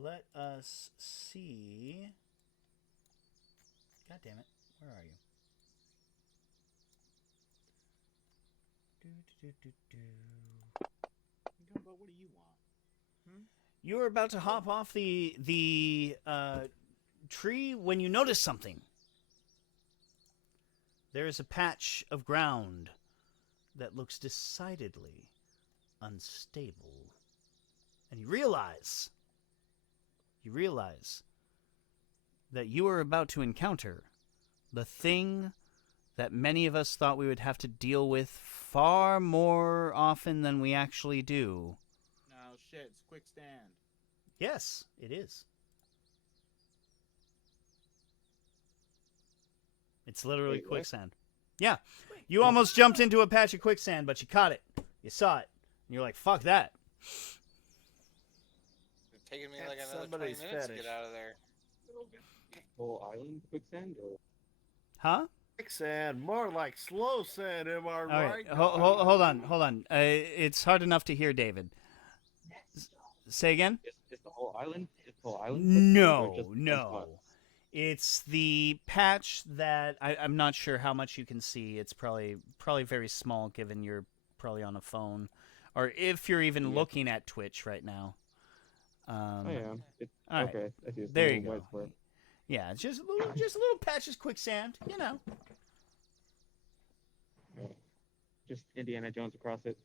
Let us see. God damn it. Where are you? But what do you want? You are about to hop off the tree when you notice something. there is a patch of ground that looks decidedly unstable. And you realize that you are about to encounter the thing that many of us thought we would have to deal with far more often than we actually do. No shit, it's quicksand. Yes, it is. It's literally Wait, what? quicksand. Yeah. You almost jumped into a patch of quicksand, but you caught it. You saw it. And you're like, fuck that. It's taking me That's like another 20 somebody's minutes to fetish. get out of there. Whole island quicksand? Or... Huh? Quicksand, more like slow sand, am I All right? right. Hold on. It's hard enough to hear, David. Say again? Is the whole island? Is the whole island quicksand, or just some No. spots? It's the patch that I'm not sure how much you can see. It's probably very small, given you're probably on a phone, or if you're even looking at Twitch right now. I am. It's, all right. okay. I see. It's There a you little go. white square. Yeah, it's just a little patch of quicksand, you know. Just Indiana Jones across it.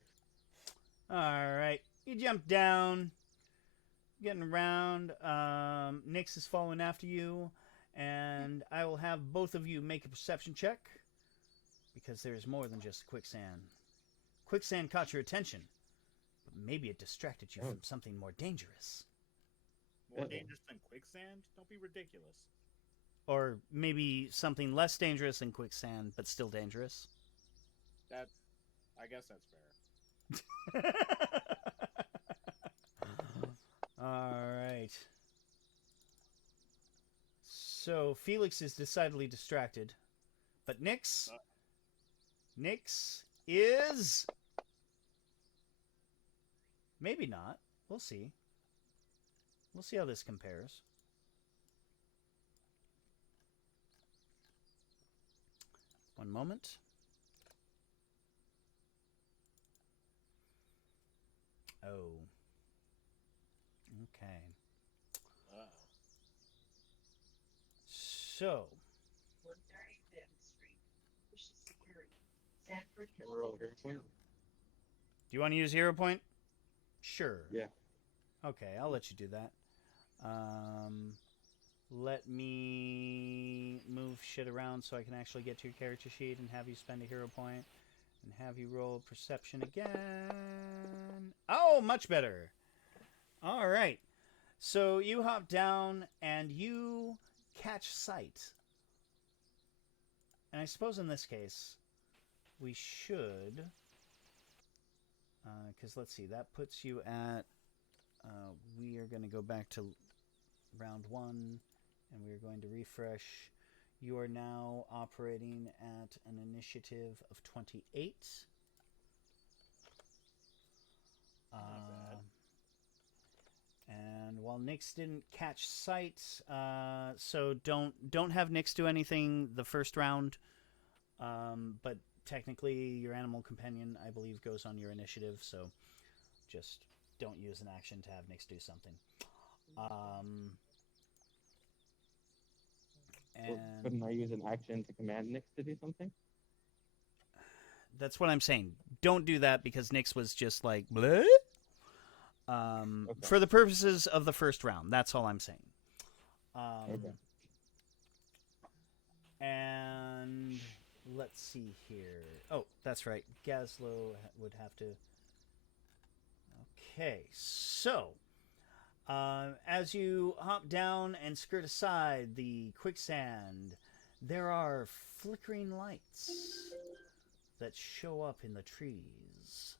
All right, you jump down, getting around. Nyx is following after you, and I will have both of you make a perception check because there's more than just quicksand. Quicksand caught your attention, but maybe it distracted you from something more dangerous. More dangerous than quicksand? Don't be ridiculous. Or maybe something less dangerous than quicksand, but still dangerous. I guess that's fair. All right. So Felix is decidedly distracted, but Nyx is maybe not. We'll see. We'll see how this compares. One moment. Oh. Okay. Wow. So. Can we roll here? Do you want to use hero point? Sure. Yeah. Okay, I'll let you do that. Let me move shit around so I can actually get to your character sheet and have you spend a hero point and have you roll perception again. Oh, much better. All right. So you hop down and you catch sight. And I suppose in this case, we should... Because let's see, that puts you at... we are going to go back to round 1, and we're going to refresh. You are now operating at an initiative of 28. And while Nyx didn't catch sight, so don't have Nyx do anything the first round. But technically, your animal companion, I believe, goes on your initiative. So just don't use an action to have Nyx do something. And Couldn't I use an action to command Nyx to do something? that's what I'm saying. Don't do that because Nyx was just like, bleh? For the purposes of the first round. That's all I'm saying. Okay. And let's see here. Oh, that's right. Gazlow would have to... Okay, so... as you hop down and skirt aside the quicksand, there are flickering lights that show up in the trees.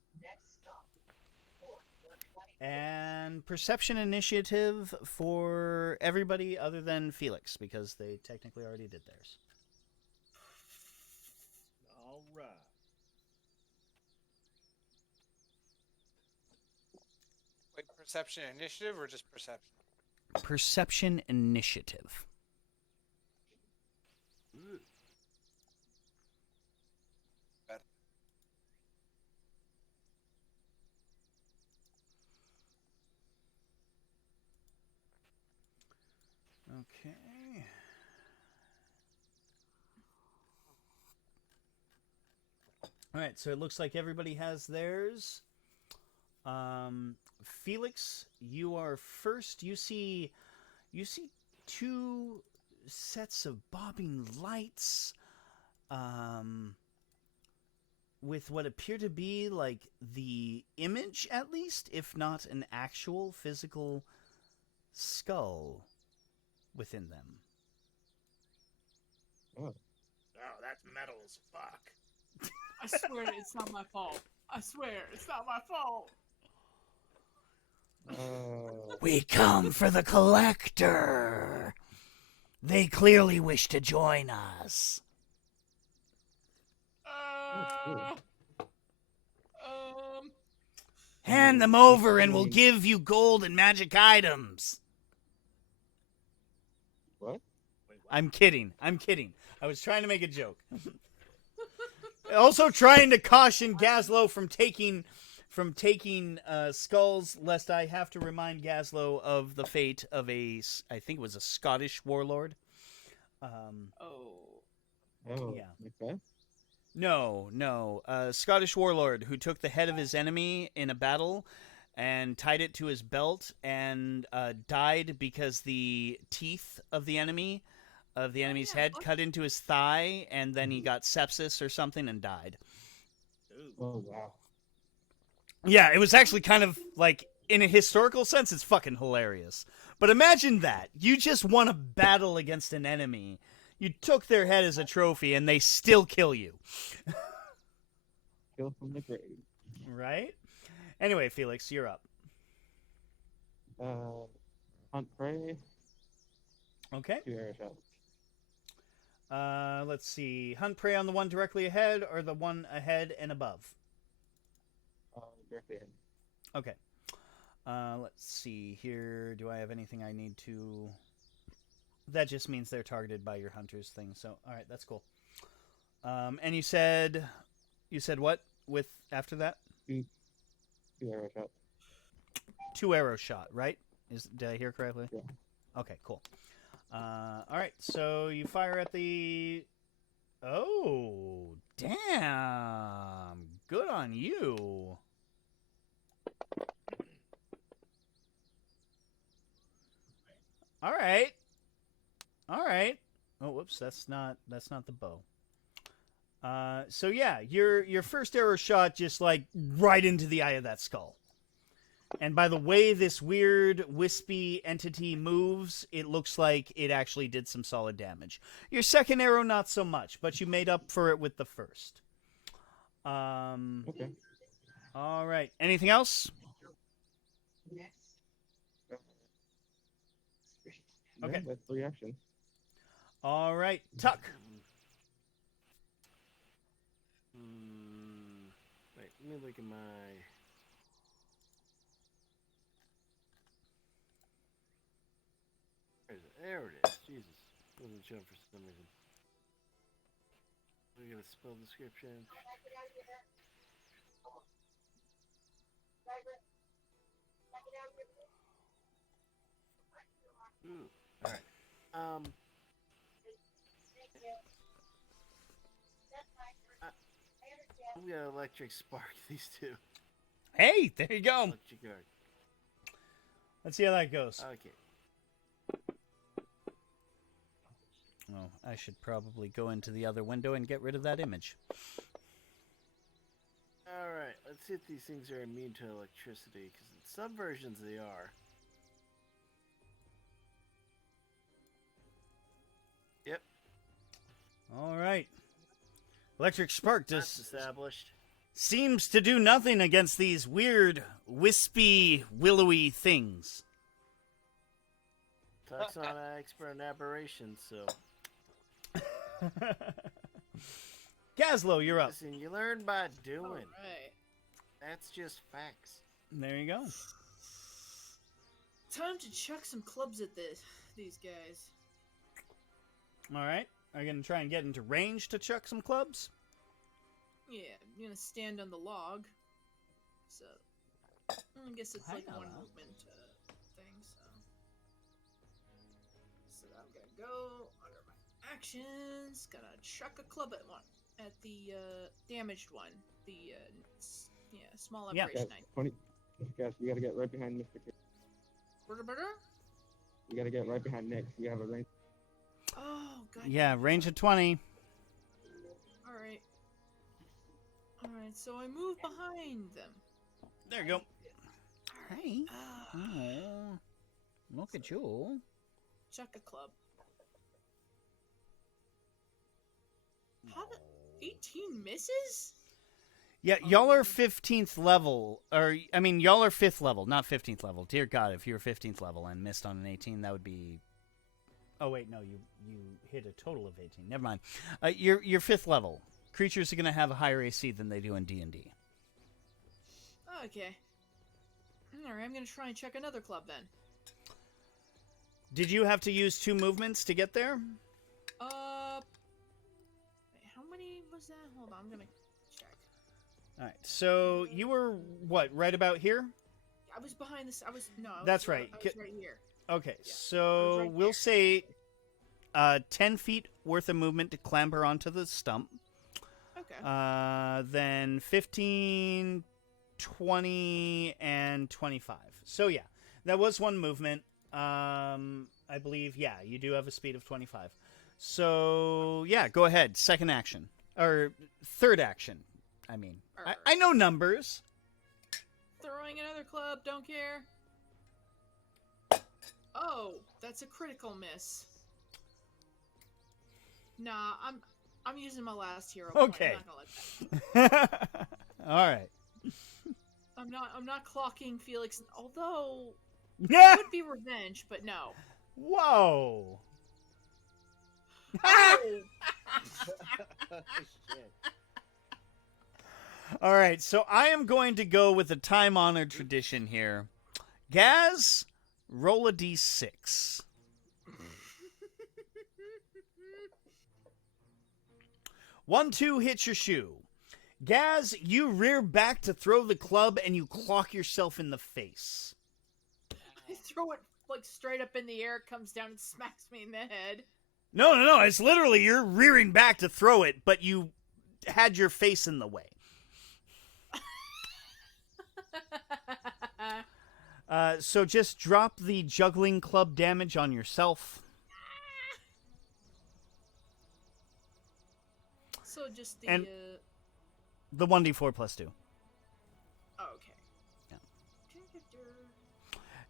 And perception initiative for everybody other than Felix, because they technically already did theirs. All right. Wait, perception initiative or just perception? Perception initiative. Better. Okay. All right, so it looks like everybody has theirs. Felix, you are first. You see two sets of bobbing lights, with what appear to be like the image, at least, if not an actual physical skull within them. Oh, that's metal as fuck. I swear it's not my fault. I swear it's not my fault. We come for the collector. They clearly wish to join us. Hand them over and we'll give you gold and magic items. What? I'm kidding. I was trying to make a joke. Also trying to caution Gazlow from taking skulls, lest I have to remind Gazlow of the fate of I think it was a Scottish warlord. Oh, yeah. Okay. No. A Scottish warlord who took the head of his enemy in a battle and tied it to his belt and died because the teeth of the enemy's head cut into his thigh, and then he got sepsis or something and died. Oh, wow. Yeah, it was actually kind of like, in a historical sense, it's fucking hilarious. But imagine that. You just won a battle against an enemy. You took their head as a trophy, and they still kill you. Kill from the grave. Right? Anyway, Felix, you're up. Hunt prey. Okay. 2 arrow shots. Let's see. Hunt prey on the one directly ahead or the one ahead and above? Directly ahead. Okay. Let's see here. Do I have anything I need to... That just means they're targeted by your hunter's thing. So, all right, that's cool. And you said what with after that? 2 arrow shot. 2 arrow shot, right? Did I hear correctly? Yeah. Okay, cool. All right, so you fire at the... Oh, damn. Good on you. All right. Oh, whoops, that's not the bow. So yeah, your first arrow shot just like right into the eye of that skull. And by the way this weird wispy entity moves, it looks like it actually did some solid damage. Your second arrow not so much, but you made up for it with the first. Okay. All right. Anything else? Yes. Okay. Yeah, that's 3 actions. All right, Tuck. Wait, let me look at my. Where is it? There it is. Jesus, wasn't showing for some reason. We got a spell description. Ooh, all right. I'm gonna electric spark these two. Hey, there you go. Electric guard. Let's see how that goes. Okay. Oh, I should probably go into the other window and get rid of that image. All right. Let's see if these things are immune to electricity, because in some versions they are. Yep. All right. Electric spark That's just established. seems to do nothing against these weird, wispy, willowy things. Tuck's not an expert in aberrations, so. Gazlow, you're up. Listen, you learn by doing. Alright. That's just facts. There you go. Time to chuck some clubs at these guys. All right. Are you going to try and get into range to chuck some clubs? Yeah, I'm gonna stand on the log. So, I guess it's like one movement thing, so. So I'm gonna go under my actions, gonna chuck a club at one. at the damaged one. The small Yeah. aberration. Guys, 20. Guys, you gotta get right behind Mr. Kitty. You gotta get right behind Nick. You have a range. Oh, god. Yeah, range of 20. Alright. Alright, so I move behind them. There you go. Hey. Ah, Oh, look at you. chuck a club. How the 18 misses? Yeah, y'all are 15th level, or, I mean, y'all are 5th level, not 15th level. Dear God, if you were 15th level and missed on an 18, that would be... Oh, wait, no, you hit a total of 18. Never mind. You're 5th level. Creatures are going to have a higher AC than they do in D&D. Okay. Alright, I'm gonna try and check another club then. Did you have to use 2 movements to get there? Wait, how many was that? Hold on, I'm gonna check. All right, so you were, what, right about here? I was behind this. That's right. I was right here. Okay, Yeah, I was so right we'll there. say 10 feet worth of movement to clamber onto the stump. Okay. Then 15, 20, and 25. So, yeah, that was one movement. I believe, yeah, you do have a speed of 25. So, yeah, go ahead. Second action. Or third action, I mean. I know numbers. Throwing another club, don't care. Oh, that's a critical miss. Nah, I'm using my last hero point. Okay. I'm not gonna let that. All right. I'm not clocking Felix, although Yeah. it would be revenge, but no. Whoa. Oh! Shit. All right, so I am going to go with a time-honored tradition here. Gaz, roll a d6. 1, 2 hits your shoe. Gaz, you rear back to throw the club and you clock yourself in the face. I throw it like straight up in the air, it comes down and smacks me in the head. No. It's literally you're rearing back to throw it, but you had your face in the way. So just drop the juggling club damage on yourself. So just the And- The 1d4 plus 2. oh, okay. Yeah.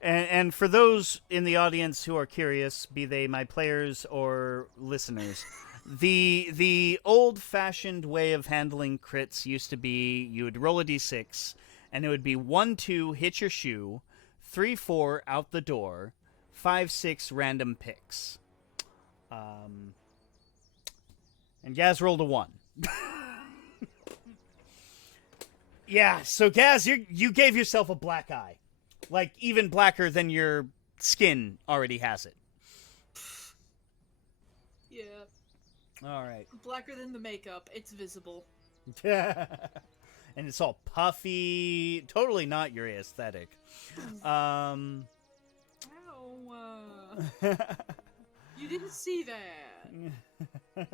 And for those in the audience who are curious, be they my players or listeners, the old-fashioned way of handling crits used to be you would roll a d6, and it would be 1, 2, hit your shoe, 3, 4, out the door, 5, 6, random picks. And Gaz rolled a 1. Yeah, so Gaz, you gave yourself a black eye. Like, even blacker than your skin already has it. Yeah, All right. blacker than the makeup. It's visible. And it's all puffy. Totally not your aesthetic. Ow. You didn't see that.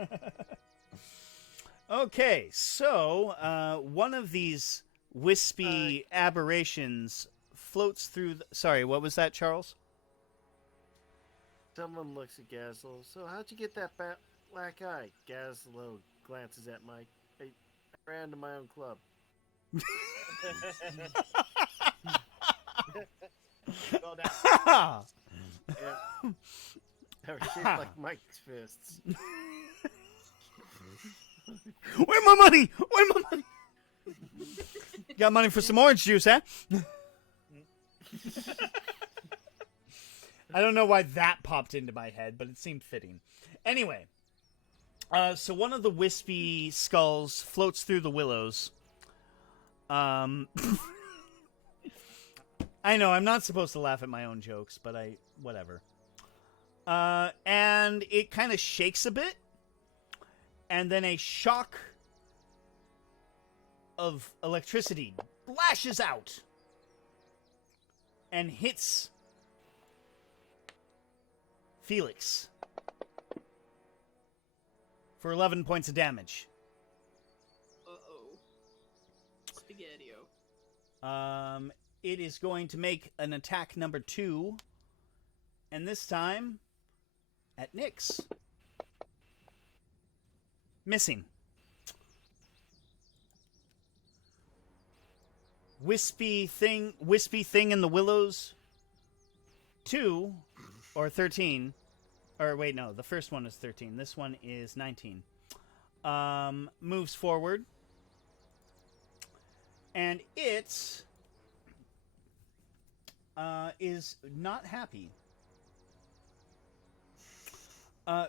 Okay, so one of these wispy aberrations floats through... Sorry, what was that, Charles? Someone looks at Gazlow. So how'd you get that black eye? Gazlow glances at Mike. I ran to my own club. Go down. Yeah. They were shaped like Mike's fists. Where's my money? Where's my money? Got money for some orange juice, huh? I don't know why that popped into my head, but it seemed fitting. Anyway, so one of the wispy skulls floats through the willows. I know, I'm not supposed to laugh at my own jokes, but whatever. And it kind of shakes a bit, and then a shock of electricity lashes out and hits Felix for 11 points of damage. It is going to make an attack number 2, and this time at Nyx. Missing. Wispy thing in the willows. 2 or 13. Or wait, no, the first one is 13. This one is 19. Moves forward. And it is not happy.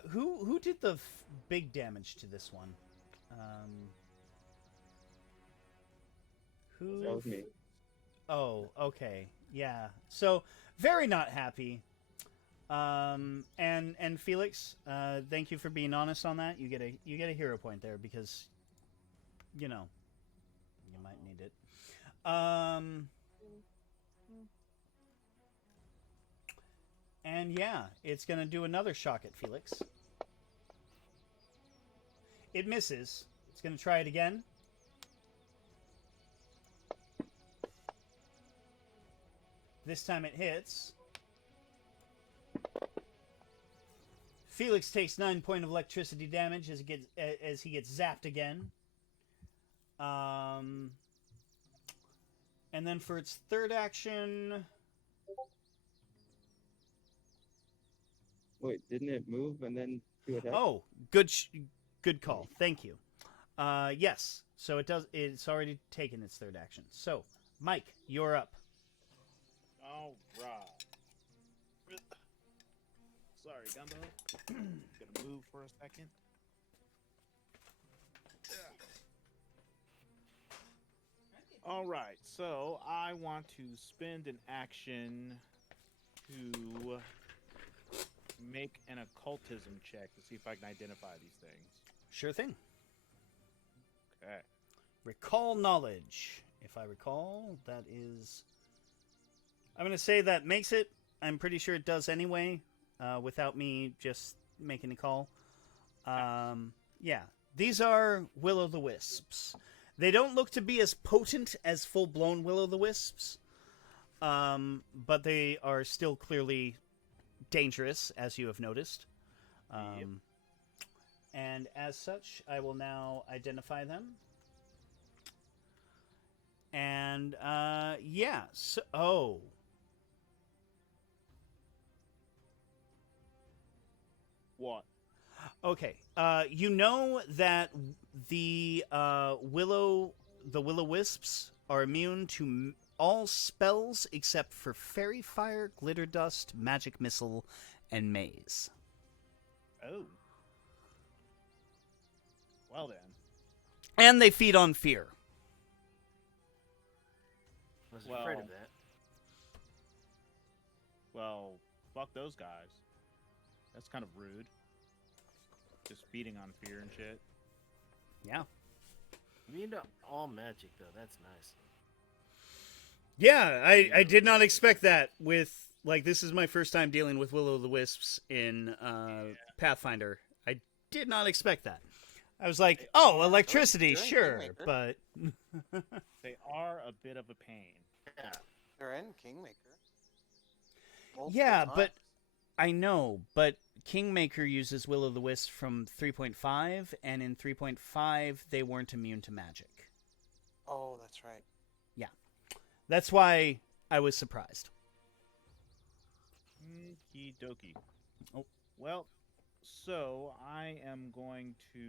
Who did the big damage to this one? Who? That was me. Oh, okay, yeah. So very not happy. And Felix, thank you for being honest on that. You get a hero point there because, you know, you might need it. And yeah, it's gonna do another shock at Felix. It misses. It's gonna try it again. This time it hits. Felix takes 9 points of electricity damage as he gets zapped again. And then for its third action, Wait, didn't it move and then do attack? oh, good call. Thank you. Yes. So it does. It's already taken its third action. So, Mike, you're up. All right. Sorry, Gumbo. Gonna move for a second. All right, so I want to spend an action to make an occultism check to see if I can identify these things. Sure thing. Okay. Recall knowledge. If I recall, that is. I'm going to say that makes it. I'm pretty sure it does anyway, without me just making a call. Yeah. These are will-o'-the-wisps. They don't look to be as potent as full-blown will-o'-the-wisps, but they are still clearly dangerous, as you have noticed. Yep. And as such, I will now identify them. And, yeah. So, oh. What? Okay. You know that the will-o'-wisps are immune to all spells except for fairy fire, glitter dust, magic missile, and maze. Oh. Well then. And they feed on fear. I was afraid Well- of that. Well, fuck those guys. That's kind of rude. Just feeding on fear and shit. Yeah. Immune to all magic, though. That's nice. Yeah, I did not expect that with, like, this is my first time dealing with will-o'-the-wisps in Pathfinder. I did not expect that. I was like, oh, electricity, Doing sure, Kingmaker. but... They are a bit of a pain. Yeah. They're in Kingmaker. Multiple Yeah, times. but I know, but Kingmaker uses will-o'-the-wisp from 3.5, and in 3.5, they weren't immune to magic. Oh, that's right. That's why I was surprised. Okie dokie. Oh. Well, so I am going to...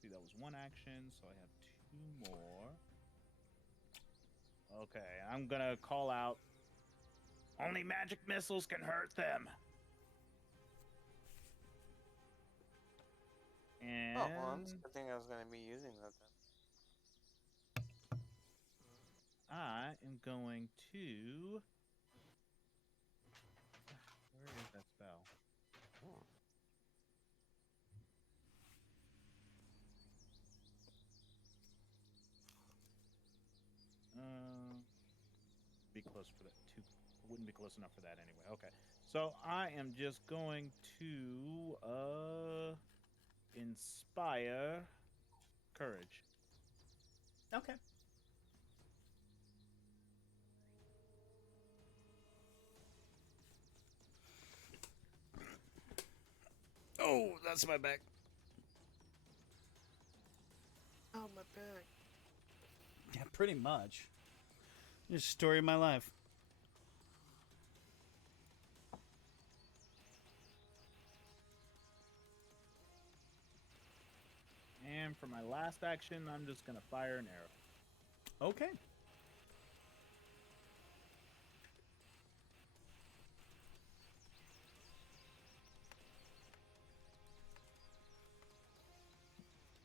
See, that was one action, so I have two more. Okay, I'm gonna call out... Only magic missiles can hurt them! And... Oh, well, that's a good thing I was going to be using that then. I am going to... Where is that spell? Be close for that. Wouldn't be close enough for that anyway. Okay. So I am just going to inspire courage. Okay. Oh, that's my back. Oh, my back. Yeah, pretty much. Just story of my life. And for my last action, I'm just gonna fire an arrow. Okay.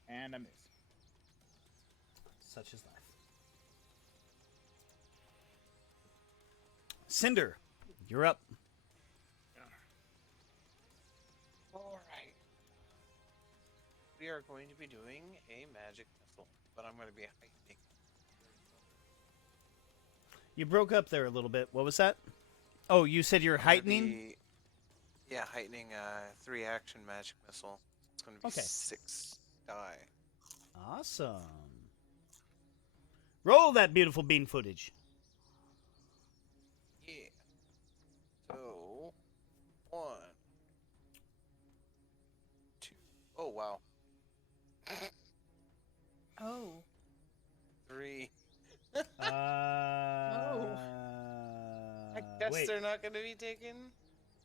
And I miss. Such is life. Cinder, you're up. All right. We are going to be doing a magic missile, but I'm going to be heightening. You broke up there a little bit. What was that? Oh, you said you're heightening? Yeah, heightening 3-action magic missile. It's going to be Okay. 6 die. Awesome. Roll that beautiful bean footage. Yeah. So, 1, 2. Oh, wow. Oh. 3. Oh. I guess Wait. they're not going to be taken.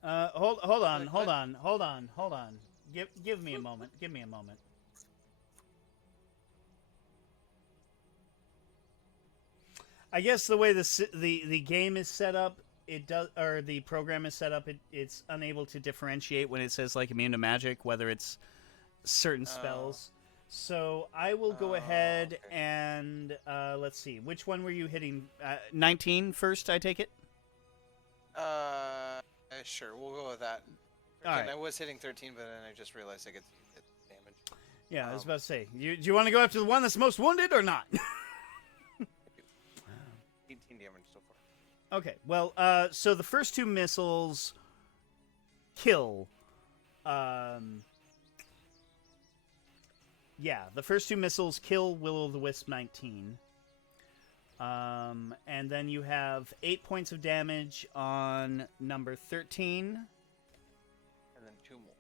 Hold on, Like hold what? on, hold on, hold on. Give me a moment. Give me a moment. I guess the way the game is set up, it does, or the program is set up, it's unable to differentiate when it says like immune to magic, whether it's certain spells. So I will go ahead okay. and let's see. Which one were you hitting? 19 first, I take it. Sure, we'll go with that. All Again, right. I was hitting 13, but then I just realized I get to hit damage. Yeah, I was about to say. Do you want to go after the one that's most wounded or not? 18 damage so far. Okay, well, so the first two missiles kill. Yeah, the first two missiles kill Will-o'-the-Wisp 19. And then you have 8 points of damage on number 13. And then 2 more.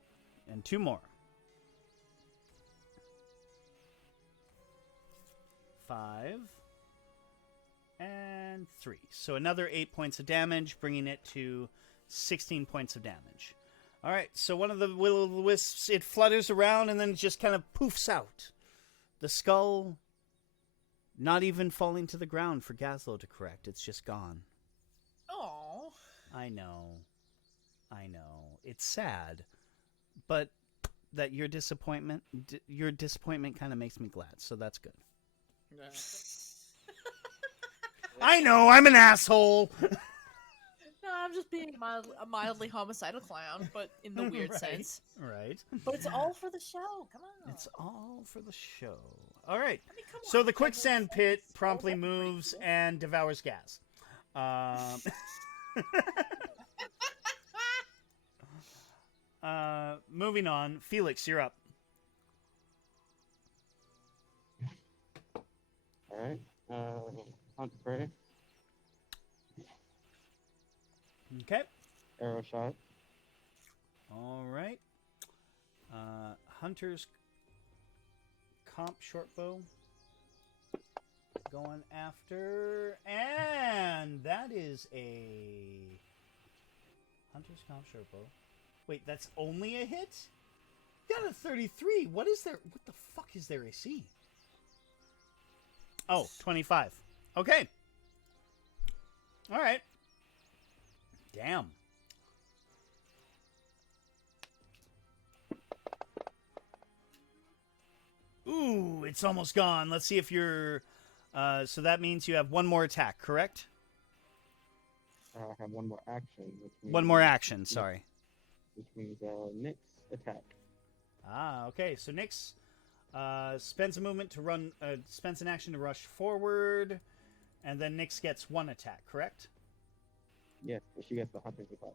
And 2 more. 5. And 3. So another 8 points of damage, bringing it to 16 points of damage. All right, so one of the will-o'-the-wisps, it flutters around and then it just kind of poofs out. The skull, not even falling to the ground for Gazlow to correct. It's just gone. Oh. I know. It's sad, but that your disappointment kind of makes me glad, so that's good. I know, I'm an asshole. No, I'm just being a mildly homicidal clown, but in the weird Right. sense. Right. But it's all for the show. Come on. It's all for the show. All right. I mean, come So on, the quicksand Gazlow pit says it's promptly all pretty moves cool. and devours gas. Moving on. Felix, you're up. Alright. Hunt prey. Okay. Arrow shot. All right. Hunter's comp shortbow. Going after, and that is a Hunter's comp shortbow. Wait, that's only a hit? Got a 33. What is their? What the fuck is their AC? Oh, 25. Okay. All right. Damn. Ooh, it's almost gone. Let's see if you're... so that means you have one more attack, correct? I have one more action. Which means, One more action, sorry. Which means Nick's attack. Ah, okay. So Nyx spends a movement to run... spends an action to rush forward, and then Nyx gets one attack, correct? Yes, but she gets the hunter's attack.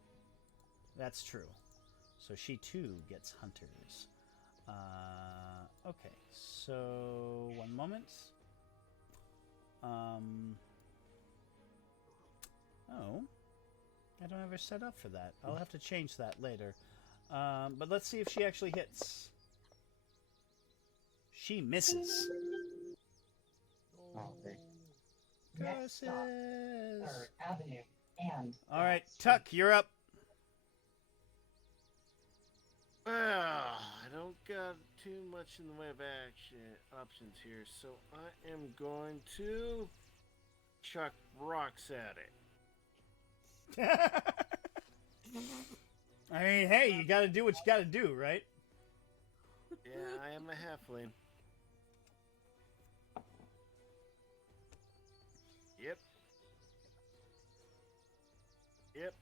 That's true. So she too gets hunters. Okay, so 1 moment. Oh, I don't have her set up for that. I'll have to change that later. But let's see if she actually hits. She misses. Oh, okay. Next stop, Curses. 3rd Avenue and All right, Street. Tuck, you're up. Well, I don't got too much in the way of action options here, so I am going to chuck rocks at it. I mean, hey, you gotta do what you gotta do, right? Yeah, I am a halfling. Yep. Yep.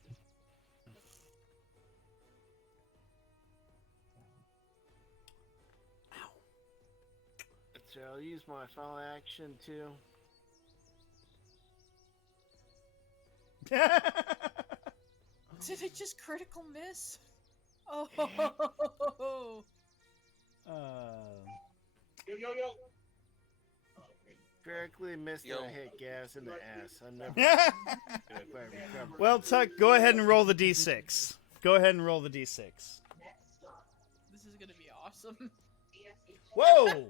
So I'll use my final action to Did it just critical miss? Oh. directly miss Yo. that hit gas in the ass. I never if I recover. Well, Tuck, go ahead and roll the d6. Go ahead and roll the d6. This is gonna be awesome. Whoa!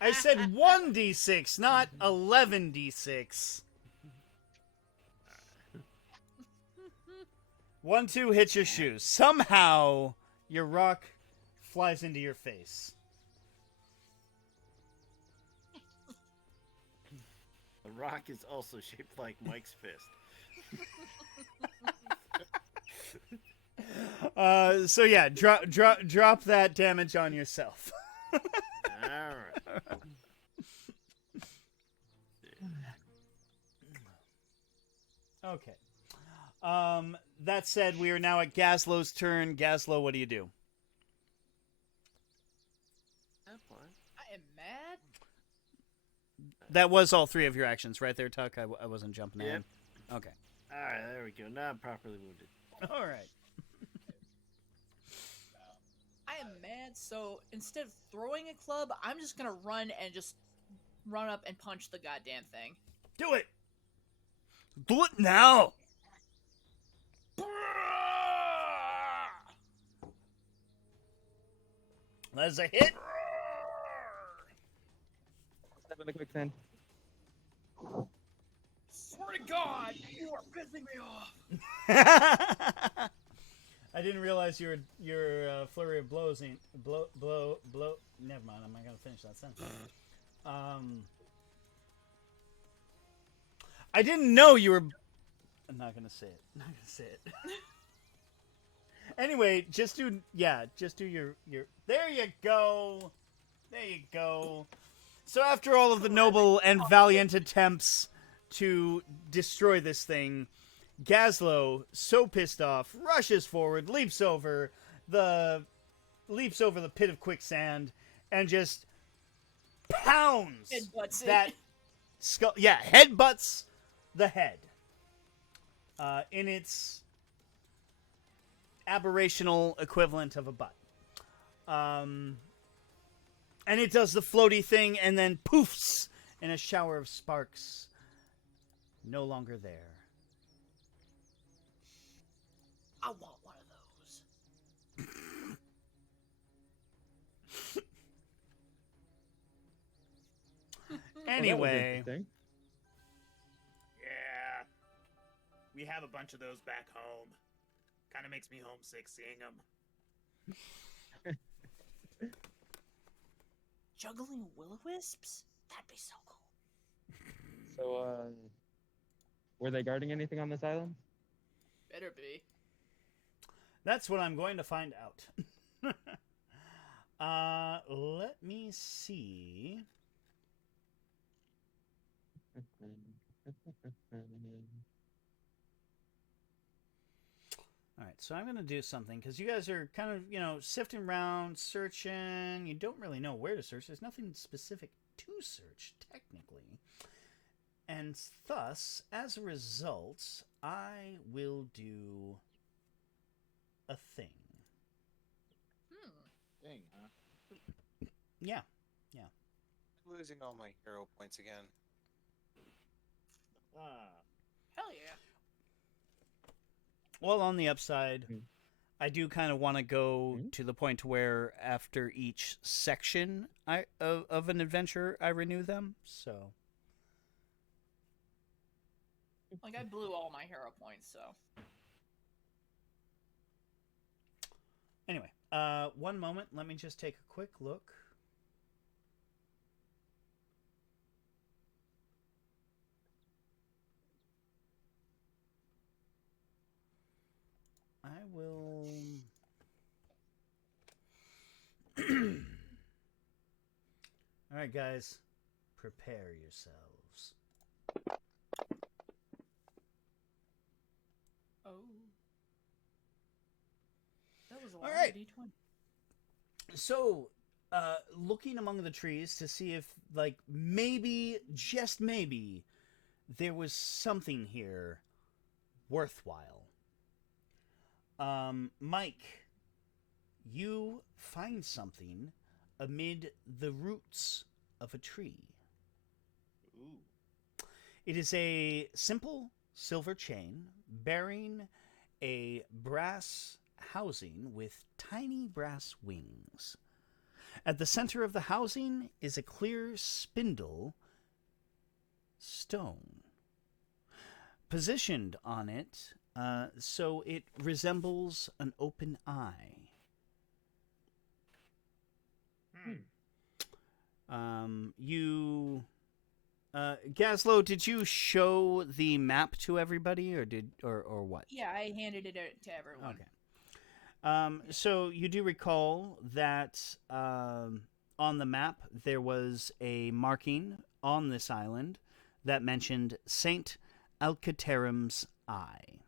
I said 1d6, not 11d6. 1-2 hits your shoes. Somehow, your rock flies into your face. The rock is also shaped like Mike's fist. So yeah, drop that damage on yourself. Alright. Okay. That said, we are now at Gazlow's turn. Gazlow, what do you do? I am mad. That was all three of your actions, right there, Tuck? I wasn't jumping Yep. ahead. Okay. Alright, there we go. Now I'm properly wounded. All right. I am mad, so instead of throwing a club, I'm just gonna run and just run up and punch the goddamn thing. Do it! Do it now! That's a hit. Step in the quicksand. Swear to God, you are pissing me off. I didn't realize your flurry of blows ain't blow. Never mind. I'm not gonna finish that sentence. I didn't know you were. I'm not gonna say it. I'm not gonna say it. Anyway, just do your. There you go. There you go. So after all of the noble and valiant attempts to destroy this thing, Gazlow, so pissed off, rushes forward, leaps over the pit of quicksand, and just pounds Headbutts it. that skull. Yeah, headbutts the head in its aberrational equivalent of a butt. And it does the floaty thing and then poofs in a shower of sparks. No longer there. I want one of those. Anyway, Yeah. We have a bunch of those back home. Kind of makes me homesick seeing them. Juggling will-o-wisps? That'd be so cool. So, were they guarding anything on this island? Better be. that's what I'm going to find out. Let me see. All right, so I'm going to do something because you guys are kind of, sifting around, searching. You don't really know where to search. There's nothing specific to search, technically. And thus, as a result, I will do a thing. Thing, huh? Yeah. Losing all my hero points again. Ah. Hell yeah. Well, on the upside, I do kind of want to go Hmm? to the point where after each section of an adventure, I renew them. So Like, I blew all my hero points, so. anyway, one moment. Let me just take a quick look. I will. All right, guys, prepare yourselves. Oh. That was a All lot right. of D20. So, looking among the trees to see if, like, maybe, just maybe, there was something here worthwhile. Mike, you find something amid the roots of a tree. Ooh. It is a simple silver chain bearing a brass housing with tiny brass wings. At the center of the housing is a clear spindle stone. Positioned on it, so it resembles an open eye. You, Gazlow, did you show the map to everybody, or what? Yeah, I handed it out to everyone. Okay. So you do recall that on the map there was a marking on this island that mentioned Saint Alcaterim's Eye.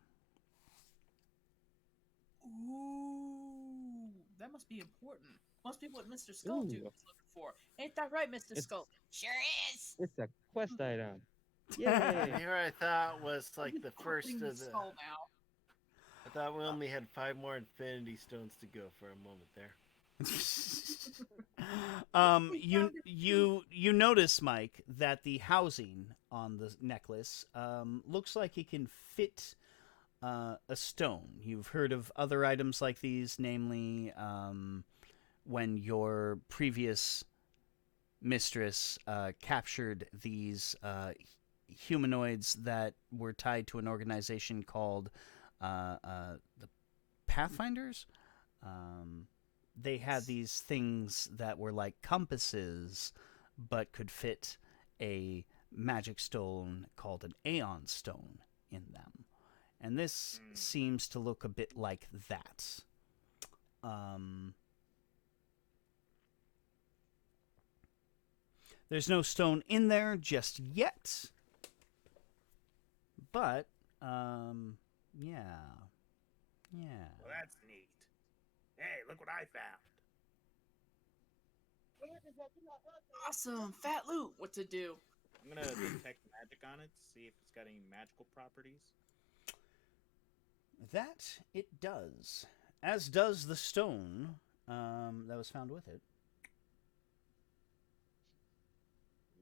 Ooh, that must be important. Must be what Mr. Skull Dude Ooh. was looking for. Ain't that right, Mr. It's- Skull? Sure is. It's a quest item. And Yay! here I thought was like the first Putting of the the. skull now. I thought we only had 5 more Infinity Stones to go for a moment there. You notice, Mike, that the housing on the necklace looks like it can fit a stone. You've heard of other items like these, namely when your previous mistress captured these humanoids that were tied to an organization called the Pathfinders. They had these things that were like compasses, but could fit a magic stone called an Aeon Stone in them. And this seems to look a bit like that. There's no stone in there just yet. But, yeah. Well, that's neat. Hey, look what I found. Awesome, fat loot. What to do? I'm gonna detect magic on it, see if it's got any magical properties. That it does. As does the stone that was found with it.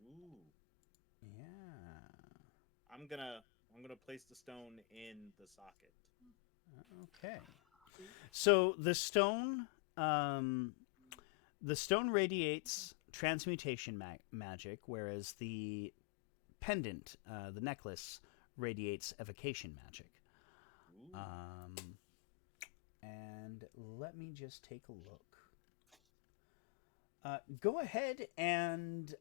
Ooh. Yeah. I'm gonna place the stone in the socket. Okay. So the stone radiates transmutation magic, whereas the pendant, the necklace, radiates evocation magic. Ooh. And let me just take a look. Go ahead and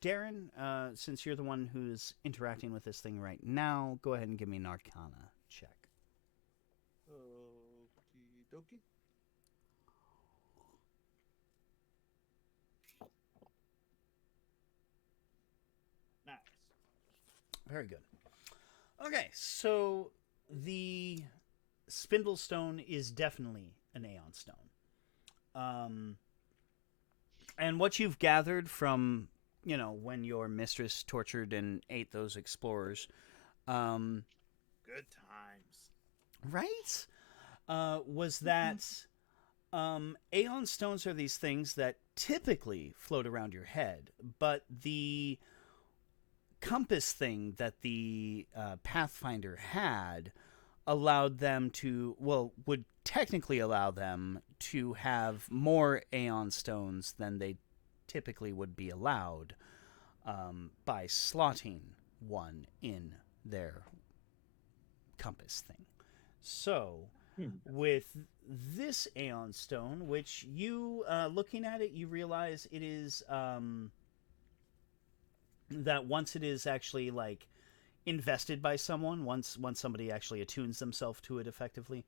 Darren, since you're the one who's interacting with this thing right now, go ahead and give me an Arcana check. Okie dokie. Nice. Very good. Okay, so the spindle stone is definitely an Aeon Stone. And what you've gathered from, when your mistress tortured and ate those explorers, Good times. right? Was that Aeon Stones are these things that typically float around your head, but the compass thing that the Pathfinder had allowed them to, well, would technically allow them to have more Aeon Stones than they typically would be allowed by slotting one in their compass thing. So, with this Aeon Stone, which you, looking at it, you realize it is, that once it is actually, like, invested by someone, once somebody actually attunes themselves to it effectively,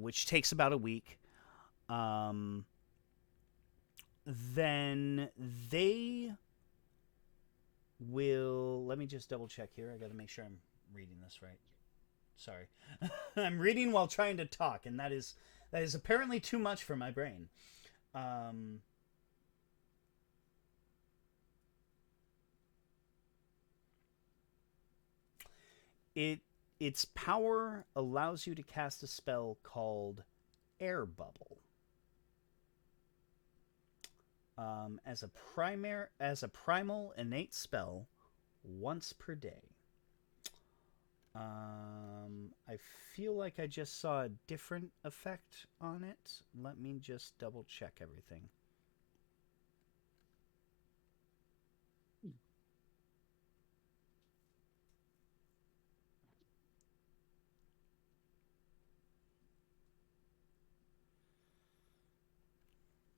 which takes about a week, then they will, let me just double check here. I got to make sure I'm reading this right. Sorry. I'm reading while trying to talk, and that is apparently too much for my brain. Its power allows you to cast a spell called Air Bubble. As a primal innate spell once per day. I feel like I just saw a different effect on it. Let me just double check everything.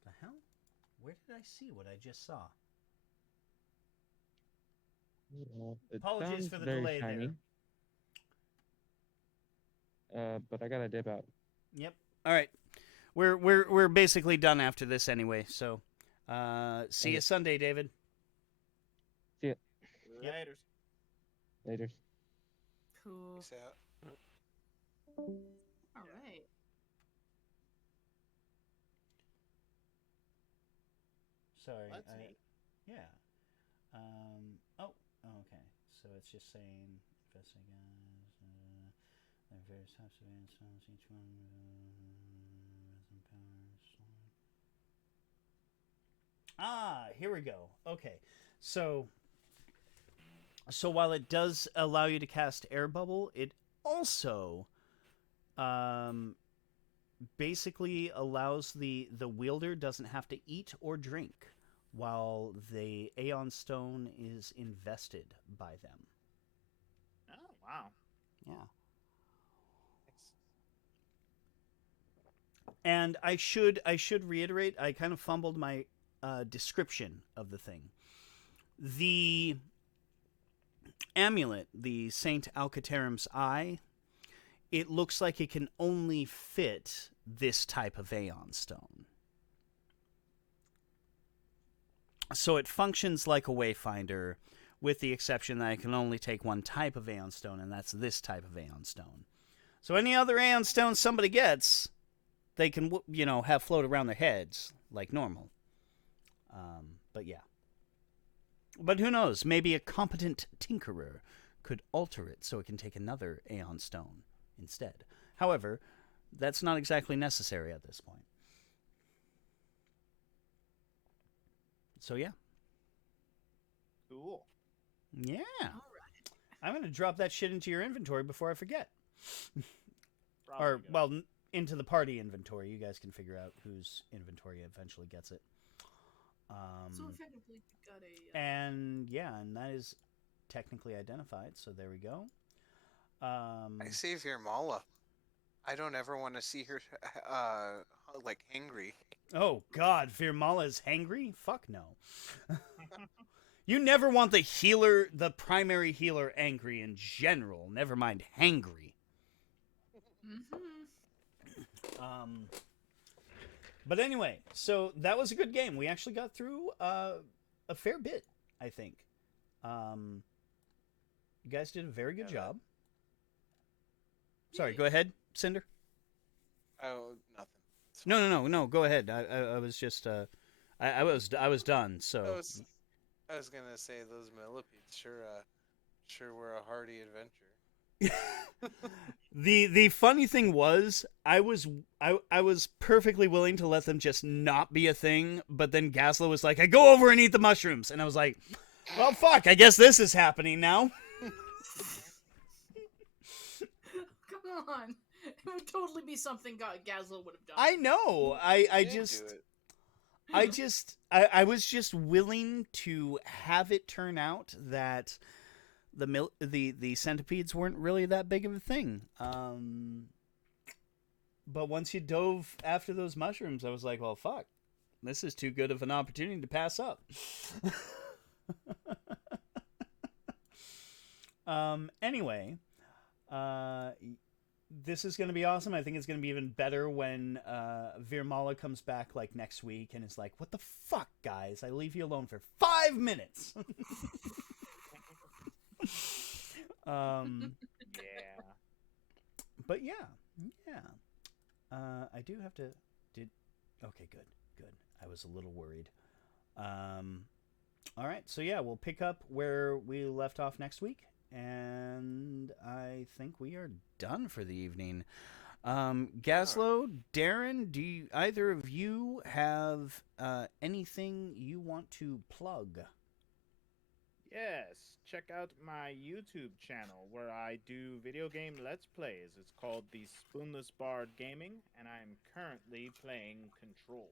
The hell? Where did I see what I just saw? It Apologies sounds for the very delay shiny. But I gotta dip out. Yep. All right. We're basically done after this anyway. So, see you Sunday, David. See ya. Yep. Later. Later. Cool. Peace out. All right. Sorry. That's neat. Yeah. Oh. Okay. So it's just saying investigate. There are various types of animals. Each one. Here we go. Okay. So while it does allow you to cast Air Bubble, it also basically allows the wielder doesn't have to eat or drink while the Aeon Stone is invested by them. Oh wow. Yeah. And I should reiterate, I kind of fumbled my description of the thing. The amulet, the Saint Alcaterim's Eye, it looks like it can only fit this type of Aeon Stone. So it functions like a Wayfinder, with the exception that it can only take one type of Aeon Stone, and that's this type of Aeon Stone. So any other Aeon Stone somebody gets, they can, have float around their heads like normal. But yeah. But who knows? Maybe a competent tinkerer could alter it so it can take another Aeon Stone instead. However, that's not exactly necessary at this point. So yeah. Cool. Yeah. All right. I'm going to drop that shit into your inventory before I forget. Probably Or, good. well, into the party inventory. You guys can figure out whose inventory eventually gets it. So effectively, we got a. And that is technically identified. So there we go. I save your Mala. I don't ever want to see her, like, angry. Oh God, Virmala's hangry? Fuck no. You never want the primary healer, angry in general. Never mind hangry. But anyway, so that was a good game. We actually got through a fair bit, I think. You guys did a very good job. Sorry, go ahead, Cinder. Oh, nothing. No. Go ahead. I was just I was done. So I was gonna say those millipedes sure were a hearty adventure. The funny thing was, I was perfectly willing to let them just not be a thing, but then Gazlow was like, "I go over and eat the mushrooms," and I was like, "Well, fuck, I guess this is happening now." on. It would totally be something Gazlow would have done. I know. I was just willing to have it turn out that the centipedes weren't really that big of a thing. But once you dove after those mushrooms, I was like, well, fuck. This is too good of an opportunity to pass up. Anyway, this is going to be awesome. I think it's going to be even better when Virmala comes back like next week and is like, what the fuck, guys? I leave you alone for 5 minutes. Yeah. But yeah. I do have to. Okay, good. I was a little worried. All right, so yeah, we'll pick up where we left off next week, and I think we are done for the evening. Gazlow, Darren, do either of you have anything you want to plug? Yes, check out my YouTube channel where I do video game Let's Plays. It's called The Spoonless Bard Gaming, and I'm currently playing Control.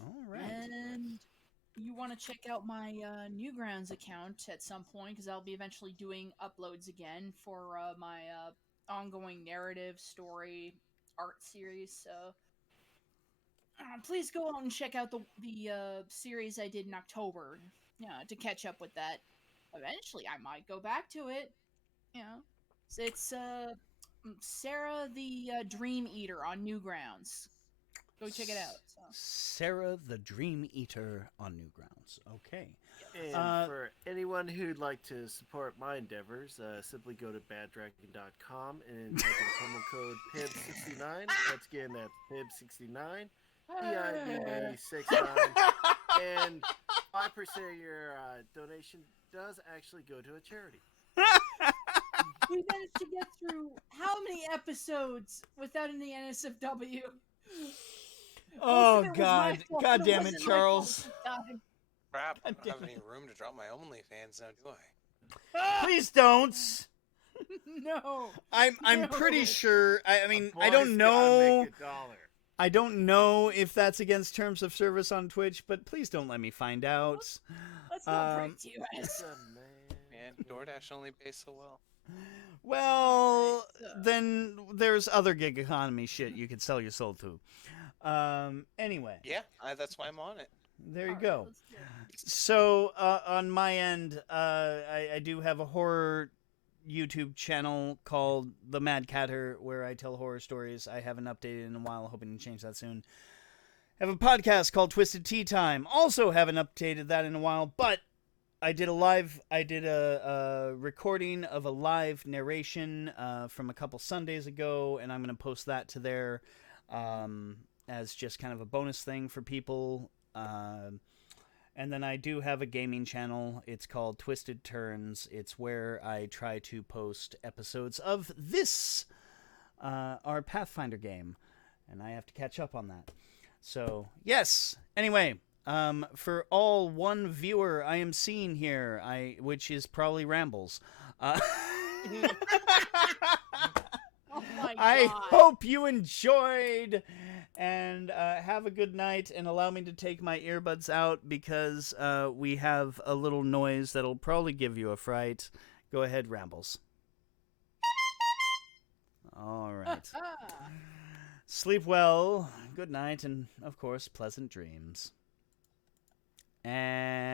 All right. And you want to check out my Newgrounds account at some point, because I'll be eventually doing uploads again for my ongoing narrative story art series. So please go out and check out the series I did in October. To catch up with that. Eventually, I might go back to it. So it's Sarah the Dream Eater on Newgrounds. Go check it out. So. Sarah the Dream Eater on Newgrounds. Okay. And for anyone who'd like to support my endeavors, simply go to baddragon.com and type in promo code PIB69. Once again, that's PIB69. PIB69. And 5% of your donation does actually go to a charity. We managed to get through how many episodes without any NSFW? Oh, God. God damn it, Charles. Crap, I don't have any room to drop my OnlyFans now, do I? Please don't. No. I'm pretty sure. I mean, I don't know. I don't know if that's against terms of service on Twitch, but please don't let me find out. Let's not break to you, guys. Man, DoorDash only pays so well. Well, then there's other gig economy shit you could sell your soul to. Anyway. Yeah, that's why I'm on it. There you go. So, on my end, I do have a horror YouTube channel called The Mad Catter, where I tell horror stories. I haven't updated in a while, hoping to change that soon. I have a podcast called Twisted Tea Time. Also haven't updated that in a while, but I did a recording of a live narration from a couple Sundays ago, and I'm going to post that to there as just kind of a bonus thing for people. And then I do have a gaming channel. It's called Twisted Turns. It's where I try to post episodes of this, our Pathfinder game. And I have to catch up on that. So, yes. Anyway, for all one viewer I am seeing here, which is probably Rambles. Oh my God. I hope you enjoyed. And have a good night, and allow me to take my earbuds out because we have a little noise that'll probably give you a fright. Go ahead, Rambles. All right. Sleep well, good night, and, of course, pleasant dreams. And...